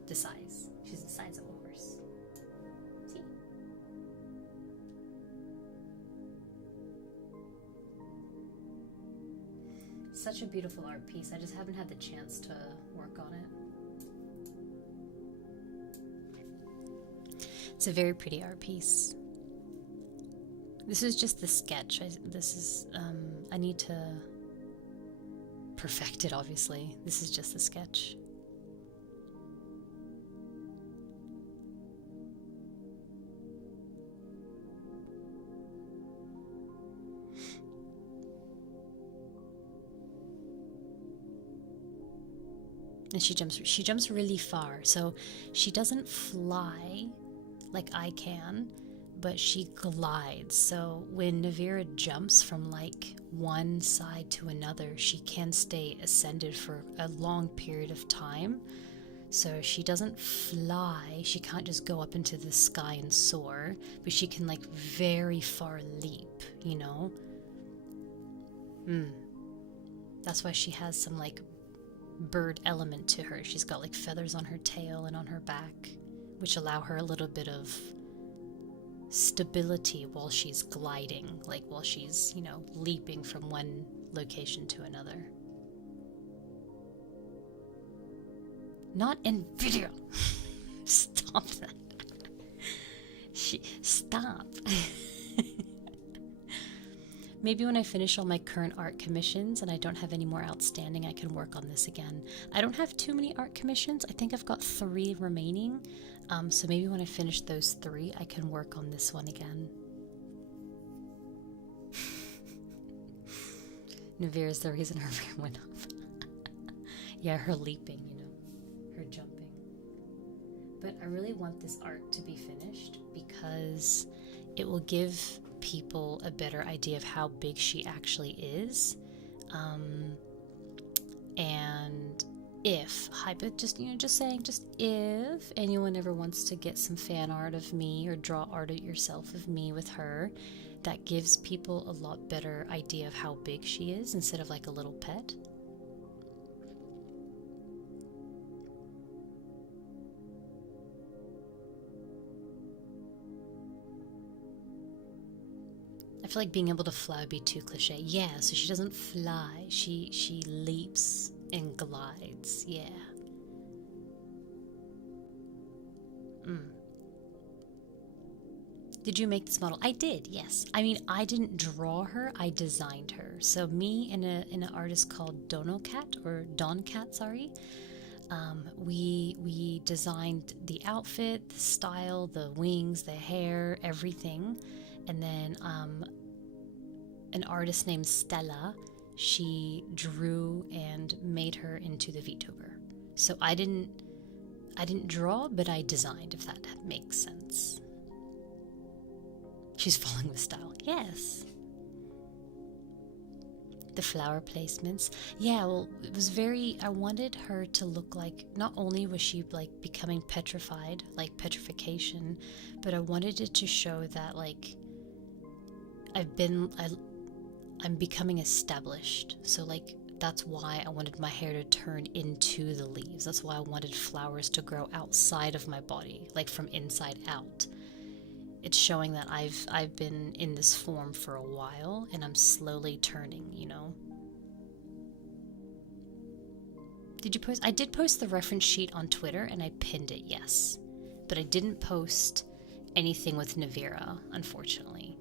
the size. She's the size of a horse. See? Such a beautiful art piece. I just haven't had the chance to work on it. It's a very pretty art piece. This is just the sketch. I need to perfect it, obviously. This is just the sketch. And she jumps really far. So she doesn't fly like I can, but she glides. So when Feyre jumps from like one side to another, she can stay ascended for a long period of time. So she doesn't fly, she can't just go up into the sky and soar, but she can like very far leap, you know? That's why she has some like bird element to her. She's got like feathers on her tail and on her back, which allow her a little bit of stability while she's gliding, like while she's, you know, leaping from one location to another. Not in video. Stop that. Stop. Maybe when I finish all my current art commissions and I don't have any more outstanding, I can work on this again. I don't have too many art commissions. I think I've got 3 remaining. So maybe when I finish those 3, I can work on this one again. Feyre is the reason her hair went up. Yeah, her leaping, you know, her jumping. But I really want this art to be finished because it will give people a better idea of how big she actually is. And if, just if anyone ever wants to get some fan art of me or draw art of yourself of me with her, that gives people a lot better idea of how big she is instead of like a little pet. I feel like being able to fly would be too cliche. Yeah, so she doesn't fly. She leaps and glides. Yeah. Did you make this model? I did, yes. I mean, I didn't draw her, I designed her. So me and an artist called Don Cat, sorry. We designed the outfit, the style, the wings, the hair, everything. And then an artist named Stella, she drew and made her into the VTuber. So I didn't draw, but I designed, if that makes sense. She's following the style. Yes. The flower placements. Yeah, well, it was I wanted her to look like, not only was she like becoming petrified, like petrification, but I wanted it to show that like I'm becoming established. So like that's why I wanted my hair to turn into the leaves. That's why I wanted flowers to grow outside of my body, like from inside out. It's showing that I've been in this form for a while and I'm slowly turning, you know. Did you post? I did post the reference sheet on Twitter and I pinned it, yes. But I didn't post anything with Navira, unfortunately.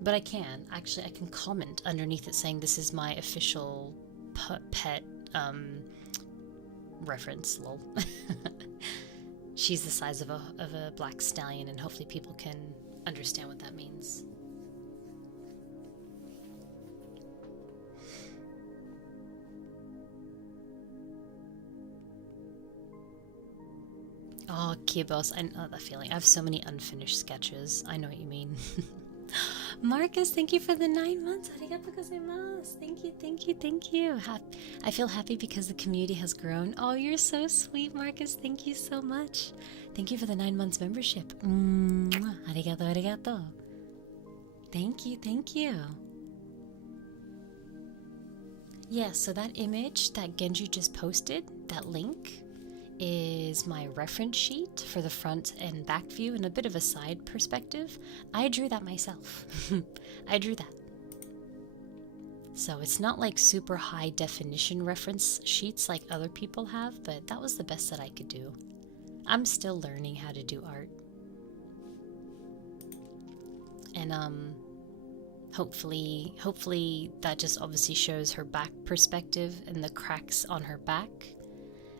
But I can comment underneath it saying this is my official pet reference, lol. She's the size of a black stallion, and hopefully people can understand what that means. Oh, Kibos, I know that feeling. I have so many unfinished sketches. I know what you mean. Marcus, thank you for the 9 months. Arigatou gozaimasu. Thank you. I feel happy because the community has grown. Oh, you're so sweet, Marcus. Thank you so much. Thank you for the 9 months membership. Arigatou. Thank you. Yeah, so that image that Genji just posted, that link, is my reference sheet for the front and back view and a bit of a side perspective. I drew that myself. I drew that. So it's not like super high definition reference sheets like other people have, but that was the best that I could do. I'm still learning how to do art. And hopefully that just obviously shows her back perspective and the cracks on her back,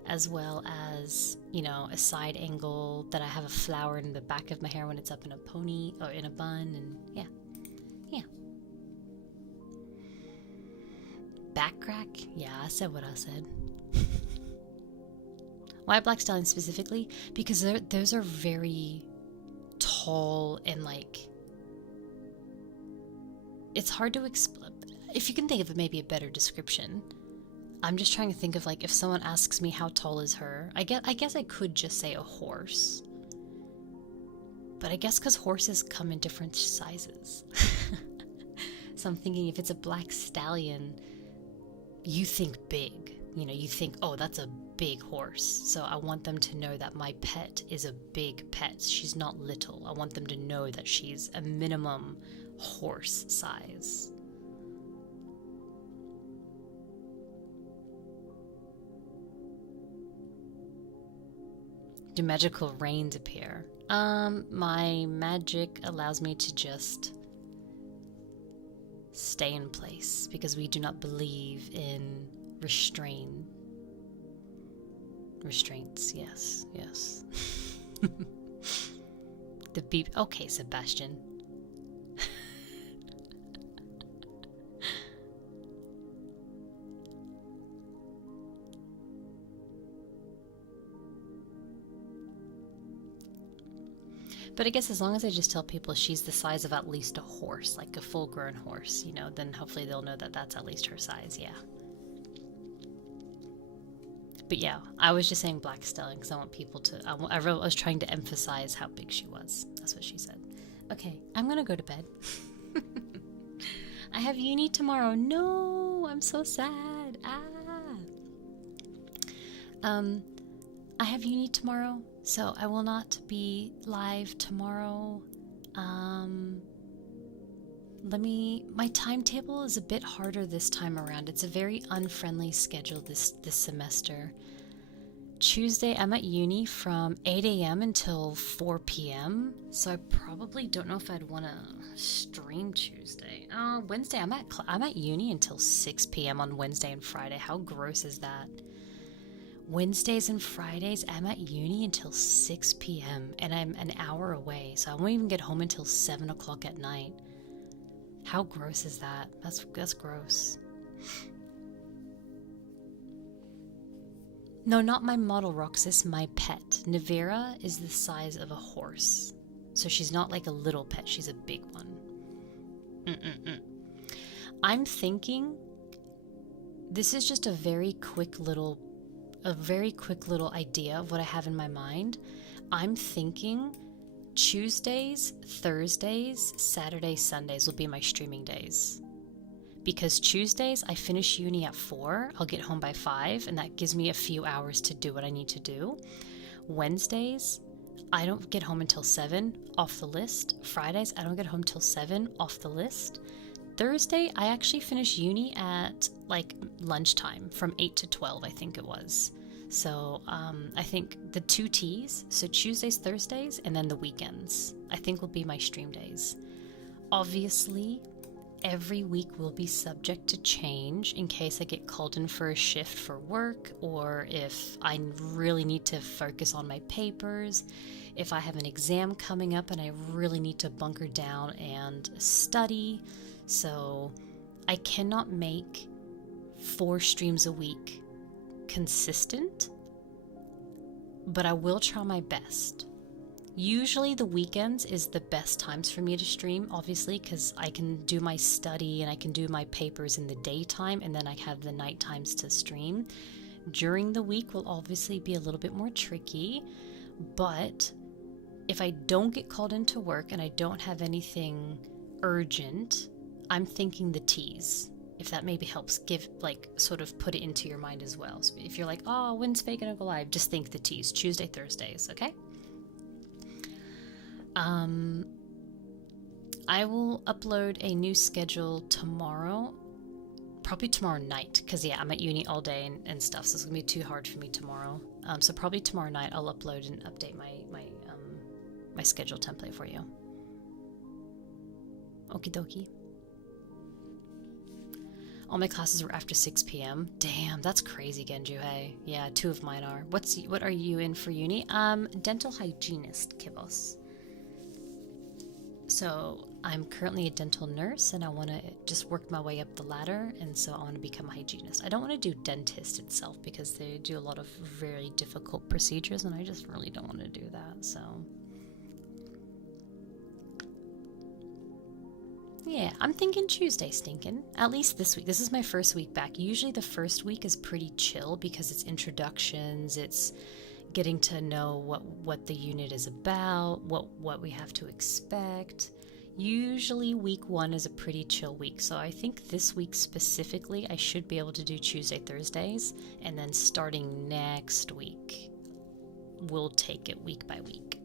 as well as, you know, a side angle that I have a flower in the back of my hair when it's up in a pony or in a bun, and yeah. Back crack? Yeah, I said what I said. Why black stallion specifically? Because those are very tall and like, it's hard to explain. If you can think of maybe a better description. I'm just trying to think of like, if someone asks me how tall is her, I guess I could just say a horse. But I guess because horses come in different sizes. So I'm thinking if it's a black stallion, you think big. You know, you think, oh, that's a big horse. So I want them to know that my pet is a big pet. She's not little. I want them to know that she's a minimum horse size. Do magical rains appear? My magic allows me to just stay in place because we do not believe in restraints. Yes. The beep. Okay, Sebastian. But I guess as long as I just tell people she's the size of at least a horse, like a full-grown horse, you know, then hopefully they'll know that that's at least her size, yeah. But yeah, I was just saying black stallion because I want people to, I was trying to emphasize how big she was. That's what she said. Okay, I'm gonna go to bed. I have uni tomorrow. No, I'm so sad. I have uni tomorrow, so I will not be live tomorrow. My timetable is a bit harder this time around. It's a very unfriendly schedule this semester. Tuesday, I'm at uni from 8 a.m. until 4 p.m. So I probably don't know if I'd want to stream Tuesday. Wednesday, I'm at uni until 6 p.m. on Wednesday and Friday. How gross is that? Wednesdays and Fridays, I'm at uni until 6 p.m. and I'm an hour away, so I won't even get home until 7 o'clock at night. How gross is that? That's gross. No, not my model Roxas, my pet. Navera is the size of a horse. So she's not like a little pet, she's a big one. I'm thinking this is just a very quick little idea of what I have in my mind. I'm thinking Tuesdays, Thursdays, Saturdays, Sundays will be my streaming days. Because Tuesdays, I finish uni at 4, I'll get home by 5, and that gives me a few hours to do what I need to do. Wednesdays, I don't get home until 7, off the list. Fridays, I don't get home till 7, off the list. Thursday, I actually finish uni at like lunchtime from 8 to 12, I think it was. So I think the 2 T's, so Tuesdays, Thursdays, and then the weekends, I think will be my stream days. Obviously, every week will be subject to change in case I get called in for a shift for work, or if I really need to focus on my papers, if I have an exam coming up and I really need to bunker down and study. So I cannot make 4 streams a week consistent, but I will try my best. Usually the weekends is the best times for me to stream, obviously, because I can do my study and I can do my papers in the daytime, and then I have the night times to stream. During the week will obviously be a little bit more tricky, but if I don't get called into work and I don't have anything urgent, I'm thinking the T's. If that maybe helps sort of put it into your mind as well. So if you're like, oh, when's Faye gonna go live? Just think the T's, Tuesday, Thursdays, okay? I will upload a new schedule tomorrow, probably tomorrow night, because yeah, I'm at uni all day and stuff, so it's gonna be too hard for me tomorrow. So probably tomorrow night I'll upload and update my schedule template for you. Okie dokie. All my classes were after 6 p.m. Damn, that's crazy, Genju, hey. Yeah, 2 of mine are. What are you in for uni? Dental hygienist, Kibos. So I'm currently a dental nurse and I want to just work my way up the ladder, and so I want to become a hygienist. I don't want to do dentist itself because they do a lot of very difficult procedures and I just really don't want to do that, so... Yeah, I'm thinking Tuesday stinking. At least this week. This is my first week back. Usually the first week is pretty chill because it's introductions, it's getting to know what the unit is about, what we have to expect. Usually week 1 is a pretty chill week, so I think this week specifically I should be able to do Tuesday, Thursdays, and then starting next week we'll take it week by week.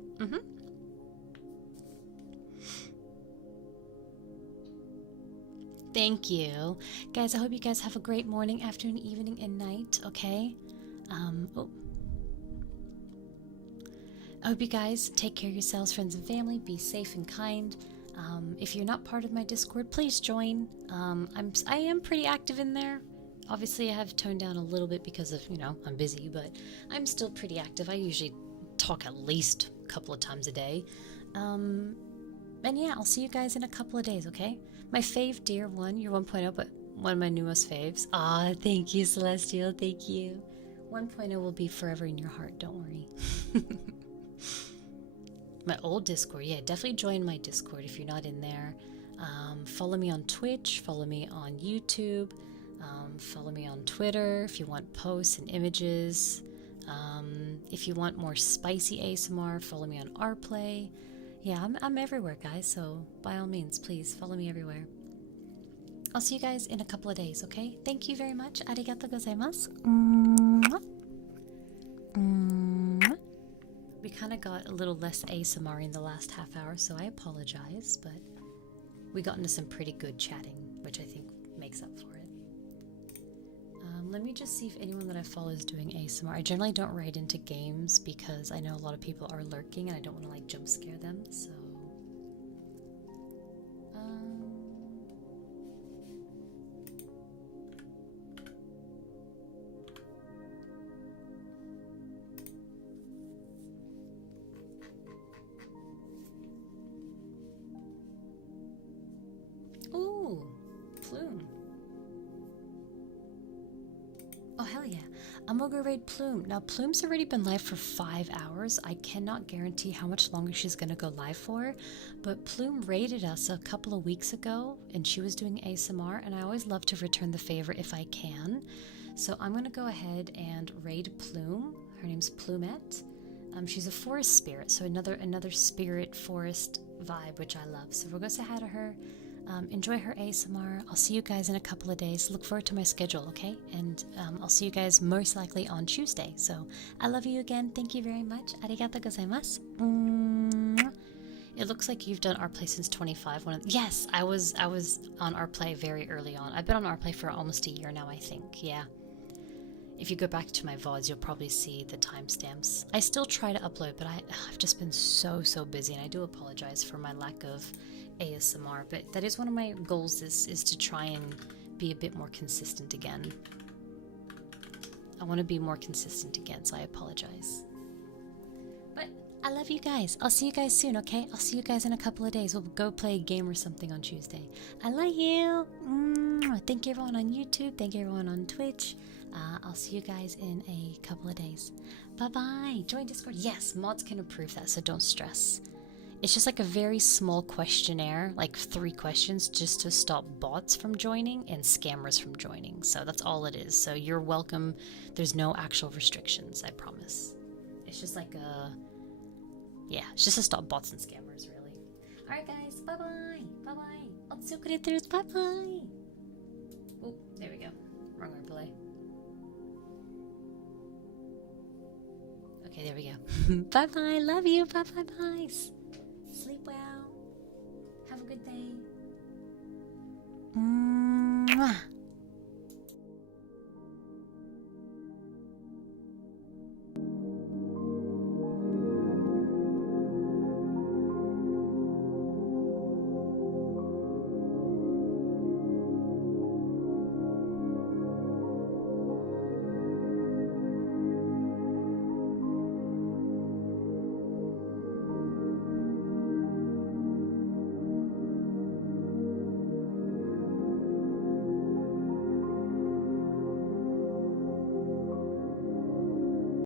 Thank you. Guys, I hope you guys have a great morning, afternoon, evening, and night, okay? I hope you guys take care of yourselves, friends and family. Be safe and kind. If you're not part of my Discord, please join. I am pretty active in there. Obviously, I have toned down a little bit because of, I'm busy, but I'm still pretty active. I usually talk at least a couple of times a day. And yeah, I'll see you guys in a couple of days, okay? My fave, dear one, you're 1.0, but one of my newest faves. Ah, thank you, Celestial, thank you. 1.0 will be forever in your heart, don't worry. My old Discord. Yeah, definitely join my Discord if you're not in there. Follow me on Twitch. Follow me on YouTube. Follow me on Twitter if you want posts and images. If you want more spicy ASMR, follow me on Rplay. Yeah, I'm everywhere, guys, so by all means, please follow me everywhere. I'll see you guys in a couple of days, okay? Thank you very much. Arigato gozaimasu. We kind of got a little less ASMR in the last half hour, so I apologize, but we got into some pretty good chatting, which I think makes up for it. Let me just see if anyone that I follow is doing ASMR. I generally don't write into games because I know a lot of people are lurking and I don't want to like jump scare them, so... Ooh, Plume. Oh, hell yeah. I'm gonna go raid Plume. Now, Plume's already been live for 5 hours. I cannot guarantee how much longer she's gonna go live for, but Plume raided us a couple of weeks ago, and she was doing ASMR, and I always love to return the favor if I can. So I'm gonna go ahead and raid Plume. Her name's Plumette. She's a forest spirit, so another spirit forest vibe, which I love. So we're gonna say hi to her. Enjoy her ASMR. I'll see you guys in a couple of days. Look forward to my schedule, okay? And I'll see you guys most likely on Tuesday. So I love you again. Thank you very much. Arigato gozaimasu. It looks like you've done Rplay since 25. Yes, I was on Rplay very early on. I've been on Rplay for almost a year now, I think. Yeah. If you go back to my VODs, you'll probably see the timestamps. I still try to upload, but I've just been so busy, and I do apologize for my lack of ASMR, but that is one of my goals is to try and be a bit more consistent again. I want to be more consistent again, so I apologize. But I love you guys. I'll see you guys soon, okay? I'll see you guys in a couple of days. We'll go play a game or something on Tuesday. I love you. Thank you everyone on YouTube. Thank you everyone on Twitch. I'll see you guys in a couple of days. Bye-bye. Join Discord. Yes, mods can approve that, so don't stress. It's just like a very small questionnaire, like 3 questions, just to stop bots from joining and scammers from joining. So that's all it is. So you're welcome. There's no actual restrictions, I promise. It's just like yeah, it's just to stop bots and scammers, really. Alright guys, bye-bye. Bye-bye. Otsukureters, bye-bye. Oh, there we go. Wrong replay. Okay, there we go. Bye-bye. Love you. Bye-bye. Sleep well. Have a good day. Mwah.